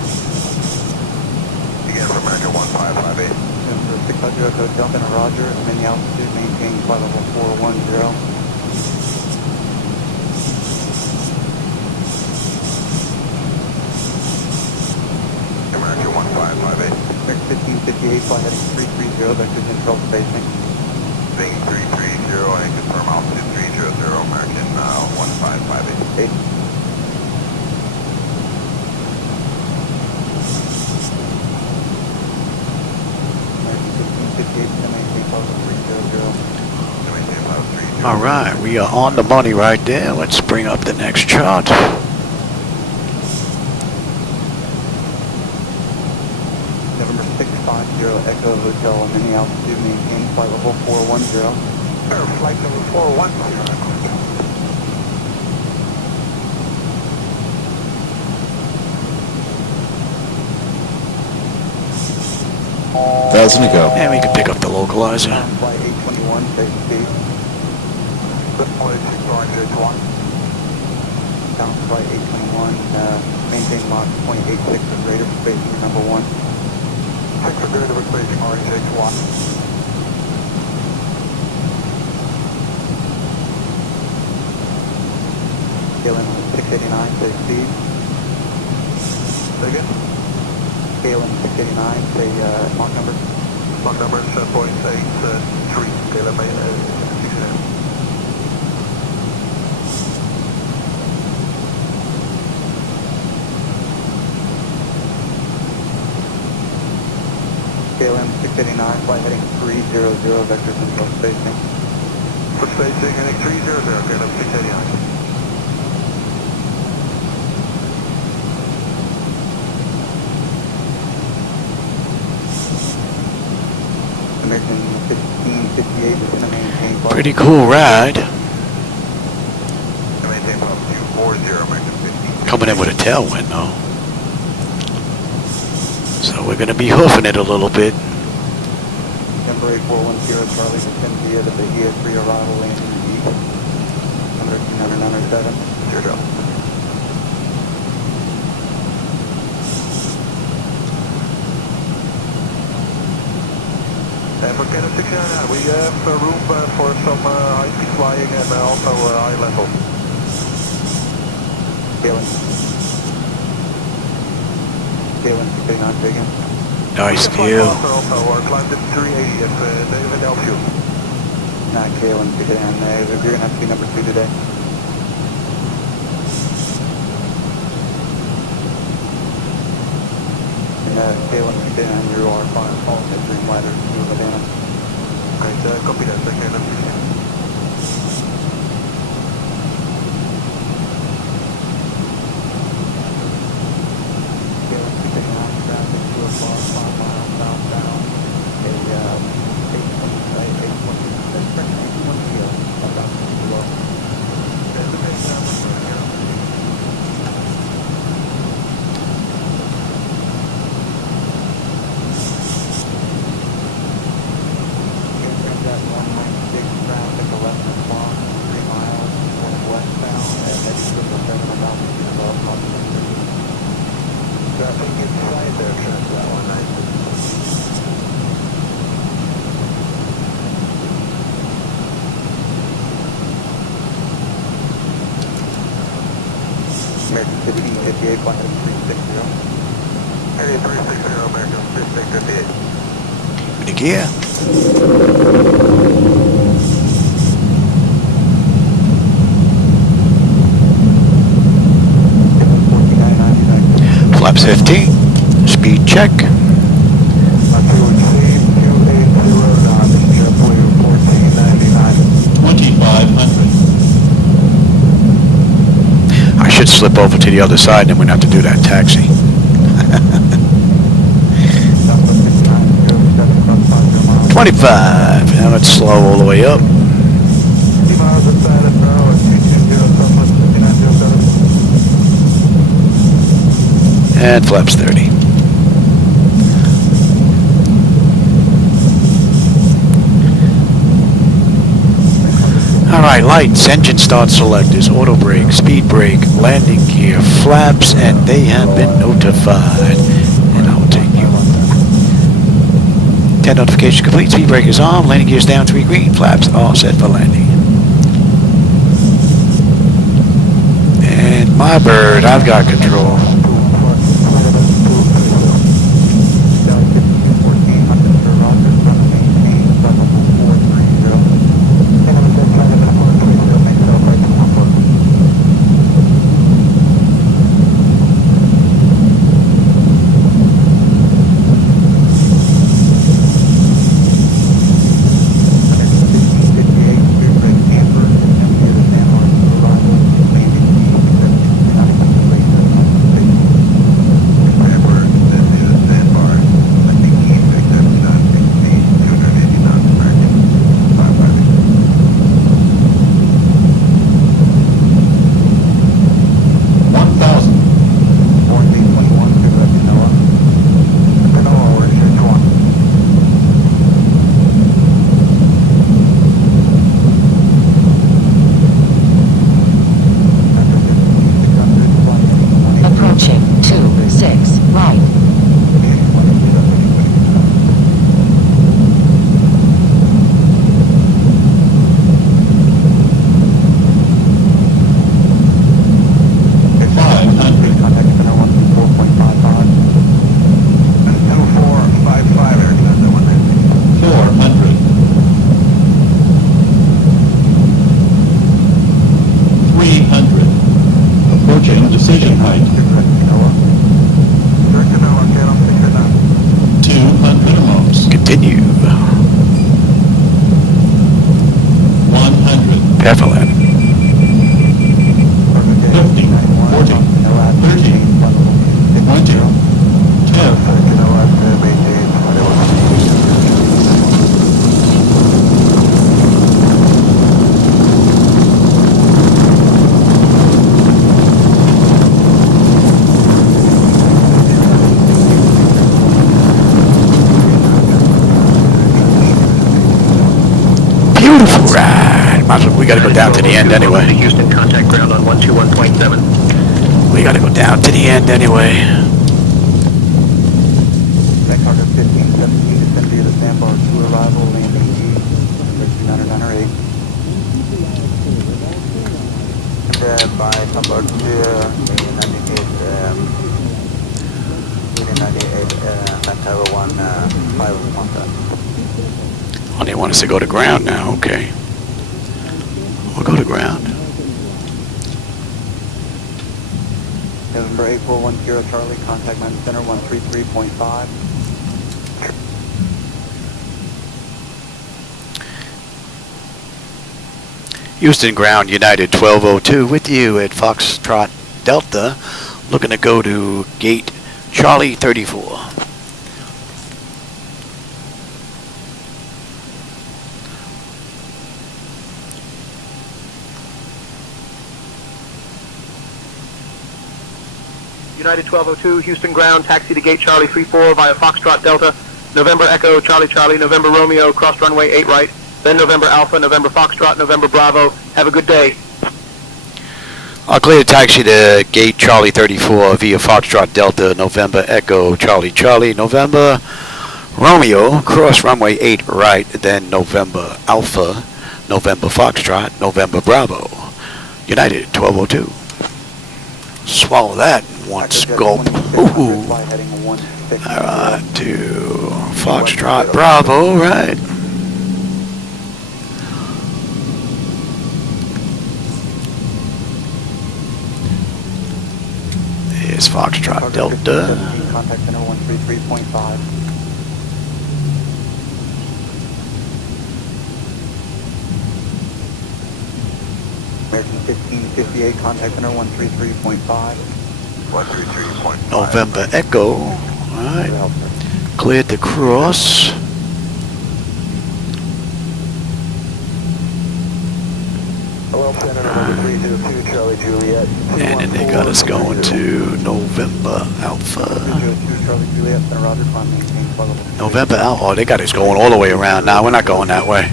Again for America 1558. 600, Delta Roger, mini altitude, maintain flight level 410. America 1558. 1558, fly heading 330, vector control spacing. Being 330, I confirm altitude 300, American 1558. All right, we are on the money right there. Let's bring up the next chart. November 650, Echo Hotel, mini altitude, maintain flight level 410. Sir, flight level 410. Thousand to go. And we can pick up the localizer. Flight 821, take speed. Good point, 64021. Down flight 821, maintain Mach 28.6 with radar for spacing number 1. 6 for radar for spacing RH1. KLM 689, take speed. Say again? KLM 689, say Mach number. Mach number is 7.83, KLM 689. KLM 689, flight heading 300, vector control spacing. For spacing heading 300, KLM 689. American 1558 is going to maintain flight. Pretty cool ride. Maintain altitude 40, American 15. Coming in with a tailwind though. So we're going to be hoofing it a little bit. Number 8410 Charlie to 10 via the Bahia 3 arrival landing east. Number 907. Zero. For Canada 699, we have room for some high-speed flying and also high level. KLM 689, say again. Nice view. Also, climb to 380 if they help you. Not KLM 689, you're going to have to be number 2 today. And KLM 689, you are following the green ladder to Havana. Great, copy that, KLM 689. 58, flight 360. Area 360, American 3658. In the gear. Flaps 15. Speed check. 2,500. I should slip over to the other side, then we'd have to do that taxi. 25. Now let's slow all the way up. And flaps 30. Alright, lights, engine start selectors, auto brake, speed brake, landing gear, flaps, and they have been notified. And I will take you. 10 notification complete, speed brake is on, landing gear is down, 3 green, flaps all set for landing. And my bird, I've got control. Decision height. 200 hops. Continue. 100. Careful, Ed. 50. 40. 30. 20. 10. Beautiful ride. We gotta go down to the end anyway. Houston, contact ground on 121.7. We gotta go down to the end anyway. Target 1517 descend via the sandbar to arrival, landing G, 908. And by number 2, we navigate, Tower 1, 5 contact. Oh, they want us to go to ground now. Okay. We'll go to ground. November 8410 Charlie, contact line center 133.5. Houston ground, United 1202 with you at Foxtrot Delta, looking to go to gate Charlie 34. United 1202, Houston ground, taxi to gate Charlie 34 via Foxtrot Delta, November Echo, Charlie Charlie, November Romeo, cross runway 8 right, then November Alpha, November Foxtrot, November Bravo. Have a good day. I'll clear the taxi to gate Charlie 34 via Foxtrot Delta, November Echo, Charlie Charlie, November Romeo, cross runway 8 right, then November Alpha, November Foxtrot, November Bravo. United 1202. Swallow that. one scope. Ooh. Alright, to Foxtrot Bravo, right? Here's Foxtrot Delta. Contact center 133.5. American 1558, contact center 133.5. 133.5. November Echo. Alright. Cleared to cross. Charlie Juliet. And then they got us going to November Alpha. November Alpha. Oh, they got us going all the way around. Nah, we're not going that way.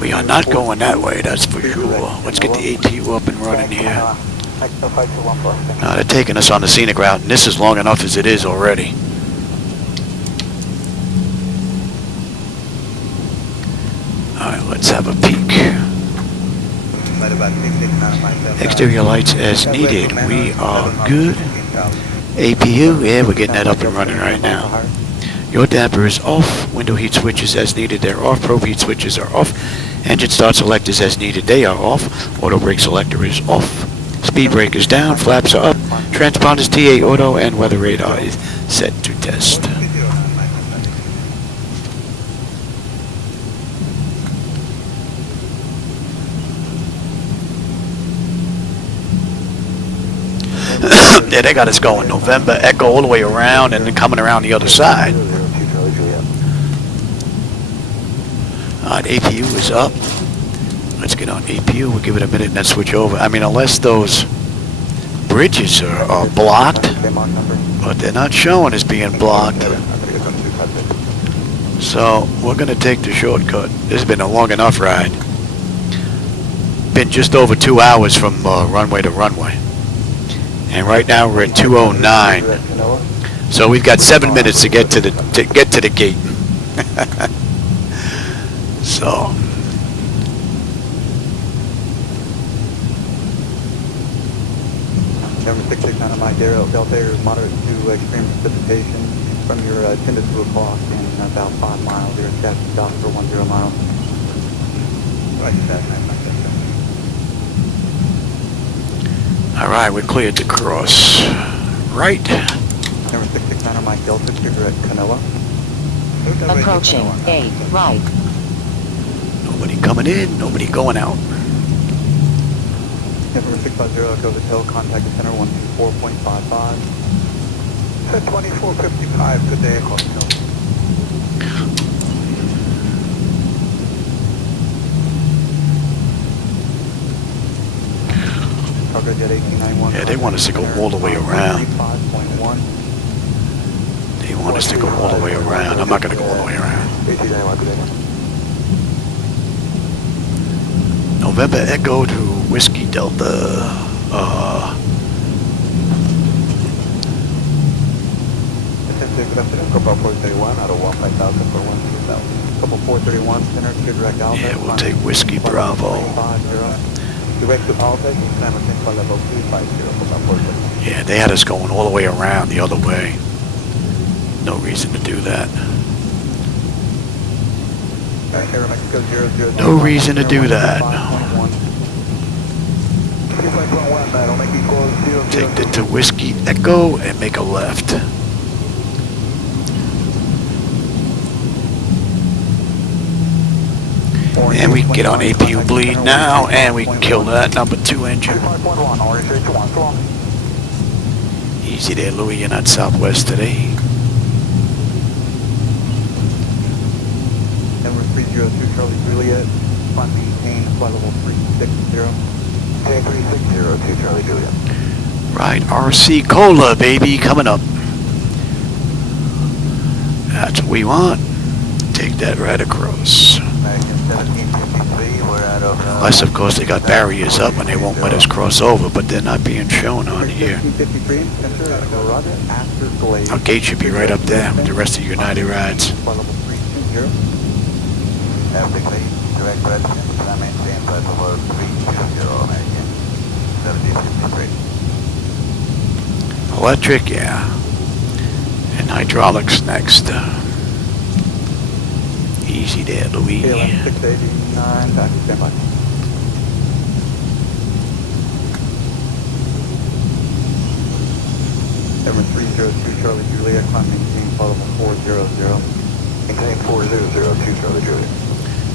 We are not going that way, that's for sure. Let's get the ATU up and running here. Now they're taking us on the scenic route, and this is long enough as it is already. Alright, let's have a peek. Exterior lights as needed. We are good. APU, yeah, we're getting that up and running right now. Your damper is off. Window heat switches as needed, they're off. Probe heat switches are off. Engine start selectors as needed, they are off. Auto brake selector is off. Speed brake is down, flaps are up. Transponders TA auto and weather radar is set to test. Yeah, they got us going November Echo all the way around and then coming around the other side. Alright, APU is up. Let's get on APU. We'll give it a minute and then switch over. I mean, unless those bridges are blocked, but they're not showing as being blocked. So we're going to take the shortcut. This has been a long enough ride. Been just over 2 hours from runway to runway. And right now we're at 2:09. So we've got 7 minutes to get to the gate. So Number 669 on my Delta Air is moderate to extreme precipitation from your 10 to 2 o'clock in about 5 miles. Your taxi dock for 10 miles. alright, we're cleared to cross. Right. Number 669 on my Delta, you're at Canela. Approaching 8 right. Nobody coming in, nobody going out. Number 650, go to Hotel, contact the center 124.55. 2455, good day, Hotel. Cargo Jet 1891. Yeah, they want us to go all the way around. They want us to go all the way around. I'm not going to go all the way around. November Echo to Whiskey Delta. Yeah, we'll take Whiskey Bravo. Yeah, they had us going all the way around the other way. No reason to do that. No reason to do that. Take it to Whiskey Echo and make a left. And we can get on APU bleed now, and we can kill that number 2 engine. Easy there, Louis, you're not Southwest today. Number 302 Charlie Juliet, flight maintain, flight level 360. 360 Charlie Juliet. Right, RC Cola, baby, coming up. That's what we want. Take that right across. Unless, of course, they got barriers up and they won't let us cross over, but they're not being shown on here. Our gate should be right up there with the rest of United rides. direct residence, I maintain flight level 320 American, 1753. Electric, yeah. And hydraulics next. Easy there, Louis. KLM 689, back to standby. Airman 302 Charlie Juliet, climb maintain flight level 400. Maintain 4002 Charlie Juliet.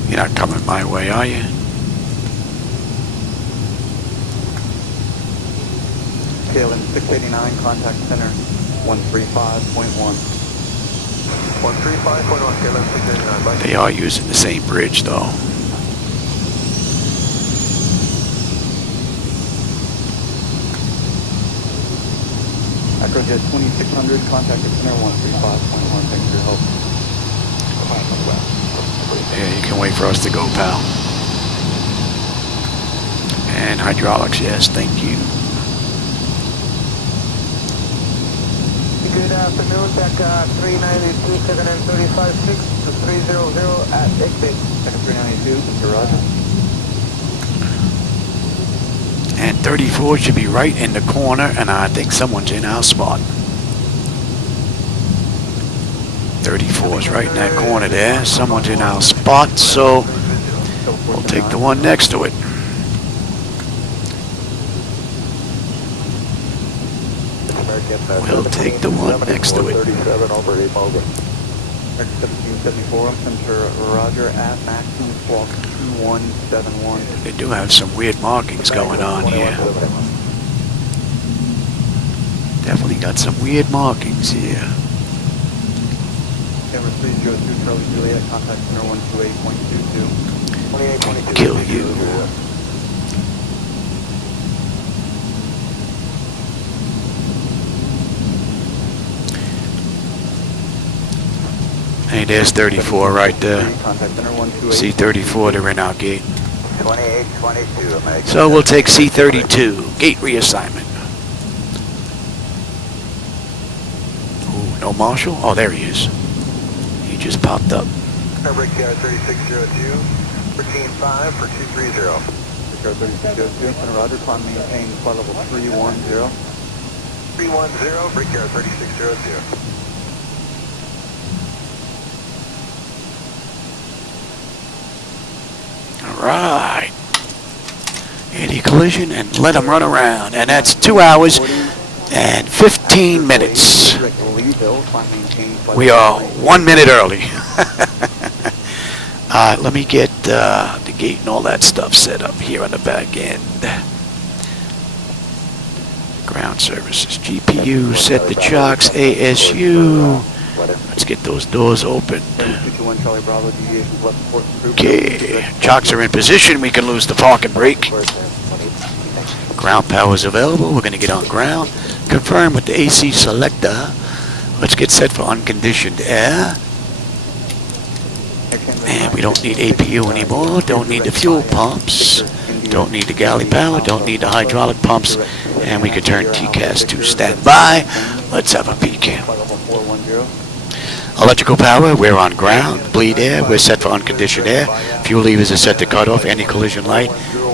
You're not coming my way, are you? KLM 689, contact center 135.1. 135.1, KLM 689, bye. They are using the same bridge, though. Acrojet 2600, contact center 135.1, thanks for your help. Yeah, you can wait for us to go, pal. And hydraulics, yes, thank you. Good afternoon, Deck 392, 735.6 to 300 at exit. Second 392, Mr. Roger. And 34 should be right in the corner, and I think someone's in our spot. 34 is right in that corner there. Someone's in our spot, so we'll take the one next to it. We'll take the one next to it. 37 over 8 Morgan. 1774, Center Roger at maximum squawk 2171. They do have some weird markings going on here. Definitely got some weird markings here. Camera 302 Charlie Juliet, contact center 128.22. 28.22. Kill you. Hey, there's 34 right there. See 34, they're in our gate. 2822, American. So we'll take C32, gate reassignment. Ooh, no Marshall? Oh, there he is. He just popped up. Brickyard 3602, routine 5 for 230. Brickyard 3602, Center Roger, climb maintain flight level 310. 310, Brickyard 3602. Right. Anti-collision and let them run around. And that's 2 hours and 15 minutes. We are 1 minute early. Let me get the gate and all that stuff set up here on the back end. Ground services, GPU, set the chocks, ASU. Let's get those doors open. Okay, chocks are in position. We can lose the parking brake. Ground power is available. We're going to get on ground. Confirm with the AC selector. Let's get set for unconditioned air. And we don't need APU anymore. Don't need the fuel pumps. Don't need the galley power. Don't need the hydraulic pumps. And we can turn TCAS to standby. Let's have a peek. Electrical power, we're on ground. Bleed air, we're set for unconditioned air. Fuel levers are set to cut off. Anti-collision light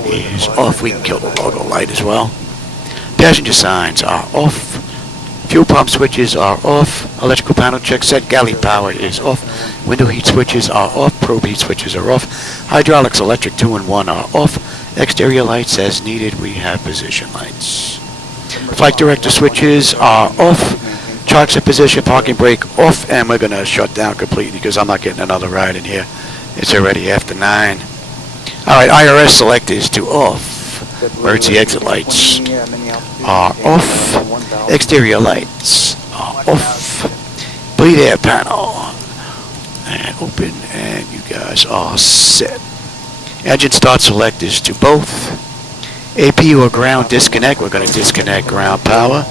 is off. We can kill the logo light as well. Passenger signs are off. Fuel pump switches are off. Electrical panel check set. Galley power is off. Window heat switches are off. Probe heat switches are off. Hydraulics, electric 2 and 1 are off. Exterior lights as needed. We have position lights. Flight director switches are off. Chocks in position, parking brake off, and we're going to shut down completely because I'm not getting another ride in here. It's already after 9. All right, IRS select is to off. Emergency exit lights are off. Exterior lights are off. Bleed air panel. And open, and you guys are set. Engine start select is to both. APU or ground disconnect, we're going to disconnect ground power.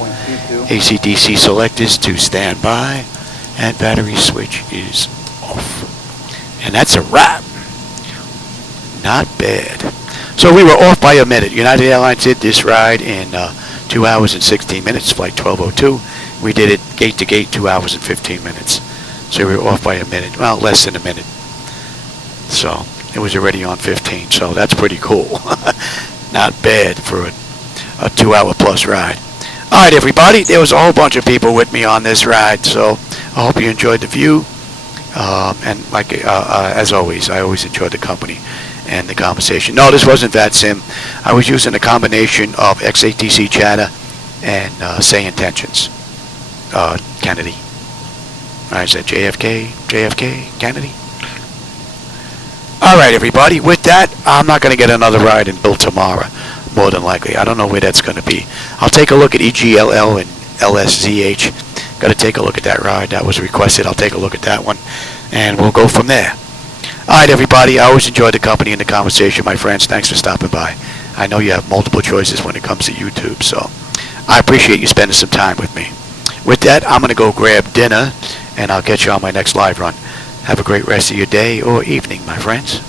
AC/DC select is to standby, and battery switch is off. And that's a wrap. Not bad. So we were off by a minute. United Airlines did this ride in 2 hours and 16 minutes, flight 1202. We did it gate to gate, 2 hours and 15 minutes. So we were off by a minute. Well, less than a minute. So it was already on 15, so that's pretty cool. Not bad for a 2-hour plus ride. All right, everybody, there was a whole bunch of people with me on this ride, so I hope you enjoyed the view. And like as always, I always enjoy the company and the conversation. No, this wasn't VATSIM. I was using a combination of XATC chatter and SayIntentions. Kennedy. I said JFK, Kennedy. All right, everybody. With that, I'm not going to get another ride until tomorrow, more than likely. I don't know where that's going to be. I'll take a look at EGLL and LSZH. Got to take a look at that ride. That was requested. I'll take a look at that one, and we'll go from there. All right, everybody. I always enjoy the company and the conversation, my friends. Thanks for stopping by. I know you have multiple choices when it comes to YouTube, so I appreciate you spending some time with me. With that, I'm going to go grab dinner, and I'll catch you on my next live run. Have a great rest of your day or evening, my friends.